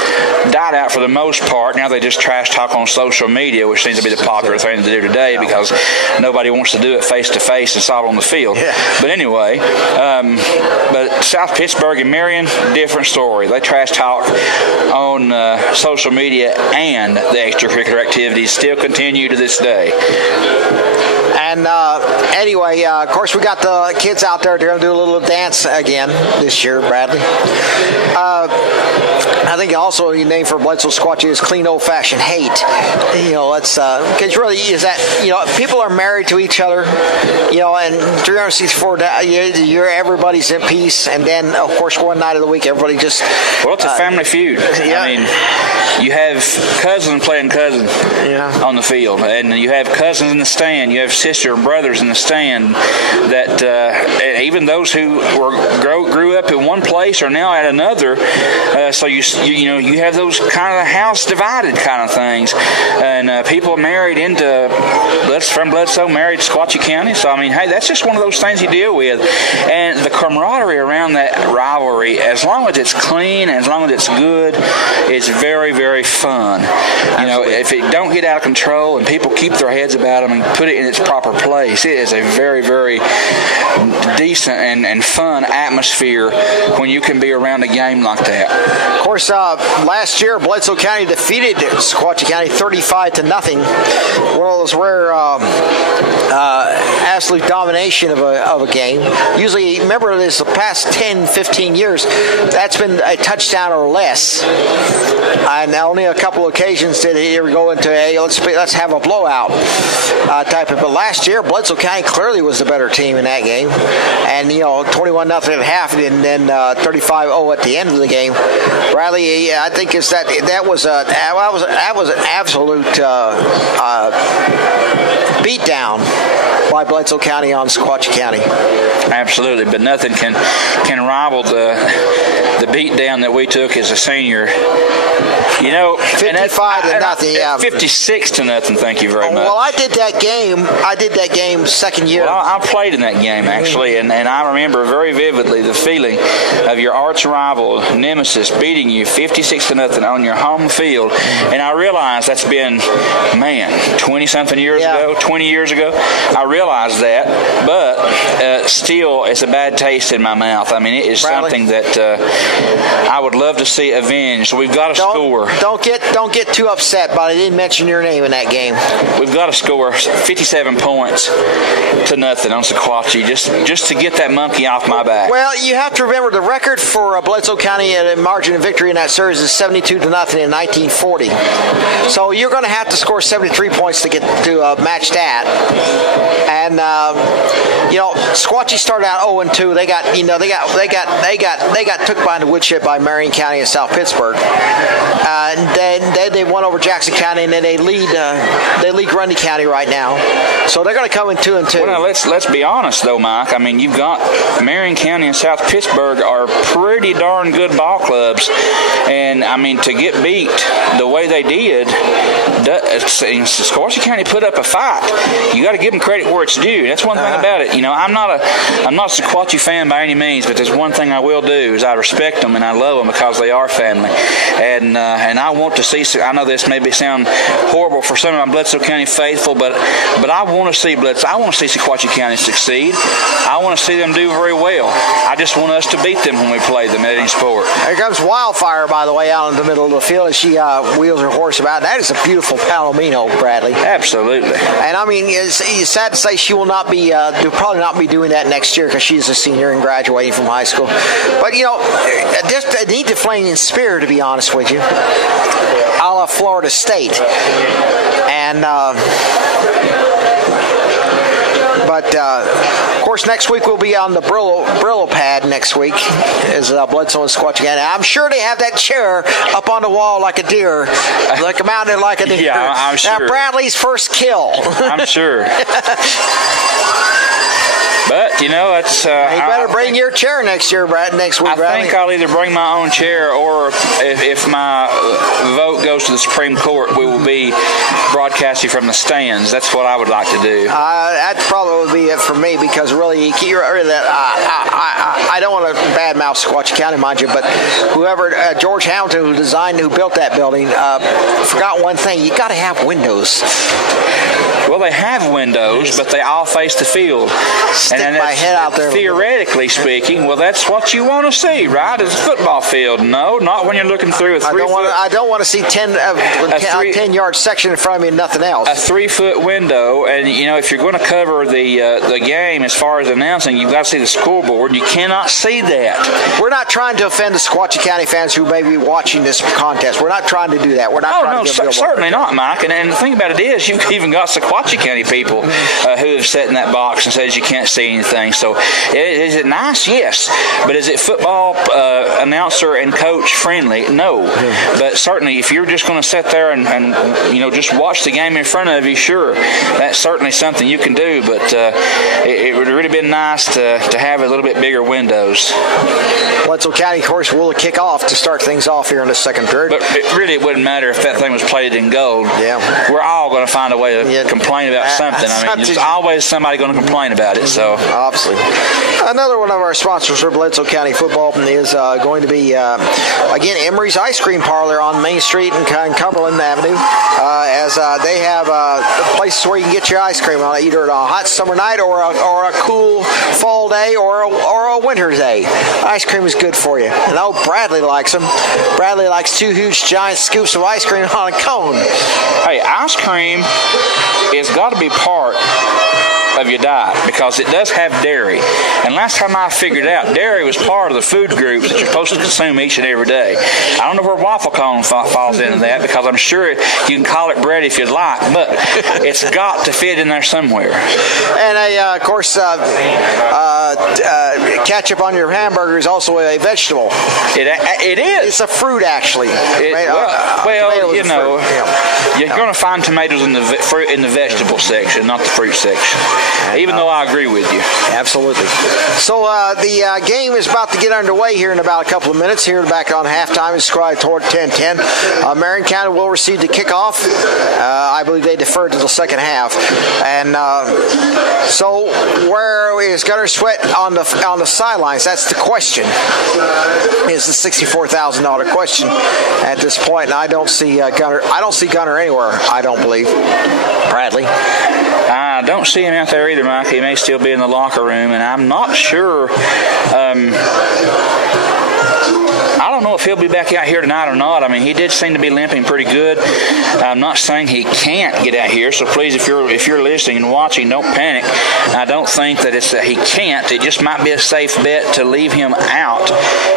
died out for the most part. Now they just trash talk on social media, which seems to be the popular thing to do today because nobody wants to do it face to face and saw it on the field. But anyway, but South Pittsburgh and Marion, different story. They trash talk on social media, and the extracurricular activities still continue to this day. And anyway, of course, we got the kids out there. They're going to do a little dance again this year, Bradley. I think also the name for Bledsoe Sequatchie is Clean Old Fashioned Hate. You know, it's because really is that, you know, people are married to each other, you know, and 364 days, everybody's in peace, and then of course one night of the week everybody just. Well, it's a family feud. I mean, you have cousins playing cousin on the field, and you have cousins in the stand. You have sister and brothers in the stand. That even those who grew up in one place are now at another. So you have those kind of house divided kind of things, and people married from Bledsoe married to Sequatchie County. So I mean, hey, that's just one of those things you deal with, and the camaraderie around that rivalry, as long as it's clean, as long as it's good, it's very, very fun. You know, if it don't get out of control and people keep their heads about them and put it in its proper place, it is a very, very decent and fun atmosphere when you can be around a game like that. Of course, last year Bledsoe County defeated Sequatchie County 35-0. One of those rare absolute domination of a game. Usually, remember this, the past 10-15 years, that's been a touchdown or less. And only a couple of occasions did it ever go into let's have a blowout type of. But last year, Bledsoe County clearly was the better team in that game, and 21-0 at half, and then 35-0 at the end of the game. Bradley, I think that was an absolute beatdown by Bledsoe County on Sequatchie County. Absolutely, but nothing can rival the beatdown that we took as a senior. 55-0. 56-0. Thank you very much. Well, I did that game second year. Well, I played in that game actually, and I remember very vividly the feeling of your arch rival nemesis beating you 56-0 on your home field, and I realized that's been 20-something years ago, 20 years ago. I realized that, but still, it's a bad taste in my mouth. I mean, it is something that I would love to see avenged. So we've got to score. Don't get too upset, but I didn't mention your name in that game. We've got to score 57 points to nothing on Sequatchie just to get that monkey off my back. Well, you have to remember the record for Bledsoe County at a margin of victory in that series is 72-0 in 1940. So you're going to have to score 73 points to get to match that. And Sequatchie started out 0-2. They got took behind the woodshed by Marion County and South Pittsburgh. And then they won over Jackson County, and then they lead Grundy County right now. So they're going to come in 2-2. Well, let's be honest though, Mike. I mean, you've got Marion County and South Pittsburgh are pretty darn good ball clubs, and I mean to get beat the way they did, Sequatchie County put up a fight. You got to give them credit where it's due. That's one thing about it. I'm not a Sequatchie fan by any means, but there's one thing I will do is I respect them and I love them because they are family, and I want to see. I know this may sound horrible for some of my Bledsoe County faithful, but I want to see Bledsoe. I want to see Sequatchie County succeed. I want to see them do very well. I just want us to beat them when we play them at any sport. Here comes Wildfire, by the way, out in the middle of the field as she wheels her horse about. That is a beautiful Palomino, Bradley. Absolutely. And I mean, it's sad to say she will not be, probably not be doing that next year because she's a senior and graduating from high school. But just a neat deflating spear, to be honest with you, a la Florida State. And of course, next week we'll be on the Brillo pad next week as Bledsoe and Sequatchie County. I'm sure they have that chair up on the wall like a deer, mounted like a deer. Yeah, I'm sure. Now, Bradley's first kill. I'm sure. But that's. You better bring your chair next year, Brad. Next week, I think I'll either bring my own chair, or if my vote goes to the Supreme Court, we will be broadcasting from the stands. That's what I would like to do. That probably would be it for me, because really, I don't want to badmouth Sequatchie County, mind you, but whoever George Hamilton, who built that building, forgot one thing: you got to have windows. Well, they have windows, but they all face the field. Stick my head out there. Theoretically speaking, well, that's what you want to see, right? Is a football field. No, not when you're looking through a 3 foot. I don't want to see 10-yard section in front of me and nothing else. A 3-foot window, and if you're going to cover the game as far as announcing, you've got to see the scoreboard. You cannot see that. We're not trying to offend the Sequatchie County fans who may be watching this contest. We're not trying to do that. We're not trying to give certainly not, Mike. And the thing about it is, you've even got Sequatchie County people who have sat in that box and says you can't see anything. So is it nice? Yes. But is it football announcer and coach friendly? No. But certainly if you're just going to sit there and just watch the game in front of you, sure, that's certainly something you can do. But it would have really been nice to have a little bit bigger windows. Bledsoe County, of course, will kick off to start things off here in the second period. But it wouldn't matter if that thing was plated in gold. Yeah. We're all going to find a way to complain about something. I mean, there's always somebody going to complain about it. So obviously, another one of our sponsors for Bledsoe County football is going to be again Emery's Ice Cream Parlor on Main Street and Cumberland Avenue, as they have places where you can get your ice cream on either a hot summer night or a cool fall day or a winter day. Ice cream is good for you. And Bradley likes them. Bradley likes 2 huge giant scoops of ice cream on a cone. Hey, ice cream has got to be part of your diet because it does have dairy. And last time I figured out, dairy was part of the food groups that you're supposed to consume each and every day. I don't know where waffle cone falls into that, because I'm sure you can call it bread if you'd like, but it's got to fit in there somewhere. And of course, ketchup on your hamburger is also a vegetable. It is. It's a fruit, actually. You're going to find tomatoes in the vegetable section, not the fruit section. Even though I agree with you. Absolutely. So the game is about to get underway here in about a couple of minutes. Here back on halftime, it's scored toward 10-10. Marion County will receive the kickoff. I believe they deferred to the second half. And so where is Gunner Sweat on the sidelines? That's the question. Is the $64,000 question at this point? And I don't see Gunner. I don't see Gunner anywhere. I don't believe. Bradley. I don't see him out there either, Mike. He may still be in the locker room, and I'm not sure. I don't know if he'll be back out here tonight or not. I mean, he did seem to be limping pretty good. I'm not saying he can't get out here, so please, if you're listening and watching, don't panic. I don't think that it's that he can't. It just might be a safe bet to leave him out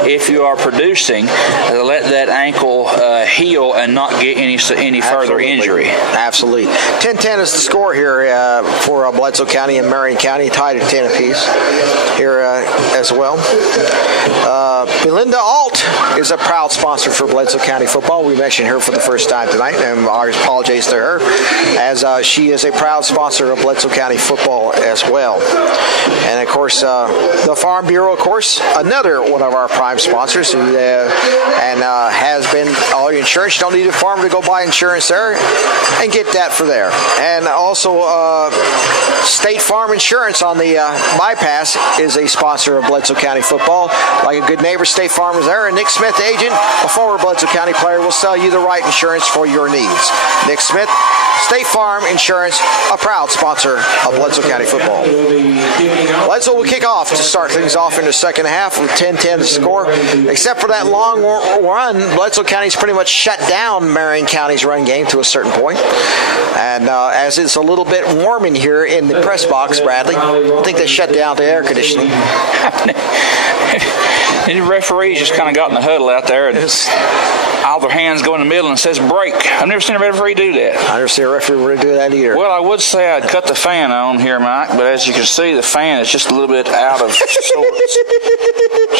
if you are producing. Let that ankle heal and not get any further injury. Absolutely. 10-10 is the score here for Bledsoe County and Marion County, tied at 10 apiece here as well. Belinda Alt is a proud sponsor for Bledsoe County football. We mentioned her for the first time tonight, and I apologize to her, as she is a proud sponsor of Bledsoe County football as well. And of course, the Farm Bureau, of course, another one of our prime sponsors, who has been all your insurance. You don't need a farmer to go buy insurance there, and get that for there. And also, State Farm Insurance on the bypass is a sponsor of Bledsoe County football. Like a good neighbor, State Farm is there, and Nick Smith, the agent, a former Bledsoe County player, will sell you the right insurance for your needs. Nick Smith, State Farm Insurance, a proud sponsor of Bledsoe County football. Bledsoe will kick off to start things off in the second half with 10-10 to score. Except for that long run, Bledsoe County's pretty much shut down Marion County's run game to a certain point. And as it's a little bit warm in here in the press box, Bradley, I think they shut down the air conditioning. The referees just kind of got in the huddle out there, and all their hands go in the middle and says break. I've never seen a referee do that. I never see a referee do that either. Well, I would say I'd cut the fan on here, Mike, but as you can see, the fan is just a little bit out of sorts.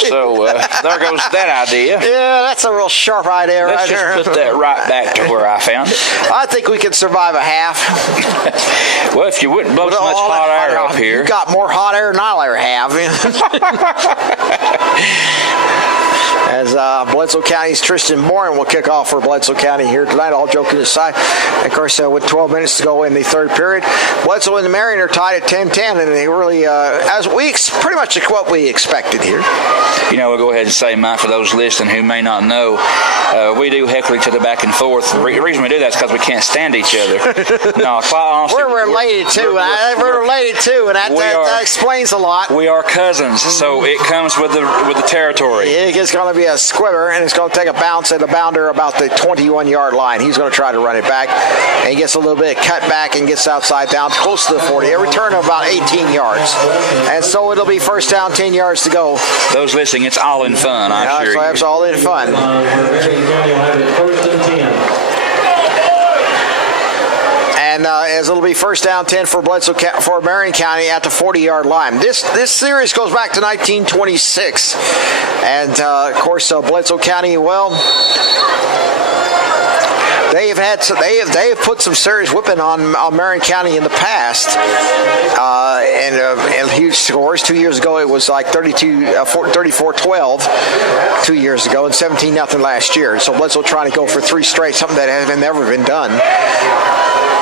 So there goes that idea. Yeah, that's a real sharp idea Let's right there. just put that right back to where I found it. I think we could survive a half. Well, if you wouldn't blow so much hot air up here. You got more hot air than I'll ever have. As Bledsoe County's Tristan Bourne will kick off for Bledsoe County here tonight, all joking aside. Of course, with 12 minutes to go in the third period, Bledsoe and the Marion are tied at 10-10, and they really, as we pretty much what we expected here. You know, we'll go ahead and say, Mike, for those listening who may not know, we do heckle each other back and forth. The reason we do that is because we can't stand each other. No, quite honestly, we're related too. We're related too, and that explains a lot. We are cousins, so it comes with the territory. It's going to be a squibber, and it's going to take a bounce at a bounder about the 21-yard line. He's going to try to run it back, and he gets a little bit cut back and gets outside down close to the 40. A return of about 18 yards, and so it'll be first down, 10 yards to go. Those listening, it's all in fun, I assure you. It's all in fun. And as it'll be first down 10 for for Marion County at the 40-yard line. This series goes back to 1926, and of course Bledsoe County. Well, they have put some serious whipping on Marion County in the past, and huge scores. 2 years ago it was like 34-12. 2 years ago, and 17-0 last year. So Bledsoe trying to go for three straight, something that has never been done.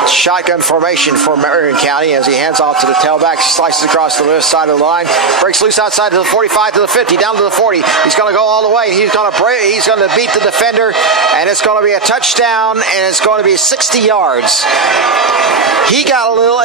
Shotgun formation for Marion County as he hands off to the tailback, slices across the left side of the line, breaks loose outside to the 45, to the 50, down to the 40. He's going to go all the way. He's going to beat the defender, and it's going to be a touchdown, and it's going to be 60 yards. He got a little.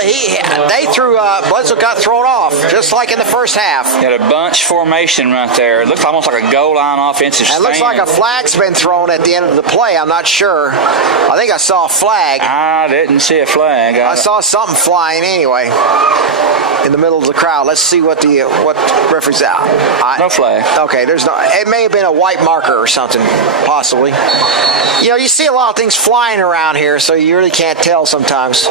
Bledsoe got thrown off, just like in the first half. Had a bunch formation right there. It looked almost like a goal line offensive stand. It looks like a flag's been thrown at the end of the play. I'm not sure. I think I saw a flag. I didn't see a flag. I saw something flying anyway in the middle of the crowd. Let's see what referee's out. No flag. Okay, there's no. It may have been a white marker or something, possibly. You know, you see a lot of things flying around here, so you really can't tell sometimes.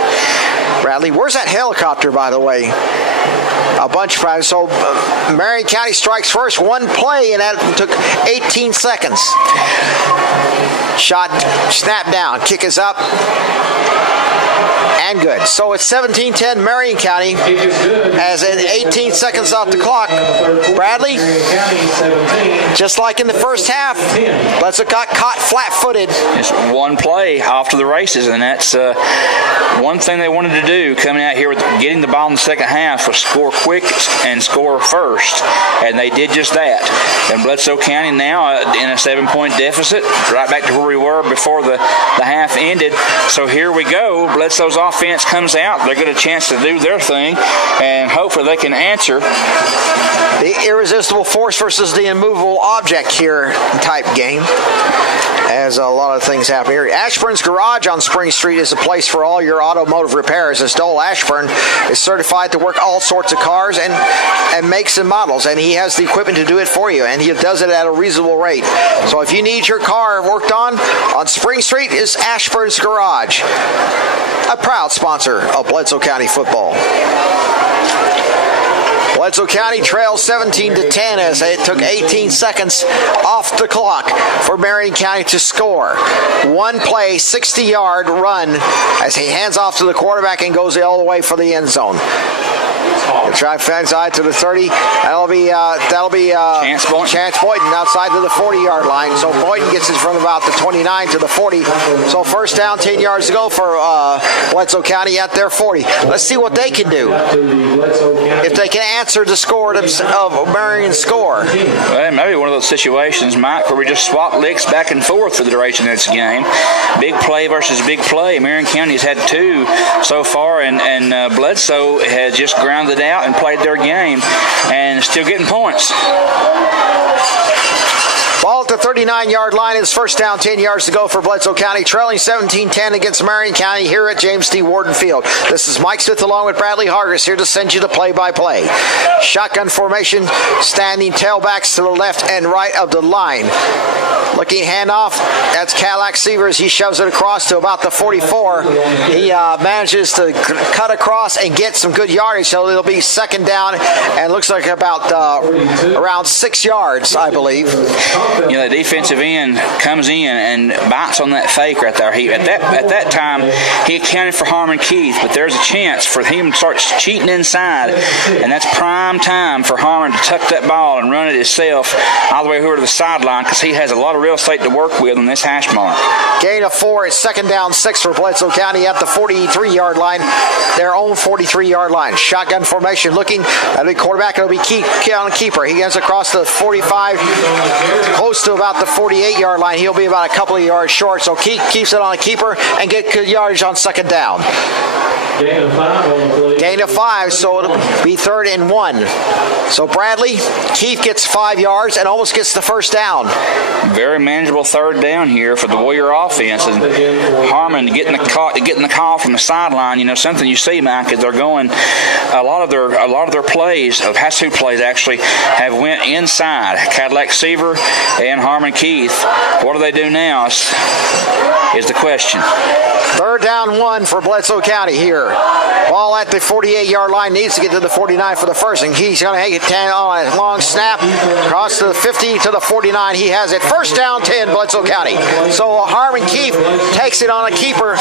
Bradley, where's that helicopter, by the way? A bunch of practice. So Marion County strikes first, one play, and that took 18 seconds. Shot, snap down, kick is up, and good. So it's 17-10 Marion County as in 18 seconds off the clock. Bradley, just like in the first half, Bledsoe got caught flat-footed. It's one play off to the races, and that's one thing they wanted to do coming out here with getting the ball in the second half was score quick and score first, and they did just that. And Bledsoe County now in a 7-point deficit, right back to where we were before the half ended. So here we go. Bledsoe's offense comes out. They get a chance to do their thing, and hopefully they can answer. The irresistible force versus the immovable object here type game, as a lot of things happen here. Ashburn's Garage on Spring Street is a place for all your automotive repairs, as Dole Ashburn is certified to work all sorts of cars and makes and models, and he has the equipment to do it for you, and he does it at a reasonable rate. So if you need your car worked on Spring Street is Ashburn's Garage, a proud sponsor of Bledsoe County football. Bledsoe County trails 17-10 as it took 18 seconds off the clock for Marion County to score. One play, 60-yard run as he hands off to the quarterback and goes all the way for the end zone. Try fans side to the 30. That'll be Chance Boynton outside to the 40-yard line. So Boynton gets it from about the 29 to the 40. So first down, 10 yards to go for Bledsoe County at their 40. Let's see what they can do. If they can answer the score of Marion's score. Well, maybe one of those situations, Mike, where we just swap licks back and forth for the duration of this game. Big play versus big play. Marion County has had two so far, and Bledsoe has just grounded out and played their game and still getting points. Ball at the 39-yard line is first down, 10 yards to go for Bledsoe County, trailing 17-10 against Marion County here at James T. Warden Field. This is Mike Smith along with Bradley Hargis here to send you the play-by-play. Shotgun formation, standing tailbacks to the left and right of the line. Looking handoff, that's Cadillac Severs. He shoves it across to about the 44. He manages to cut across and get some good yardage, so it'll be second down and looks like about around 6 yards, I believe. You know, the defensive end comes in and bites on that fake right there. At that time, he accounted for Harmon Keith, but there's a chance for him to start cheating inside, and that's prime time for Harmon to tuck that ball and run it himself all the way over to the sideline because he has a lot of real estate to work with on this hash mark. Gain of 4. It's second down 6 for Bledsoe County at the 43-yard line, their own 43-yard line. Shotgun formation looking at the quarterback. It'll be keeper. He gets across the 45, close to about the 48-yard line. He'll be about a couple of yards short, so keeps it on a keeper and get good yardage on second down. Gain of 5, so it'll be 3rd and 1. So Bradley, Keith gets 5 yards and almost gets the first down. Very manageable third down here for the Warrior offense, and Harmon getting the call from the sideline. You know, something you see, Mike, is they're going. A lot of their plays, past 2 plays actually, have went inside. Cadillac Seaver and Harmon Keith. What do they do now? Is the question. Third down 1 for Bledsoe County here. Ball at the 48-yard line, needs to get to the 49 for the first, and he's going to take it on a long snap across to the 50 to the 49. He has it. First down 10, Bledsoe County. So Harmon Keith takes it on a keeper.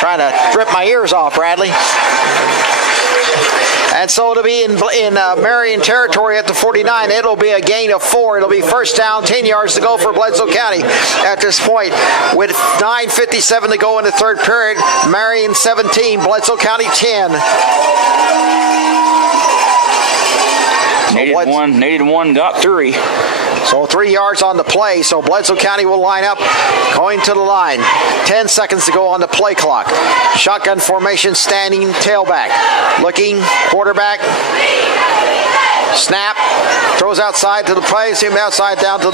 Trying to rip my ears off, Bradley. And so it'll be in Marion territory at the 49. It'll be a gain of 4. It'll be first down, 10 yards to go for Bledsoe County at this point. With 9:57 to go in the third period, Marion 17, Bledsoe County 10. Needed one, got 3. So 3 yards on the play. So Bledsoe County will line up, going to the line. 10 seconds to go on the play clock. Shotgun formation, standing tailback. Looking, quarterback. Snap, throws outside to the play, outside down to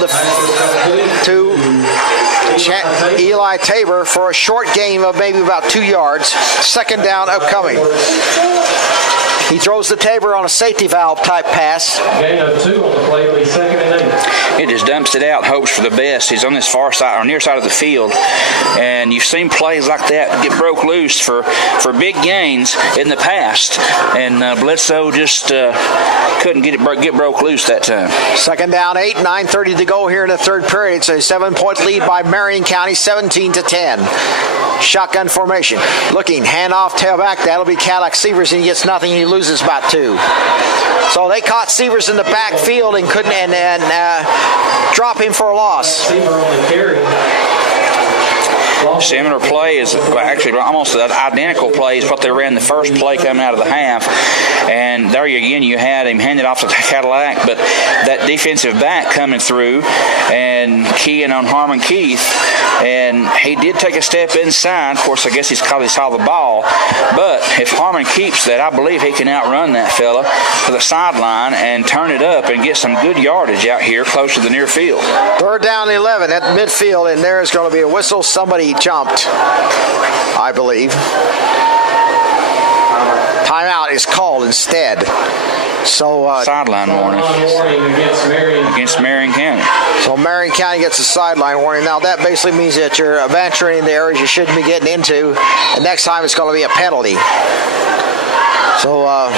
Eli Tabor for a short gain of maybe about 2 yards. Second down upcoming. He throws the Tabor on a safety valve type pass. Gain of 2 on the play, will be 2nd and 8. He just dumps it out, hopes for the best. He's on this far side or near side of the field, and you've seen plays like that get broke loose for big gains in the past, and Bledsoe just couldn't get broke loose that time. Second down 8, 9:30 to go here in the third period. It's a 7-point lead by Marion County, 17-10. Shotgun formation. Looking, handoff, tailback. That'll be Cadillac Severs, and he gets nothing. He loses about 2. So they caught Severs in the backfield and couldn't drop him for a loss. Similar play is actually almost an identical play is what they ran the first play coming out of the half. And there you had him handed off to Cadillac, but that defensive back coming through and keying on Harmon Keith, and he did take a step inside. Of course, I guess he saw the ball, but if Harmon keeps that, I believe he can outrun that fella to the sideline and turn it up and get some good yardage out here close to the near field. Third down 11 at midfield, and there's going to be a whistle. Somebody jumped, I believe. Timeout is called instead. So sideline warning against Marion County. So Marion County gets a sideline warning. Now that basically means that you're venturing into areas you shouldn't be getting into, and next time it's going to be a penalty. So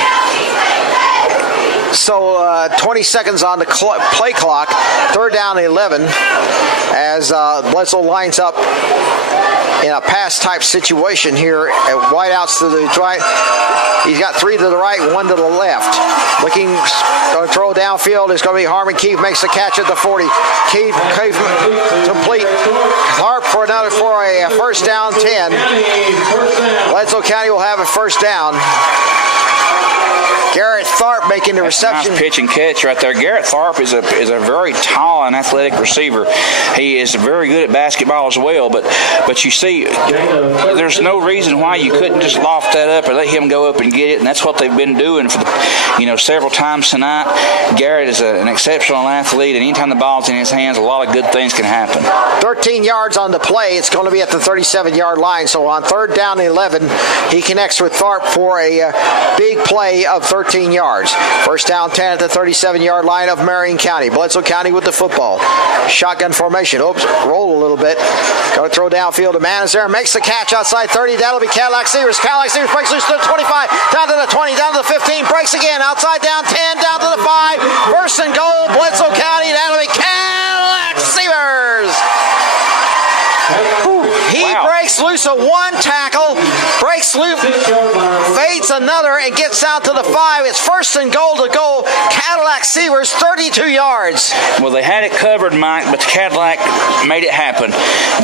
20 seconds on the play clock. Third down 11 as Bledsoe lines up in a pass-type situation here. Wideouts to the right. He's got 3 to the right, 1 to the left. Looking, going to throw downfield. It's going to be Harmon Keith makes the catch at the 40. Keith complete. Harp for a first down 10. Bledsoe County will have a first down. Garrett Tharp making the reception. Nice pitch and catch right there. Garrett Tharp is a very tall and athletic receiver. He is very good at basketball as well, but you see, there's no reason why you couldn't just loft that up and let him go up and get it, and that's what they've been doing for several times tonight. Garrett is an exceptional athlete, and anytime the ball's in his hands, a lot of good things can happen. 13 yards on the play. It's going to be at the 37-yard line. So on 3rd down and 11, he connects with Tharp for a big play of 13 yards. First down 10 at the 37-yard line of Marion County. Bledsoe County with the football. Shotgun formation. Oops, roll a little bit. Going to throw downfield. A man is there. Makes the catch outside 30. That'll be Cadillac Seavers. Cadillac Seavers breaks loose to the 25. Down to the 20. Down to the 15. Breaks again. Outside down 10. Down to the 5. First and goal. Bledsoe County. That'll be Cadillac Seavers. He breaks loose of one tackle, breaks loose, fades another, and gets out to the 5. It's first and goal to go. Cadillac Seavers, 32 yards. Well, they had it covered, Mike, but the Cadillac made it happen.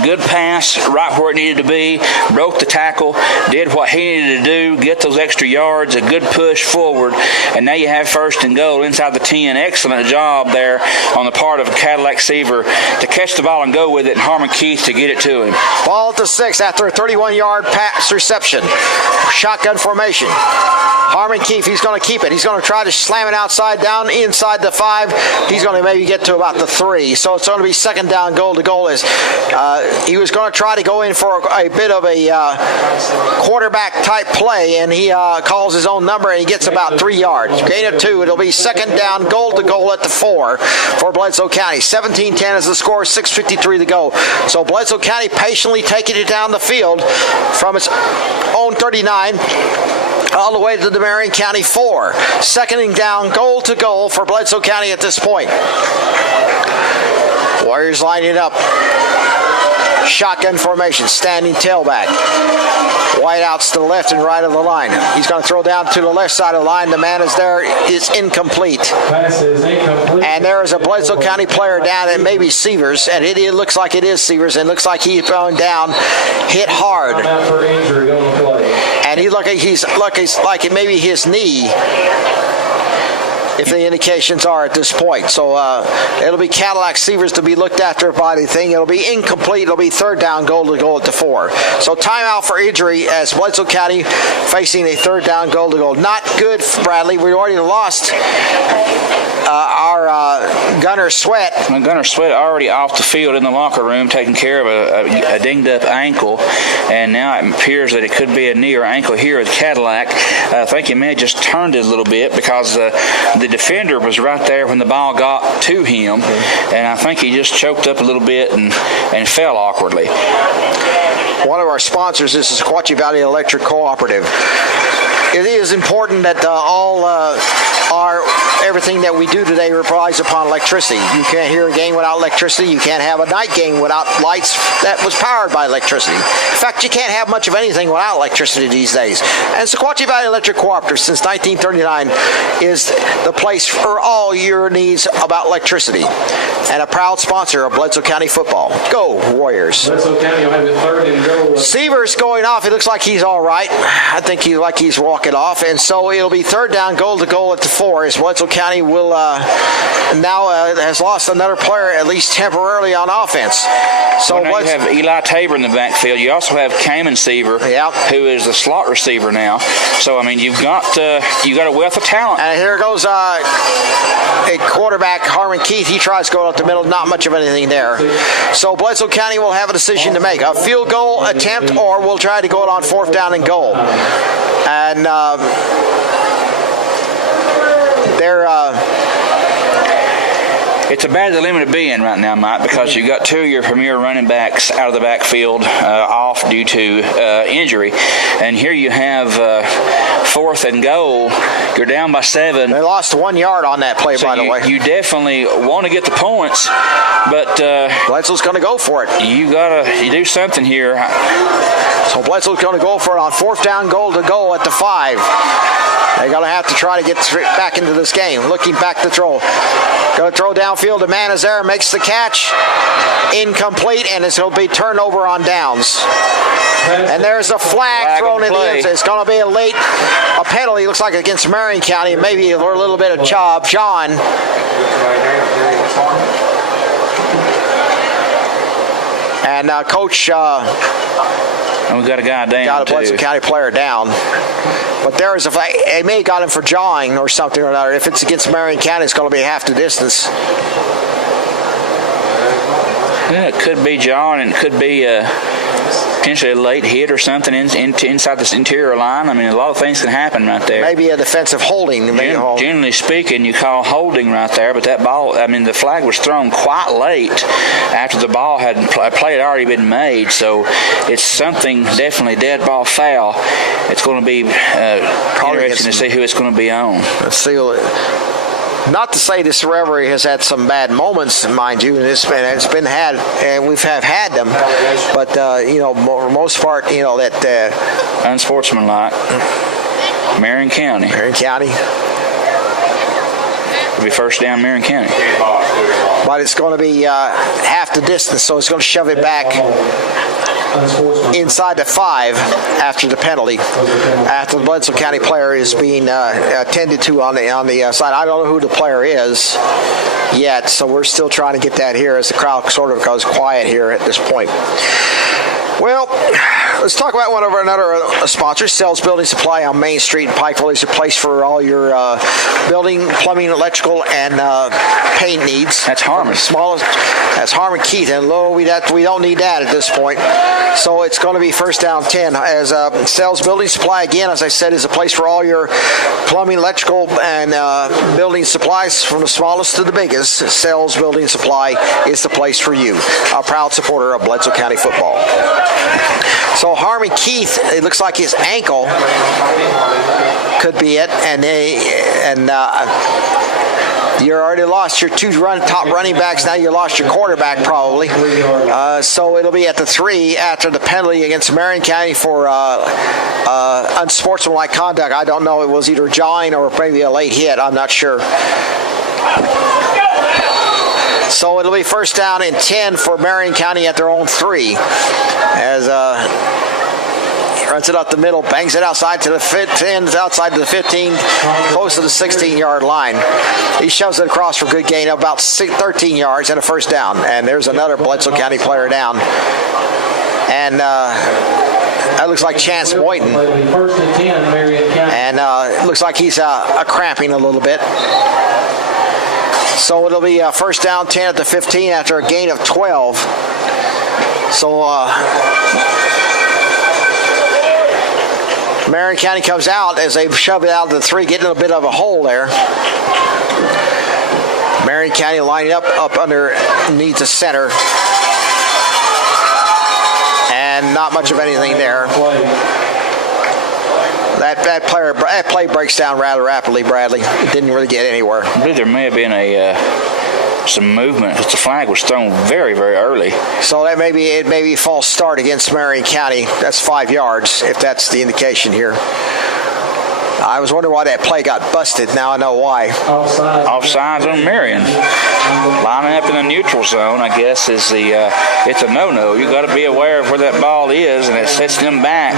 Good pass, right where it needed to be, broke the tackle, did what he needed to do, get those extra yards, a good push forward, and now you have first and goal inside the 10. Excellent job there on the part of Cadillac Seaver to catch the ball and go with it, and Harmon Keith to get it to him. Ball to 6 after a 31-yard pass reception. Shotgun formation. Harmon Keith, he's going to keep it. He's going to try to slam it outside down inside the 5. He's going to maybe get to about the 3. So it's going to be second down goal to goal. As he was going to try to go in for a bit of a quarterback type play, and he calls his own number and he gets about 3 yards. Gain of 2. It'll be second down goal to goal at the 4 for Bledsoe County. 17-10 is the score. 6:53 to go. So Bledsoe County patiently taking it down the field from its own 39 all the way to the Marion County 4. Second down goal to goal for Bledsoe County at this point. Warriors lining up. Shotgun formation, standing tailback. Wideouts to the left and right of the line. He's going to throw down to the left side of the line. The man is there. It's incomplete. Pass is incomplete. And there is a Bledsoe County player down, and maybe Seavers, and it looks like it is Seavers, and looks like he's going down, hit hard. Out for injury on the play. And he look like it maybe his knee, if the indications are at this point. So it'll be Cadillac Seavers to be looked after by the thing. It'll be incomplete. It'll be third down goal to goal at the 4. So timeout for injury as Bledsoe County facing a third down goal to goal. Not good, Bradley. We already lost our Gunner Sweat. Gunner Sweat already off the field in the locker room taking care of a dinged up ankle, and now it appears that it could be a knee or ankle here at Cadillac. I think he may have just turned it a little bit because the defender was right there when the ball got to him, and I think he just choked up a little bit and fell awkwardly. One of our sponsors is the Sequatchie Valley Electric Cooperative. It is important that everything that we do today relies upon electricity. You can't hear a game without electricity. You can't have a night game without lights that was powered by electricity. In fact, you can't have much of anything without electricity these days. And Sequatchie Valley Electric Cooperative, since 1939, is the place for all your needs about electricity. And a proud sponsor of Bledsoe County football. Go Warriors! Bledsoe County will have it third and goal. Seavers going off. It looks like he's all right. I think he's walking off. And so it'll be third down goal to goal at the 4 as Bledsoe County will now has lost another player, at least temporarily, on offense. So now you have Eli Tabor in the backfield. You also have Kamen Seaver, who is the slot receiver now. So I mean, you've got a wealth of talent. And here goes a quarterback, Harmon Keith. He tries to go up the middle. Not much of anything there. So Bledsoe County will have a decision to make: a field goal attempt, or we'll try to go it on fourth down and goal. And it's a bad dilemma to be in right now, Mike, because you've got 2 of your premier running backs out of the backfield off due to injury. And here you have fourth and goal. You're down by 7. They lost 1 yard on that play, so by the way. You definitely want to get the points, but Bledsoe's going to go for it. You do something here. So Bledsoe's going to go for it on fourth down goal to goal at the 5. They're going to have to try to get back into this game. Looking back to throw. Going to throw downfield. The man is there, makes the catch. Incomplete, and it's going to be turnover on downs. And there's a flag thrown in the end. It's going to be a penalty, looks like, against Marion County, maybe a little bit of John. And Coach... and we got a guy down, got a Bledsoe County player down. But there is they may have got him for jawing or something or another. If it's against Marion County, it's going to be half the distance. Yeah, it could be jawing, and it could be potentially a late hit or something inside this interior line. I mean, a lot of things can happen right there. Maybe a defensive holding. Generally speaking, you call holding right there, but that ball, I mean, the flag was thrown quite late after the ball play had already been made, so it's something definitely dead ball foul. It's going to be interesting to see who it's going to be on. Let's see. Not to say this referee has had some bad moments, mind you, and it's been had, and we've had them, but for most part, that unsportsmanlike. Marion County. It'll be first down, Marion County. But it's going to be half the distance, so it's going to shove it back inside the 5 after the penalty. After the Bledsoe County player is being attended to on the side. I don't know who the player is yet, so we're still trying to get that here as the crowd sort of goes quiet here at this point. Well, let's talk about one of our another sponsors, Sells Building Supply on Main Street in Pikeville. Is a place for all your building, plumbing, electrical, and paint needs. That's Harmon. That's Harmon Keith, and we don't need that at this point. So it's going to be first down 10. As Sells Building Supply, again, as I said, is a place for all your plumbing, electrical, and building supplies from the smallest to the biggest. Sells Building Supply is the place for you. A proud supporter of Bledsoe County football. So Harmon Keith, it looks like his ankle could be it, and you already lost your two top running backs. Now you lost your quarterback probably. So it'll be at the 3 after the penalty against Marion County for unsportsmanlike conduct. I don't know. It was either jawing or maybe a late hit. I'm not sure. So it'll be first down and 10 for Marion County at their own 3. As runs it up the middle, bangs it outside to the 15, outside to the 15, close to the 16-yard line. He shoves it across for good gain of about 13 yards and a first down. And there's another Bledsoe County player down. And that looks like Chance Boynton. And it looks like he's cramping a little bit. So it'll be first down 10 at the 15 after a gain of 12. So Marion County comes out as they shove it out to the 3, getting a bit of a hole there. Marion County lining up underneath the center. And not much of anything there. That play breaks down rather rapidly, Bradley. It didn't really get anywhere. I believe there may have been some movement because the flag was thrown very, very early. So that may be a false start against Marion County. That's 5 yards, if that's the indication here. I was wondering why that play got busted. Now I know why. Offsides on Marion. Lining up in the neutral zone, I guess, is it's a no-no. You got to be aware of where that ball is, and it sets them back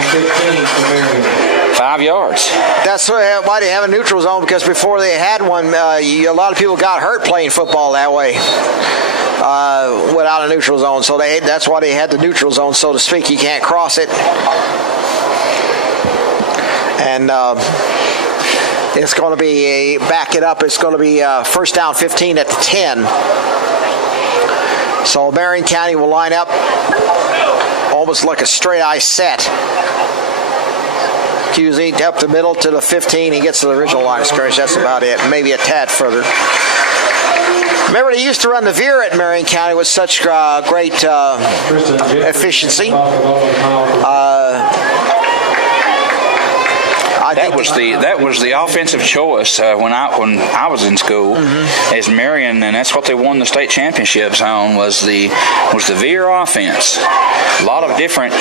5 yards. That's why they have a neutral zone, because before they had one, a lot of people got hurt playing football that way without a neutral zone. So that's why they had the neutral zone, so to speak. You can't cross it. And it's going to be back it up. It's going to be first down 15 at the 10. So Marion County will line up almost like a straight eye set. QZ up the middle to the 15. He gets to the original line of scrimmage. That's about it. Maybe a tad further. Remember, they used to run the veer at Marion County with such great efficiency. That was the offensive choice when I was in school, as Marion, and that's what they won the state championships on was the veer offense. A lot of different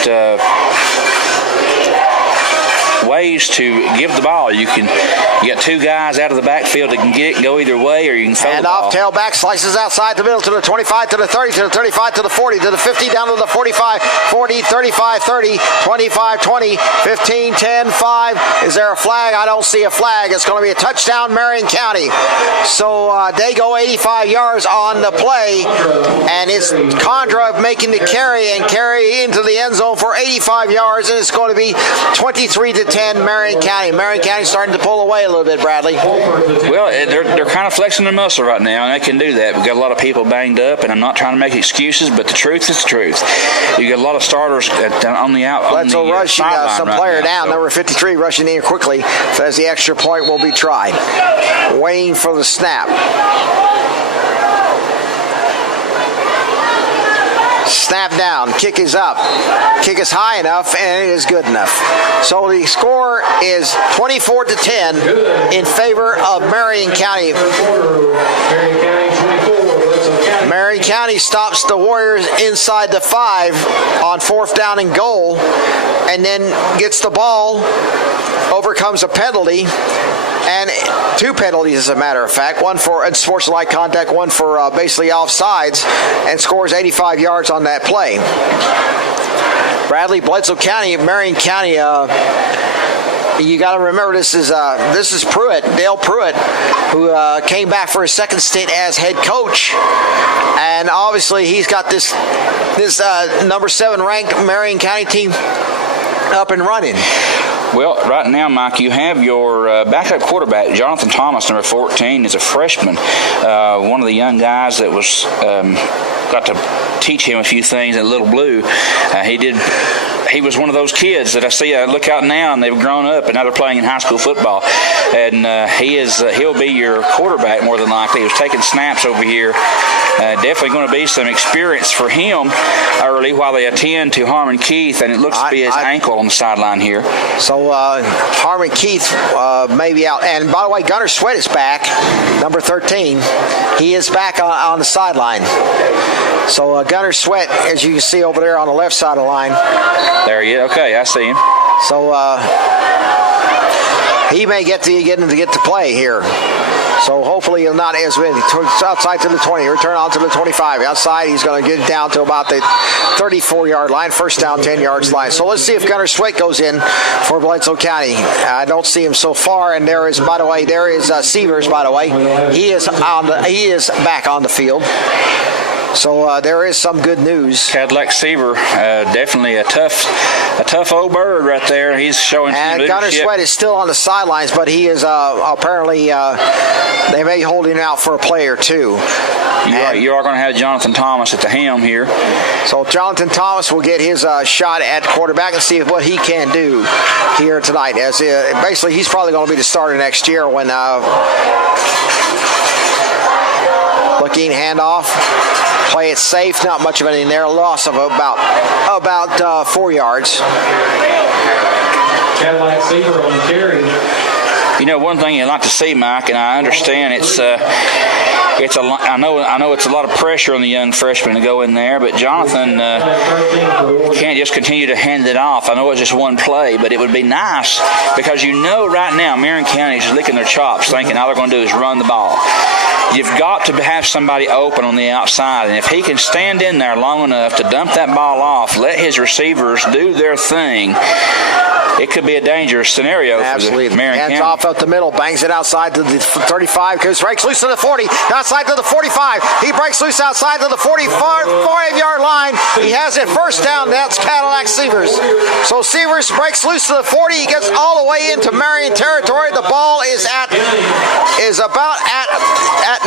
ways to give the ball. You got two guys out of the backfield that can get it, go either way, or you can throw And the ball. off, tailback, slices outside the middle to the 25, to the 30, to the 35, to the 40, to the 50, down to the 45, 40, 35, 30, 25, 20, 15, 10, 5. Is there a flag? I don't see a flag. It's going to be a touchdown, Marion County. So they go 85 yards on the play, and it's Condra making the carry into the end zone for 85 yards, and it's going to be 23-10 Marion County. Marion County starting to pull away a little bit, Bradley. Well, they're kind of flexing their muscle right now, and they can do that. We've got a lot of people banged up, and I'm not trying to make excuses, but the truth is the truth. You got a lot of starters on the out. Bledsoe rushing some player down, number 53 rushing in quickly as the extra point will be tried. Waiting for the snap. Snap down, kick is up. Kick is high enough, and it is good enough. So the score is 24-10 in favor of Marion County. Marion County stops the Warriors inside the 5 on 4th down and goal, and then gets the ball, overcomes a penalty, and 2 penalties as a matter of fact, one for unsportsmanlike contact, one for basically offsides, and scores 85 yards on that play. Bradley, Bledsoe County, Marion County, you got to remember this is Pruitt, Dale Pruitt, who came back for his second stint as head coach, and obviously he's got this number 7 ranked Marion County team up and running. Well, right now, Mike, you have your backup quarterback, Jonathan Thomas, number 14, is a freshman. One of the young guys that was got to teach him a few things at Little Blue. He was one of those kids that I see. I look out now, and they've grown up, and now they're playing in high school football. And he'll be your quarterback more than likely. He was taking snaps over here. Definitely going to be some experience for him early while they attend to Harmon Keith, and it looks to be his ankle on the sideline here. So Harmon Keith may be out. And by the way, Gunnar Sweat is back, number 13. He is back on the sideline. So Gunnar Sweat, as you can see over there on the left side of the line. There he is. Okay, I see him. So he may get to play here. So hopefully he'll not as many. Outside to the 20, return on to the 25. Outside, he's going to get down to about the 34-yard line, 1st down, 10 yards line. So let's see if Gunnar Sweat goes in for Bledsoe County. I don't see him so far, and there is Severs, by the way. He is back on the field. So there is some good news. Cadillac Seaver, definitely a tough old bird right there. He's showing some leadership. Gunnar Sweat is still on the sidelines, but he is apparently they may hold him out for a play or two. You are going to have Jonathan Thomas at the helm here. So Jonathan Thomas will get his shot at quarterback and see what he can do here tonight. As basically, he's probably going to be the starter next year when looking handoff. Play it safe, not much of anything there. A loss of about 4 yards. Cadillac Seaver on the carry. You know, one thing you'd like to see, Mike, and I understand I know it's a lot of pressure on the young freshman to go in there, but Jonathan can't just continue to hand it off. I know it's just one play, but it would be nice because you know right now Marion County is licking their chops, thinking all they're going to do is run the ball. You've got to have somebody open on the outside, and if he can stand in there long enough to dump that ball off, let his receivers do their thing, it could be a dangerous scenario for the Marion County. Hands off up the middle, bangs it outside to the 35, breaks loose to the 40, outside to the 45. He breaks loose outside to the 45-yard line. He has it 1st down. That's Cadillac Severs. So Severs breaks loose to the 40. He gets all the way into Marion territory. The ball is about at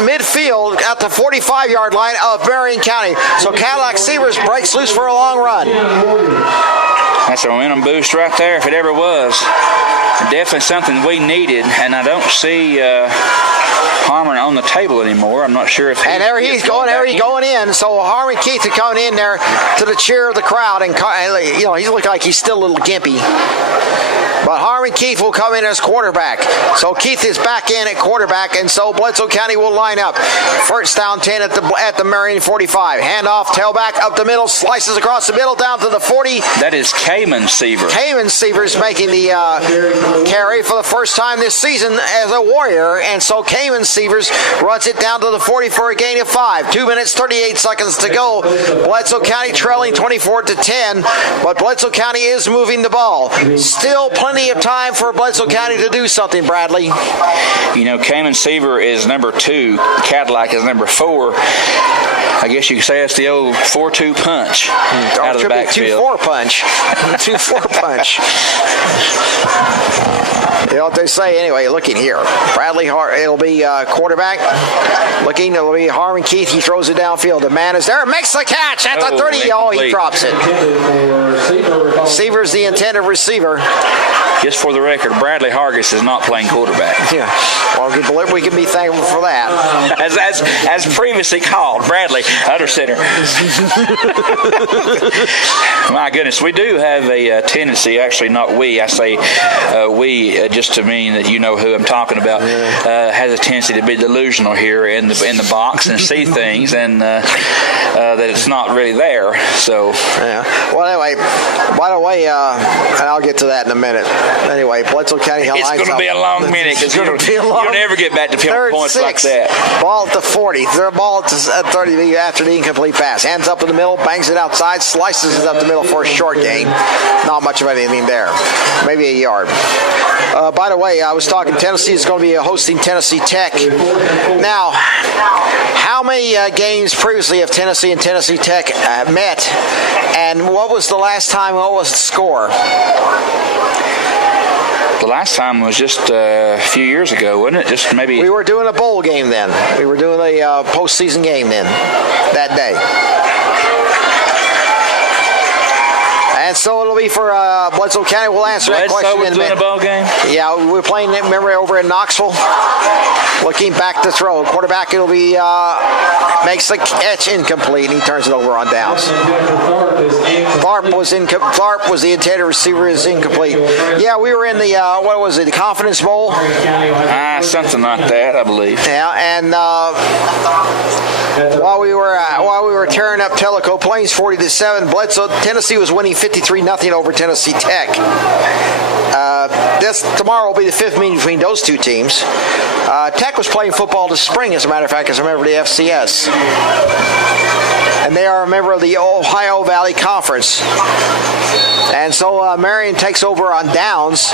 midfield at the 45-yard line of Marion County. So Cadillac Severs breaks loose for a long run. That's a momentum boost right there if it ever was. Definitely something we needed, and I don't see Harmon on the table anymore. I'm not sure if he's going in. So Harmon Keith is coming in there to the cheer of the crowd, and he's looking like he's still a little gimpy. But Harmon Keith will come in as quarterback. So Keith is back in at quarterback, and so Bledsoe County will line up. 1st down 10 at the Marion 45. Handoff, tailback up the middle, slices across the middle down to the 40. That is Cayman Seaver. Cayman Seaver's making the carry for the first time this season as a Warrior, and so Cayman Seavers runs it down to the 40 for a gain of 5. 2 minutes, 38 seconds to go. Bledsoe County trailing 24-10, but Bledsoe County is moving the ball. Still plenty of time for Bledsoe County to do something, Bradley. You know, Cayman Seaver is number 2. Cadillac is number 4. I guess you could say it's the old 4-2 punch out of the backfield. 2-4 punch. 2-4 punch. You know what they say anyway. Looking here, Bradley Hart. It'll be quarterback. Looking, it'll be Harmon Keith. He throws it downfield. The man is there. Makes the catch at the 30. Oh, he drops it. Seaver's the intended receiver. Just for the record, Bradley Hargis is not playing quarterback. Yeah. Well, we can be thankful for that. As previously called, Bradley under center. My goodness, we do have a tendency. Actually, not we. I say we just to mean that you know who I'm talking about. Has a tendency to be delusional here in the box and see things and that it's not really there. So. Yeah. Well, anyway, by the way, and I'll get to that in a minute. Anyway, Bledsoe County held it's going to be a long minute because you'll never get back to points like that. Ball at the 40. They're ball at the 30 after the incomplete pass. Hands up in the middle, bangs it outside, slices it up the middle for a short gain. Not much of anything there. Maybe a yard. By the way, I was talking Tennessee is going to be hosting Tennessee Tech. Now, how many games previously have Tennessee and Tennessee Tech met? And what was the last time? What was the score? The last time was just a few years ago, wasn't it? Just maybe. We were doing a bowl game then. We were doing a postseason game then, that day. And so it'll be for Bledsoe County. We'll answer that question in a minute. Bledsoe was doing a ball game? Yeah, we're playing it, remember, over in Knoxville. Looking back to throw. Quarterback, it'll be, makes the catch incomplete, and he turns it over on downs. Tharp was the intended receiver, is incomplete. Yeah, we were in the, what was it, the Confidence Bowl? Something like that, I believe. Yeah, and while we were tearing up Tellico Plains 40-7, Bledsoe, Tennessee was winning 53-0 over Tennessee Tech. Tomorrow will be the 5th meeting between those two teams. Tech was playing football this spring, as a matter of fact, as a member of the FCS. And they are a member of the Ohio Valley Conference. And so Marion takes over on downs.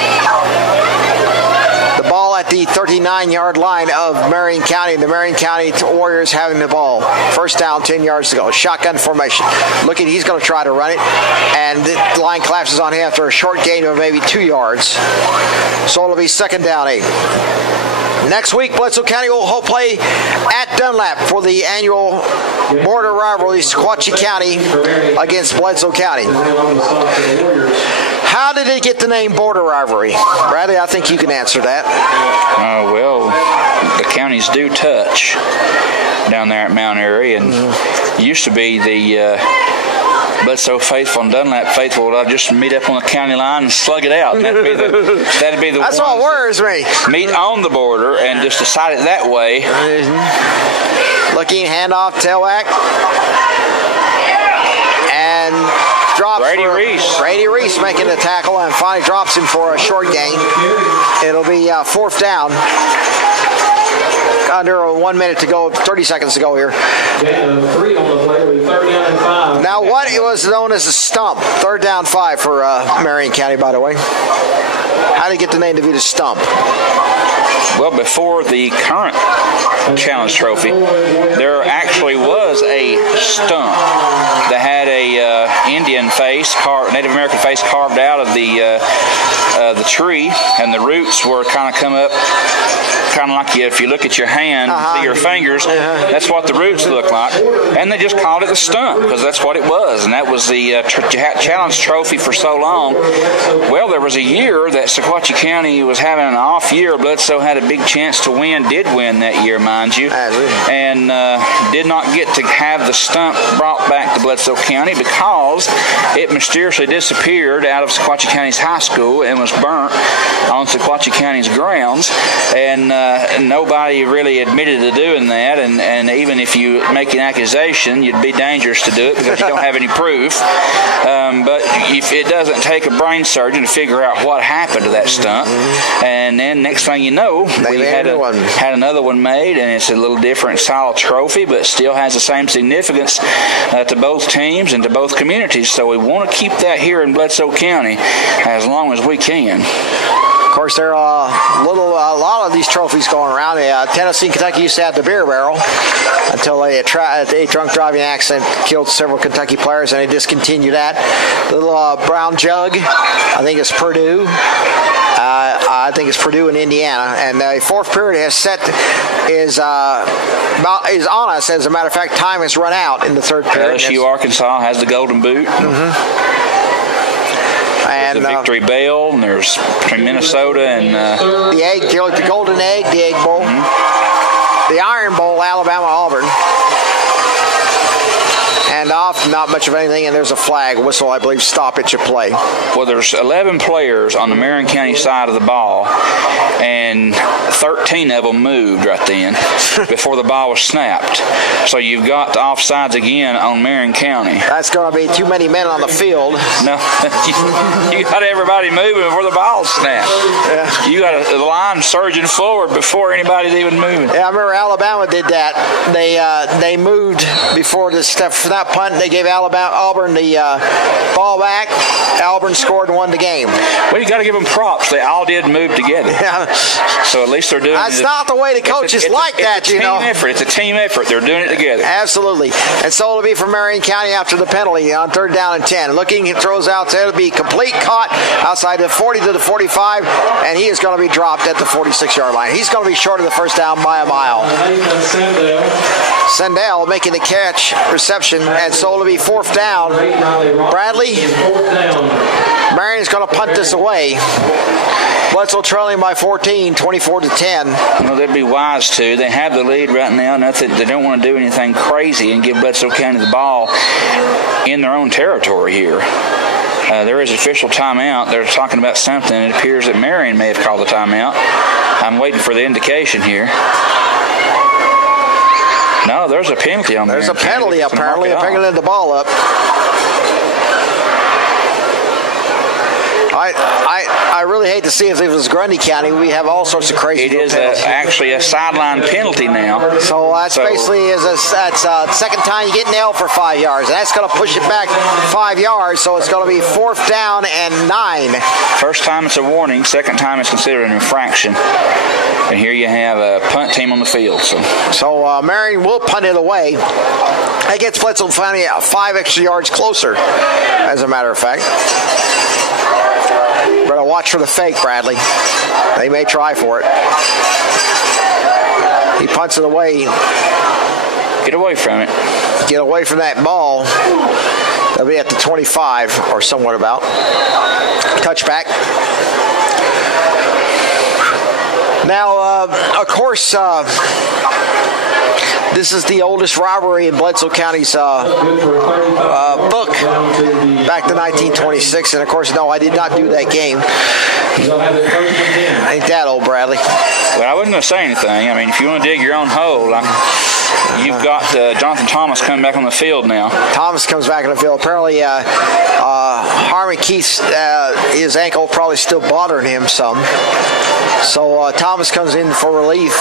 The ball at the 39-yard line of Marion County. The Marion County Warriors having the ball. First down, 10 yards to go. Shotgun formation. Looking, he's going to try to run it. And the line collapses on him after a short gain of maybe 2 yards. So it'll be 2nd down 8. Next week, Bledsoe County will play at Dunlap for the annual border rivalry, Sequatchie County against Bledsoe County. How did it get the name border rivalry? Bradley, I think you can answer that. Well, the counties do touch down there at Mount Airy, and used to be the Bledsoe faithful and Dunlap faithful would just meet up on the county line and slug it out. And that'd be the That's what worries me. Meet on the border and just decide it that way. Looking, handoff, tailback. And drops Brady Reese making the tackle and finally drops him for a short gain. It'll be 4th down. Under 1 minute to go, 30 seconds to go here. Now, what was known as a stump? 3rd down 5 for Marion County, by the way. How did it get the name to be the stump? Well, before the current Challenge Trophy, there actually was a stump that had a Indian face, Native American face carved out of the tree, and the roots were kind of come up, kind of like if you look at your hand, see your fingers, that's what the roots look like. And they just called it the stump because that's what it was, and that was the Challenge Trophy for so long. Well, there was a year that Sequatchie County was having an off year. Bledsoe had a big chance to win, did win that year, mind you, and did not get to have the stump brought back to Bledsoe County because it mysteriously disappeared out of Sequatchie County's high school and was burnt on Sequatchie County's grounds, and nobody really admitted to doing that, and even if you make an accusation, you'd be dangerous to do it because you don't have any proof. But if it doesn't take a brain surgeon to figure out what happened to that stunt, and then next thing you know, we had another one made, and it's a little different style trophy, but still has the same significance to both teams and to both communities. So we want to keep that here in Bledsoe County as long as we can. Of course, there are a lot of these trophies going around. Tennessee and Kentucky used to have the beer barrel until a drunk driving accident killed several Kentucky players, and they discontinued that. The little brown jug, I think it's Purdue. I think it's Purdue in Indiana, and the fourth period is on us. As a matter of fact, time has run out in the third period. LSU Arkansas has the Golden Boot. And the Victory Bell, and there's between Minnesota and the Golden Egg, the Egg Bowl, the Iron Bowl, Alabama Auburn. And off, not much of anything, and there's a flag whistle, I believe, stoppage of play. Well, there's 11 players on the Marion County side of the ball, and 13 of them moved right then before the ball was snapped. So you've got the offsides again on Marion County. That's going to be too many men on the field. No, you got everybody moving before the ball snapped. Yeah. You got the line surging forward before anybody's even moving. Yeah, I remember Alabama did that. They moved before the step for that punt. They gave Auburn the ball back. Auburn scored and won the game. Well, you got to give them props. They all did move together. Yeah. So at least they're doing it. That's not the way the coaches like that, you know. It's a team effort. They're doing it together. Absolutely. And so it'll be for Marion County after the penalty on 3rd down and 10. Looking, he throws out there. It'll be complete caught outside the 40 to the 45, and he is going to be dropped at the 46-yard line. He's going to be short of the first down by a mile. Sendell making the catch, reception, and so it'll be 4th down. Bradley, Marion's going to punt this away. Bledsoe trailing by 14, 24 to 10. Well, they'd be wise to. They have the lead right now. They don't want to do anything crazy and give Bledsoe County the ball in their own territory here. There is official timeout. They're talking about something. It appears that Marion may have called the timeout. I'm waiting for the indication here. No, there's a penalty on there. There's a penalty, apparently. They're picking the ball up. I really hate to see if it was Grundy County. We have all sorts of crazy penalties. It is actually a sideline penalty now. So that's basically that's second time you get nailed for 5 yards. And that's going to push it back 5 yards. So it's going to be 4th down and 9. First time it's a warning. Second time it's considered an infraction. And here you have a punt team on the field. So Marion will punt it away. That gets Bledsoe County 5 extra yards closer, as a matter of fact. Better watch for the fake, Bradley. They may try for it. He punts it away. Get away from it. Get away from that ball. They'll be at the 25 or somewhat about. Touchback. Now, of course, this is the oldest robbery in Bledsoe County's book back to 1926. And, of course, no, I did not do that game. Ain't that old, Bradley? Well, I wasn't going to say anything. I mean, if you want to dig your own hole, you've got Jonathan Thomas coming back on the field now. Thomas comes back on the field. Apparently, Harmon Keith's his ankle probably still bothering him some. So Thomas comes in for relief.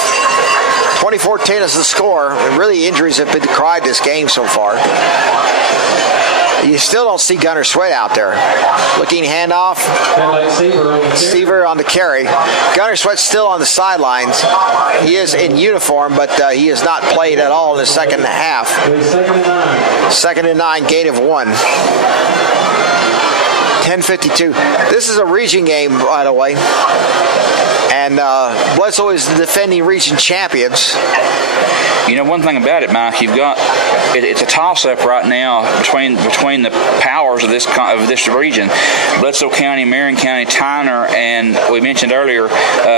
24-10 is the score. Really, injuries have been decried this game so far. You still don't see Gunner Sweat out there. Looking handoff. Seaver on the carry. Gunner Sweat's still on the sidelines. He is in uniform, but he has not played at all in the second half. 2nd and 9, gain of 1. 10:52. This is a region game, by the way. And Bledsoe is the defending region champions. You know, one thing about it, Mike, you've got it's a toss-up right now between the powers of this region. Bledsoe County, Marion County, Tyner, and we mentioned earlier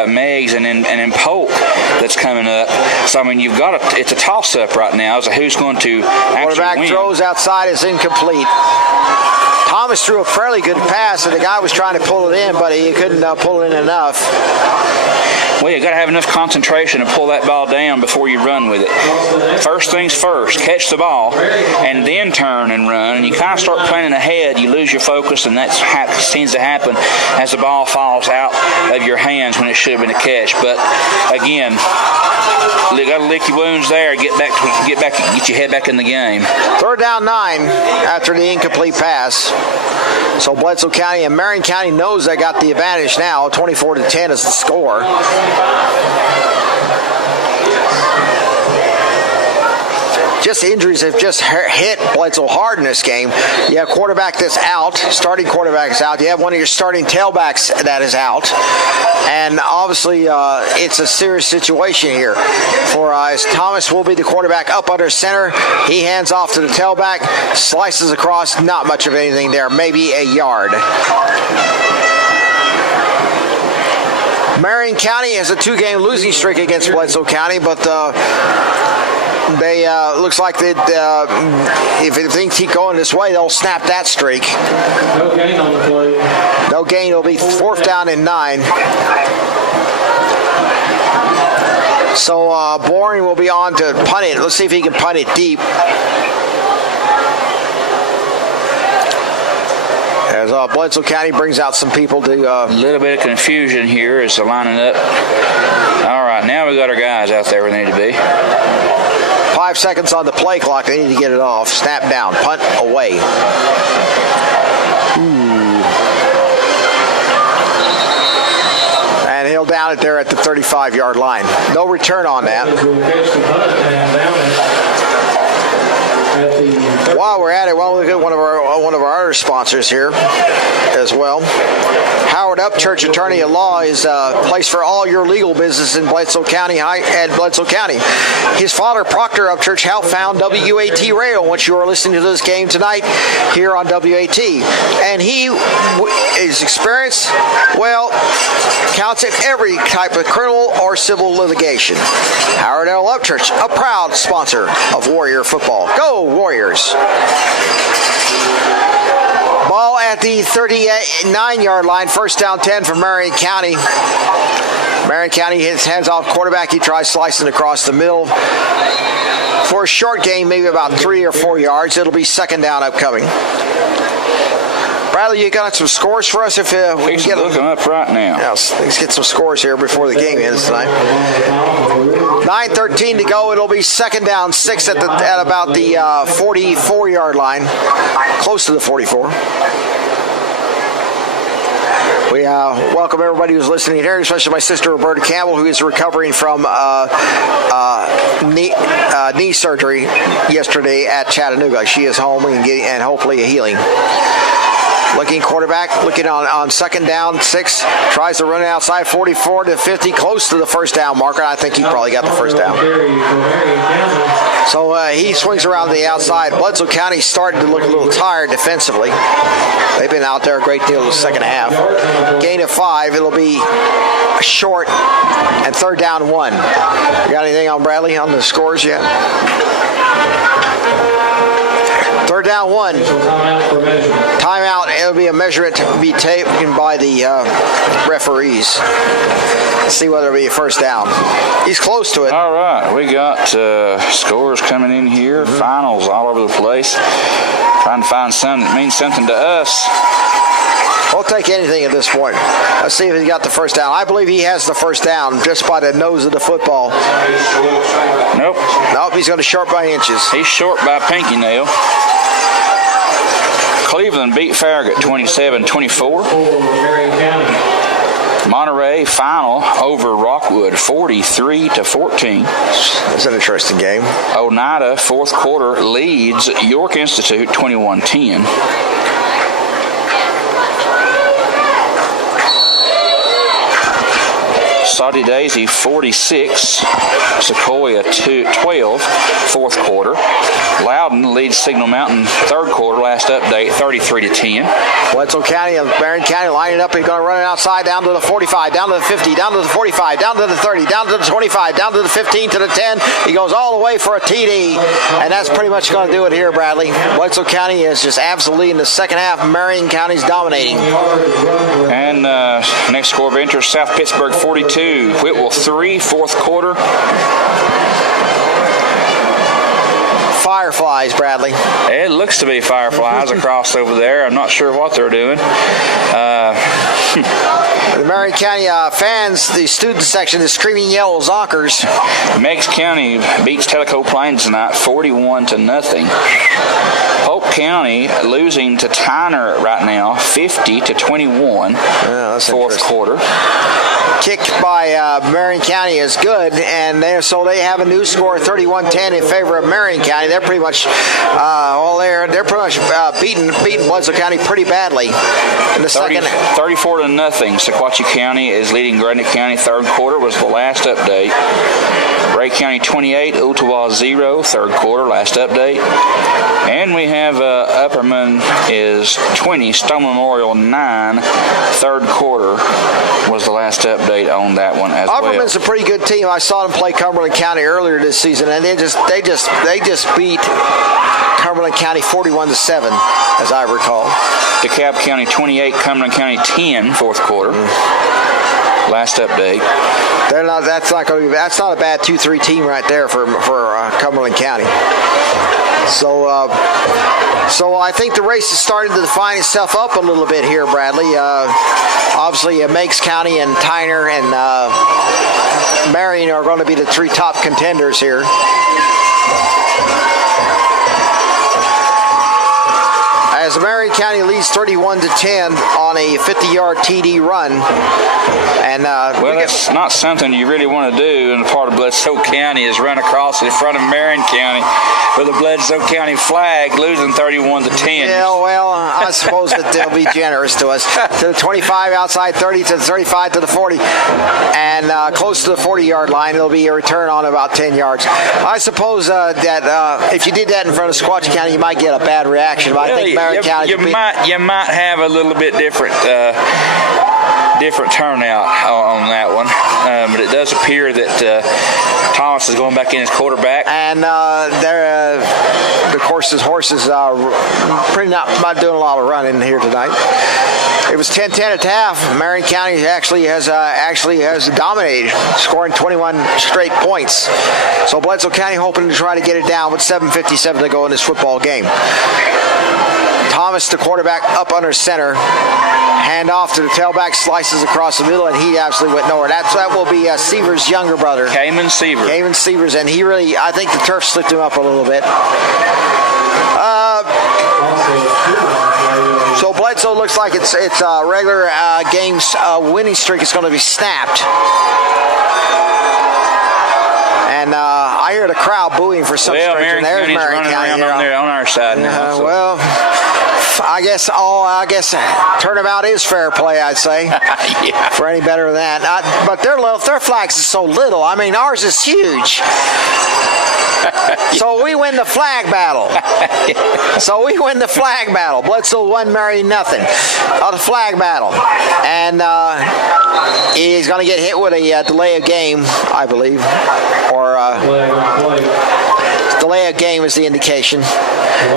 Meigs, and then Polk that's coming up. So I mean, it's a toss-up right now as to who's going to actually Quarterback win. throws outside is incomplete. Thomas threw a fairly good pass, and the guy was trying to pull it in, but he couldn't pull it in enough. Well, you got to have enough concentration to pull that ball down before you run with it. First things first, catch the ball, and then turn and run. And you kind of start planning ahead, you lose your focus, and that tends to happen as the ball falls out of your hands when it should have been a catch. But again, you got to lick your wounds there. Get your head back in the game. 3rd down 9 after the incomplete pass. So Bledsoe County and Marion County knows they got the advantage now. 24-10 is the score. Just injuries have just hit Bledsoe hard in this game. You have quarterback that's out, starting quarterback is out. You have one of your starting tailbacks that is out. And obviously it's a serious situation here. For Thomas will be the quarterback up under center. He hands off to the tailback, slices across, not much of anything there, maybe a yard. Marion County has a 2-game losing streak against Bledsoe County, but they looks like if things keep going this way, they'll snap that streak. No gain on the play. No gain. It'll be 4th down and 9. So Boring will be on to punt it. Let's see if he can punt it deep. As Bledsoe County brings out some people to... A little bit of confusion here as they're lining up. All right, now we got our guys out there where they need to be. 5 seconds on the play clock. They need to get it off. Snap down. Punt away. And he'll down it there at the 35-yard line. No return on that. While we're at it, why don't we look at one of our other sponsors here as well. Howard Upchurch, attorney at law, is a place for all your legal business in Bledsoe County. His father, Proctor Upchurch, helped found WAT Radio, which you are listening to this game tonight here on WAT. And his experience, counts in every type of criminal or civil litigation. Howard L. Upchurch, a proud sponsor of Warrior football. Go Warriors! Ball at the 39-yard line. 1st down 10 for Marion County. Marion County hits hands off quarterback. He tries slicing across the middle. For a short gain, maybe about 3 or 4 yards. It'll be 2nd down upcoming. Bradley, you got some scores for us if we can get look them up right now. Yeah, let's get some scores here before the game ends tonight. 9:13 to go. It'll be 2nd down 6 at about the 44-yard line, close to the 44. We welcome everybody who's listening here, especially my sister Roberta Campbell, who is recovering from knee surgery yesterday at Chattanooga. She is home and hopefully a healing. Looking quarterback, looking on 2nd down 6, tries to run it outside 44 to 50, close to the 1st down marker. I think he probably got the 1st down. So he swings around to the outside. Bledsoe County starting to look a little tired defensively. They've been out there a great deal of the second half. Gain of 5. It'll be short and 3rd down 1. You got anything on Bradley on the scores yet? 3rd down 1. Timeout. It'll be a measurement to be taken by the referees. Let's see whether it'll be a 1st down. He's close to it. All right. We got scores coming in here. Finals all over the place. Trying to find something that means something to us. We'll take anything at this point. Let's see if he got the 1st down. I believe he has the 1st down just by the nose of the football. Nope. Nope, he's going to short by inches. He's short by pinky nail. Cleveland beat Farragut 27-24. Monterey final over Rockwood 43-14. That's an interesting game. Oneida 4th quarter leads York Institute 21-10. Saudi Daisy 46, Sequoia 12, 4th quarter. Loud Loudon leads Signal Mountain third quarter, last update, 33-10. Bledsoe County and Marion County lining up. He's going to run it outside, down to the 45, down to the 50, down to the 45, down to the 30, down to the 25, down to the 15, to the 10. He goes all the way for a TD, and that's pretty much going to do it here, Bradley. Bledsoe County is just absolutely in the second half. Marion County's dominating. And next score of interest, South Pittsburgh 42, Whitwell 3, fourth quarter. Fireflies, Bradley. It looks to be fireflies across over there. I'm not sure what they're doing. The Marion County fans, the student section is screaming yellow zonkers. Meigs County beats Tellico Plains tonight 41-0. Polk County losing to Tyner right now 50-21. Fourth quarter. Kick by Marion County is good, and so they have a new score, 31-10 in favor of Marion County. They're pretty much they're pretty much beating Bledsoe County pretty badly in the second. 34-0. Sequatchie County is leading Gretna County. Third quarter was the last update. Ray County 28, Ooltewah 0. Third quarter, last update. And we have Upperman is 20, Stone Memorial 9. Third quarter was the last update on that one as well. Upperman's a pretty good team. I saw them play Cumberland County earlier this season, and they just beat Cumberland County 41-7, as I recall. DeKalb County 28, Cumberland County 10. Fourth quarter. Last update. That's not a bad 2-3 team right there for Cumberland County. So I think the race is starting to define itself up a little bit here, Bradley. Obviously, Meigs County and Tyner and Marion are going to be the three top contenders here. As Marion County leads 31-10 on a 50-yard TD run. And that's not something you really want to do in the part of Bledsoe County is run across in front of Marion County with a Bledsoe County flag, losing 31-10. Yeah, well, I suppose that they'll be generous to us. To the 25, outside 30, to the 35, to the 40, and close to the 40-yard line, it'll be a return on about 10 yards. I suppose that if you did that in front of Sequatchie County, you might get a bad reaction. But I think Marion County you might have a little bit different turnout on that one, but it does appear that Thomas is going back in as quarterback, and of course his horses are pretty not doing a lot of running here tonight. It was 10-10 at half. Marion County actually has dominated, scoring 21 straight points. So Bledsoe County hoping to try to get it down with 7:57 to go in this football game. Thomas, the quarterback, up under center. Hand off to the tailback, slices across the middle, and he absolutely went nowhere. That will be Seaver's younger brother. Cayman Seavers, and he really, I think the turf slipped him up a little bit. So Bledsoe looks like it's regular game's winning streak is going to be snapped. And I hear the crowd booing for some strange reason. There's Marion County around on our side now. Well, I guess turnabout is fair play, I'd say. Yeah. For any better than that. But their flags is so little. I mean, ours is huge. So we win the flag battle. Bledsoe 1, Marion nothing. The flag battle. And he's going to get hit with a delay of game, I believe. Or delay of game is the indication.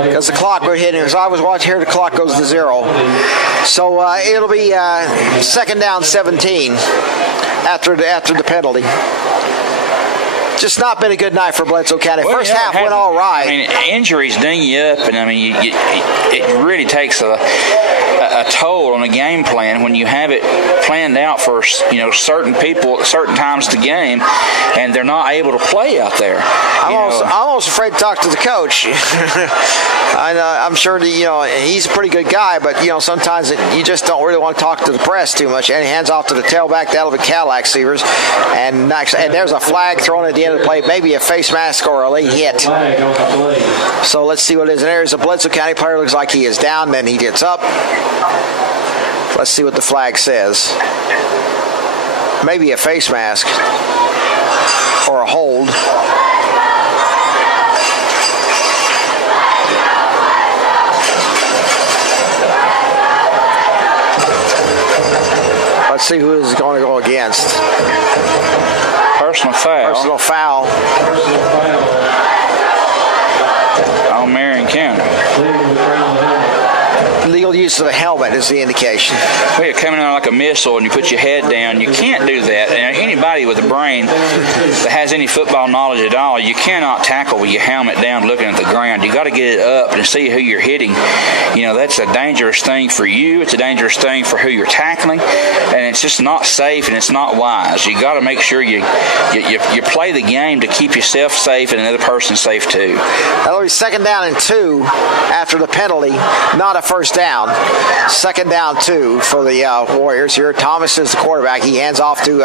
Because the clock we're hitting, as I was watching here, the clock goes to 0. So it'll be second down 17 after the penalty. Just not been a good night for Bledsoe County. First half went all right. I mean, injuries ding you up, and I mean, it really takes a toll on a game plan when you have it planned out for certain people at certain times of the game, and they're not able to play out there. I'm almost afraid to talk to the coach. I'm sure that he's a pretty good guy, but sometimes you just don't really want to talk to the press too much. And he hands off to the tailback. That'll be Cadillac Seavers, and there's a flag thrown at the end of the play, maybe a face mask or a late hit. So let's see what it is. And there's a Bledsoe County player. Looks like he is down. Then he gets up. Let's see what the flag says. Maybe a face mask or a hold. Let's see who is going to go against. Personal foul. Personal foul. Personal foul. On Marion County. Legal use of the helmet is the indication. Well, you're coming out like a missile and you put your head down. You can't do that. And anybody with a brain that has any football knowledge at all, you cannot tackle with your helmet down looking at the ground. You got to get it up and see who you're hitting. You know, that's a dangerous thing for you. It's a dangerous thing for who you're tackling. And it's just not safe and it's not wise. You got to make sure you play the game to keep yourself safe and another person safe too. That'll be 2nd down and 2 after the penalty, not a first down. 2nd down 2 for the Warriors here. Thomas is the quarterback. He hands off to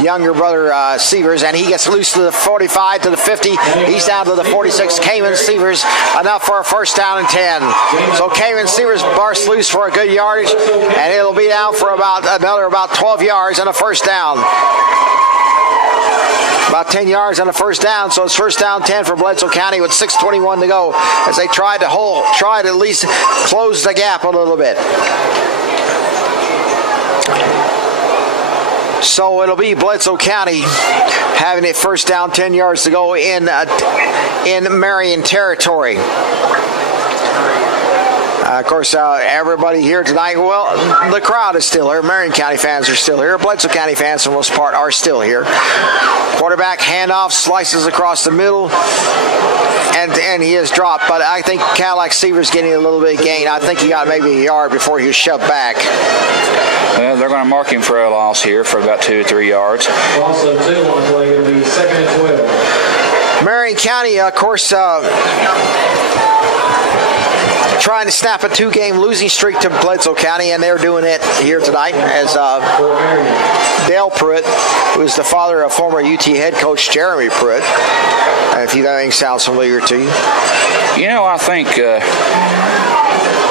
younger brother Severs, and he gets loose to the 45, to the 50. He's down to the 46. Cayman Severs enough for a 1st down and 10. So Cayman Severs bursts loose for a good yardage, and it'll be down for about 12 yards and a 1st down. About 10 yards on the 1st down, so it's 1st down 10 for Bledsoe County with 6:21 to go as they try to at least close the gap a little bit. So it'll be Bledsoe County having it 1st down, 10 yards to go in Marion territory. Of course, everybody here tonight, well, the crowd is still here. Marion County fans are still here. Bledsoe County fans, for the most part, are still here. Quarterback handoff, slices across the middle, and he is dropped. But I think Cadillac Seaver's getting a little bit of gain. I think he got maybe a yard before he was shoved back. Well, they're going to mark him for a loss here for about 2 or 3 yards. Also, 2 on the play, it'll be 2nd and 12. Marion County, of course, trying to snap a 2-game losing streak to Bledsoe County, and they're doing it here tonight as Dale Pruitt, who is the father of former UT head coach Jeremy Pruitt. If that name sounds familiar to you. You know, I think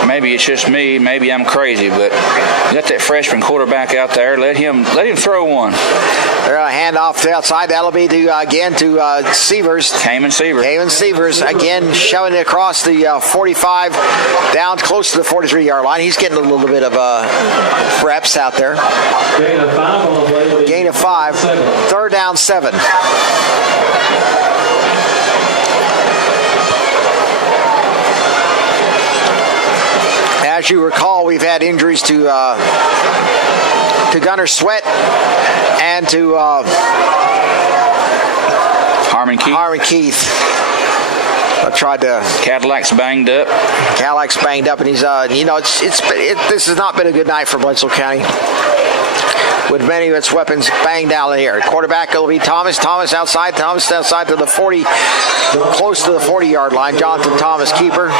maybe it's just me, maybe I'm crazy, but you got that freshman quarterback out there. Let him throw one. They're going to hand off to the outside. That'll be to Severs. Cayman Severs. Cayman Severs again shoving it across the 45 down close to the 43-yard line. He's getting a little bit of reps out there. Gain of 5 on the play. Gain of 5. 3rd down 7. As you recall, we've had injuries to Gunnar Sweat and to Harmon Keith. I tried to. Cadillac's banged up. Cadillac's banged up, and he's this has not been a good night for Bledsoe County, with many of its weapons banged out of here. Quarterback will be Thomas. Thomas outside to the 40, close to the 40-yard line. Jonathan Thomas, keeper.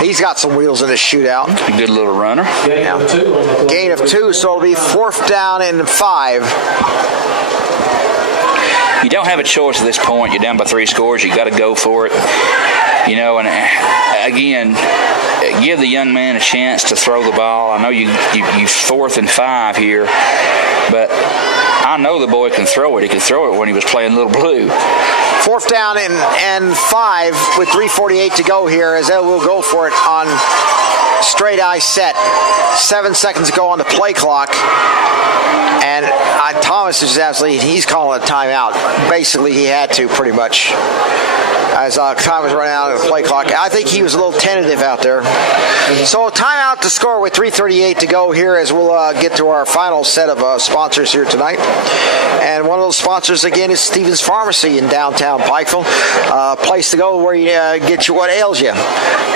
He's got some wheels in this shootout. A good little runner. Gain of 2 on the play. Gain of 2, so it'll be 4th down and 5. You don't have a choice at this point. You're down by 3 scores. You got to go for it. You know, and again, give the young man a chance to throw the ball. I know you 4th and 5 here, but I know the boy can throw it. He could throw it when he was playing Little Blue. 4th down and 5 with 3:48 to go here, as they will go for it on straight eye set. 7 seconds to go on the play clock. And Thomas is he's calling a timeout. Basically, he had to pretty much. As time was running out of the play clock. I think he was a little tentative out there. So timeout to score with 3:38 to go here as we'll get to our final set of sponsors here tonight. And one of those sponsors, again, is Stevens Pharmacy in downtown Pikeville. Place to go where you get you what ails you.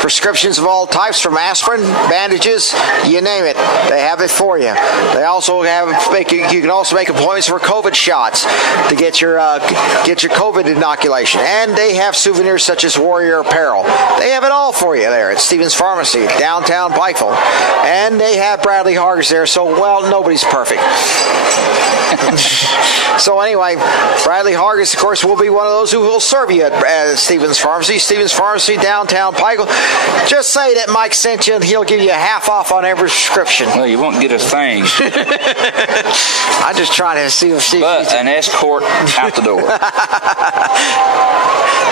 Prescriptions of all types, from aspirin, bandages, you name it. They have it for you. They also you can also make appointments for COVID shots to get your COVID inoculation. And they have souvenirs such as Warrior apparel. They have it all for you there at Stevens Pharmacy, downtown Pikeville. And they have Bradley Hargis there, so, well, nobody's perfect. So anyway, Bradley Hargis, of course, will be one of those who will serve you at Stevens Pharmacy. Stevens Pharmacy, downtown Pikeville. Just say that Mike sent you, and he'll give you a half off on every prescription. Well, you won't get a thing. I'm just trying to see if but an escort out the door.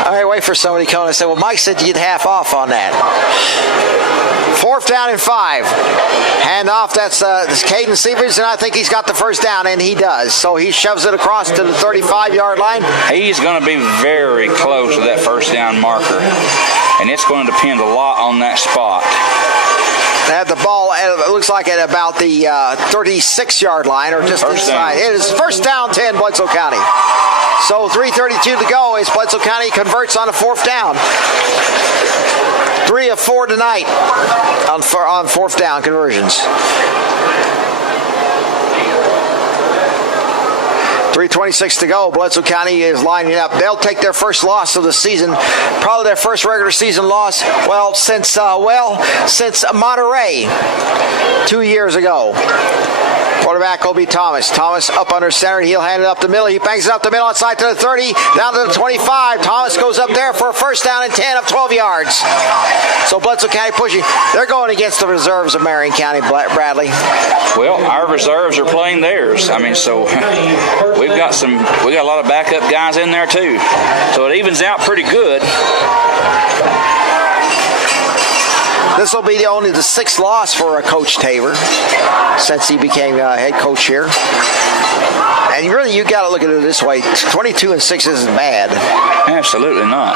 All right, away for somebody coming and said, well, Mike said you'd half off on that. 4th down and 5. Hand off, that's Caden Severs, and I think he's got the first down, and he does. So he shoves it across to the 35-yard line. He's going to be very close to that first down marker, and it's going to depend a lot on that spot. They have the ball, it looks like at about the 36-yard line, or just inside. It is first down 10, Bledsoe County. So 3:32 to go as Bledsoe County converts on a 4th down. 3 of 4 tonight on 4th down conversions. 3:26 to go. Bledsoe County is lining up. They'll take their first loss of the season, probably their first regular season loss. Since Monterey 2 years ago. Quarterback will be Thomas. Thomas up under center. He'll hand it up the middle. He bangs it up the middle outside to the 30, down to the 25. Thomas goes up there for a first down and 10 of 12 yards. So Bledsoe County pushing. They're going against the reserves of Marion County, Bradley. Well, our reserves are playing theirs. I mean, so we got a lot of backup guys in there too. So it evens out pretty good. This will be only the 6th loss for Coach Tabor since he became head coach here. And really, you got to look at it this way: 22-6 isn't bad. Absolutely not.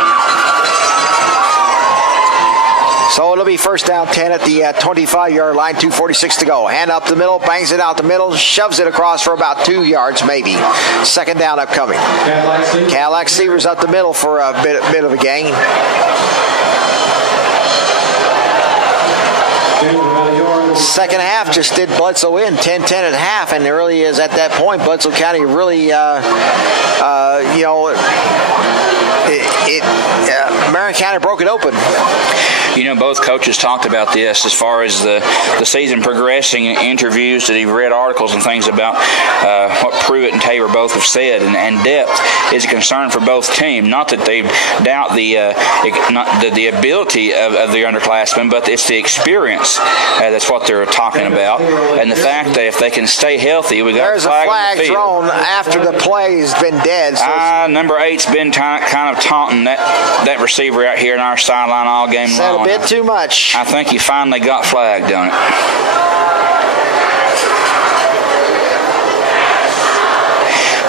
So it'll be first down 10 at the 25-yard line, 2:46 to go. Hand up the middle, bangs it out the middle, shoves it across for about 2 yards maybe. Second down upcoming. Cadillac Severs up the middle for a bit of a gain. Second half just did Bledsoe in 10-10 at half, and it really is at that point Bledsoe County really Marion County broke it open. You know, both coaches talked about this as far as the season progressing in interviews that he've read articles and things about what Pruitt and Tabor both have said, and depth is a concern for both teams. Not that they doubt the ability of the underclassmen, but it's the experience that's what they're talking about, and the fact that if they can stay healthy, we got there's a flag thrown after the play has been dead. So number 8's been kind of taunting that receiver out here in our sideline all game long. A bit too much. I think he finally got flagged on it.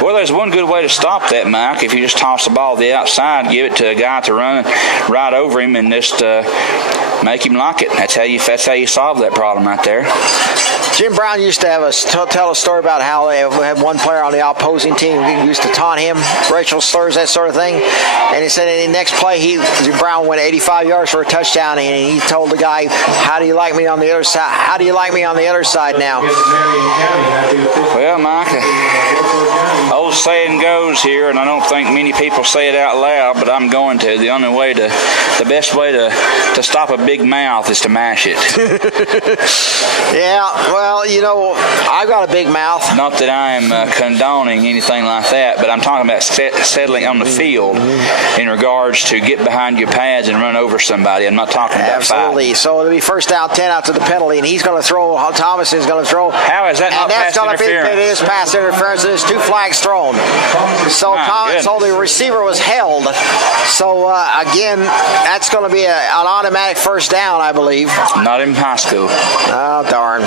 Well, there's one good way to stop that, Mike. If you just toss the ball to the outside, give it to a guy to run right over him and just make him like it. That's how you solve that problem right there. Jim Brown used to have tell a story about how they had one player on the opposing team who used to taunt him, racial slurs, that sort of thing. And he said in the next play, Jim Brown went 85 yards for a touchdown, and he told the guy, "How do you like me on the other side? How do you like me on the other side now?" Well, Mike, old saying goes here, and I don't think many people say it out loud, but I'm going to. The best way to stop a big mouth is to mash it. Yeah, well, you know, I've got a big mouth. Not that I'm condoning anything like that, but I'm talking about settling on the field in regards to get behind your pads and run over somebody. I'm not talking about absolutely. fighting. So it'll be first down 10 after the penalty, and he's going to throw. Thomas is going to throw. How is that not pass interference? It is pass interference. There's 2 flags thrown. So the receiver was held. So again, that's going to be an automatic first down, I believe. Not in high school. Oh, darn.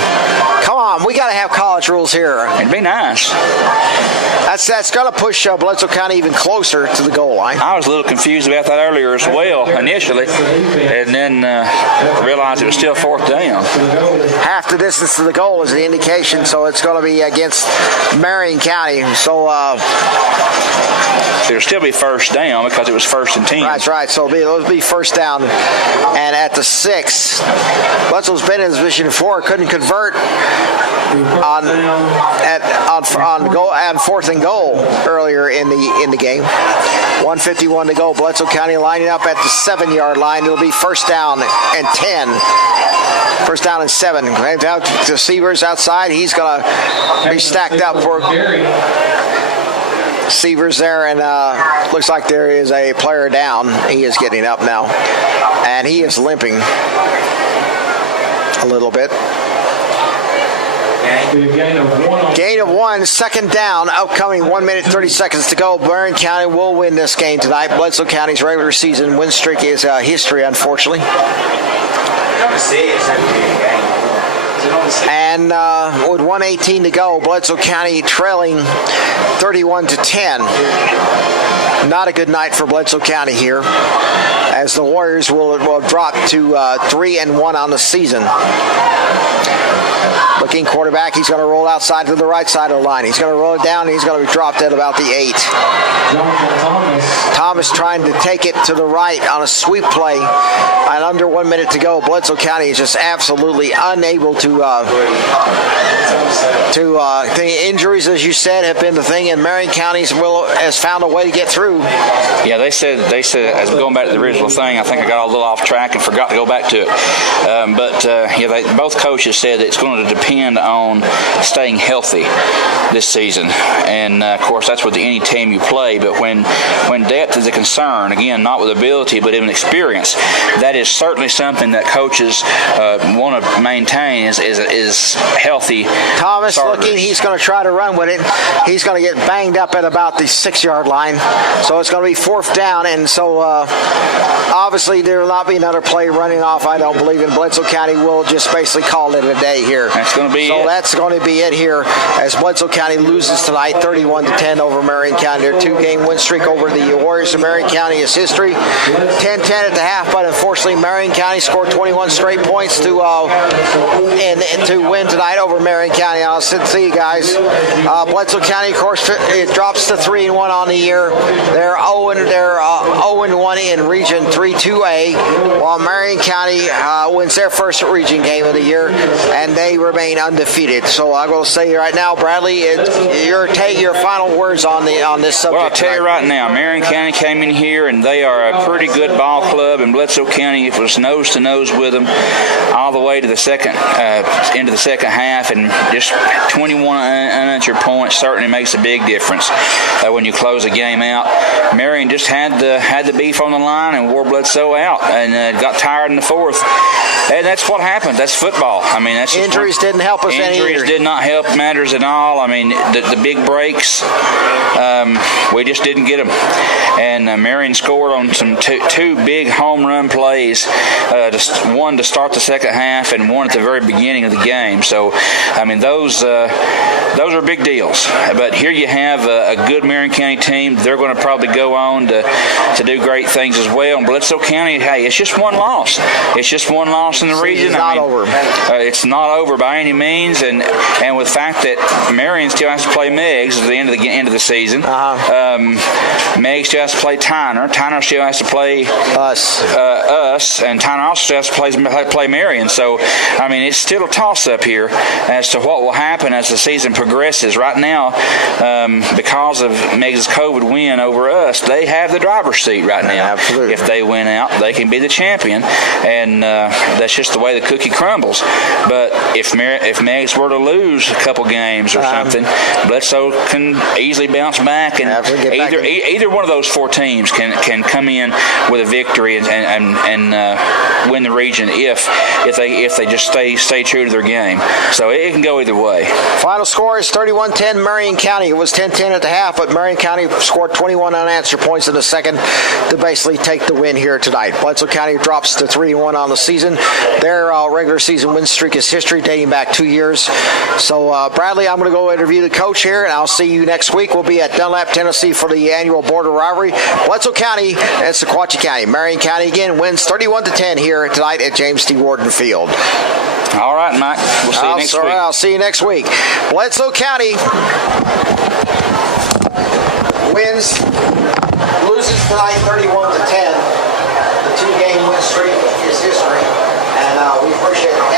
Come on, we got to have college rules here. It'd be nice. That's going to push Bledsoe County even closer to the goal line. I was a little confused about that earlier as well, initially, and then realized it was still fourth down. Half the distance to the goal is the indication, so it's going to be against Marion County. So it'll still be first down because it was 1st and 10. That's right. So it'll be first down, and at the 6, Bledsoe's been in this position before, couldn't convert on 4th and goal earlier in the game. 1:51 to go. Bledsoe County lining up at the 7-yard line. It'll be first down and 10. First down and 7. Out to Severs outside. He's going to be stacked up for Severs there, and looks like there is a player down. He is getting up now, and he is limping a little bit. Gain of 1. Gain of 1, second down, upcoming 1 minute 30 seconds to go. Marion County will win this game tonight. Bledsoe County's regular season win streak is history, unfortunately. And with 1:18 to go, Bledsoe County trailing 31-10. Not a good night for Bledsoe County here, as the Warriors will drop to 3-1 on the season. Looking quarterback, he's going to roll outside to the right side of the line. He's going to roll it down, and he's going to be dropped at about the 8. Thomas trying to take it to the right on a sweep play, and under 1 minute to go. Bledsoe County is just absolutely unable to. The injuries, as you said, have been the thing, and Marion County has found a way to get through. Yeah, they said as going back to the original thing, I think I got a little off track and forgot to go back to it. Both coaches said that it's going to depend on staying healthy this season, and of course that's with any team you play. But when depth is a concern, again, not with ability but even experience, that is certainly something that coaches want to maintain is healthy. Thomas starters. looking, he's going to try to run with it. He's going to get banged up at about the 6-yard line, so it's going to be 4th down, and so obviously there will not be another play running off, I don't believe, and Bledsoe County will just basically call it a day here. That's going to be it. That's going to be it here as Bledsoe County loses tonight 31-10 over Marion County. Their 2-game win streak over the Warriors of Marion County is history. 10-10 at the half, but unfortunately Marion County scored 21 straight points to win tonight over Marion County. I'll see you guys. Bledsoe County, of course, it drops to 3-1 on the year. They're 0-1 in Region 3-2A, while Marion County wins their first region game of the year, and they remain undefeated. So I'm going to say right now, Bradley, your final words on this subject. Well, I'll tell you right now, Marion County came in here, and they are a pretty good ball club, and Bledsoe County was nose to nose with them all the way to the second into the second half, and just 21 unanswered points certainly makes a big difference when you close a game out. Marion just had the beef on the line and wore Bledsoe out, and got tired in the 4th. And that's what happened. That's football. I mean, that's injuries didn't help us any. Injuries did not help matters at all. I mean, the big breaks, we just didn't get them. And Marion scored on some two big home run plays, one to start the second half and one at the very beginning of the game. So, I mean, those are big deals. But here you have a good Marion County team. They're going to probably go on to do great things as well. And Bledsoe County, hey, it's just one loss. It's just one loss in the region. It's not over. It's not over by any means, and with the fact that Marion still has to play Meigs at the end of the season. Meigs still has to play Tyner. Tyner still has to play us, and Tyner also has to play Marion. So, I mean, it's still a toss-up here as to what will happen as the season progresses. Right now, because of Meigs' COVID win over us, they have the driver's seat right now. Absolutely. If they win out, they can be the champion, and that's just the way the cookie crumbles. But if Meigs were to lose a couple games or something, Bledsoe can easily bounce back, and either one of those 4 teams can come in with a victory and win the region if they just stay true to their game. So it can go either way. Final score is 31-10 Marion County. It was 10-10 at the half, but Marion County scored 21 unanswered points in the second to basically take the win here tonight. Bledsoe County drops to 3-1 on the season. Their regular season win streak is history, dating back 2 years. So, Bradley, I'm going to go interview the coach here, and I'll see you next week. We'll be at Dunlap, Tennessee for the annual border rivalry. Bledsoe County and Sequatchie County. Marion County again wins 31-10 here tonight at James T. Warden Field. All right, Mike. We'll see you next week. I'll see you next week. Bledsoe County loses tonight 31-10. The 2-game win streak is history, and we appreciate the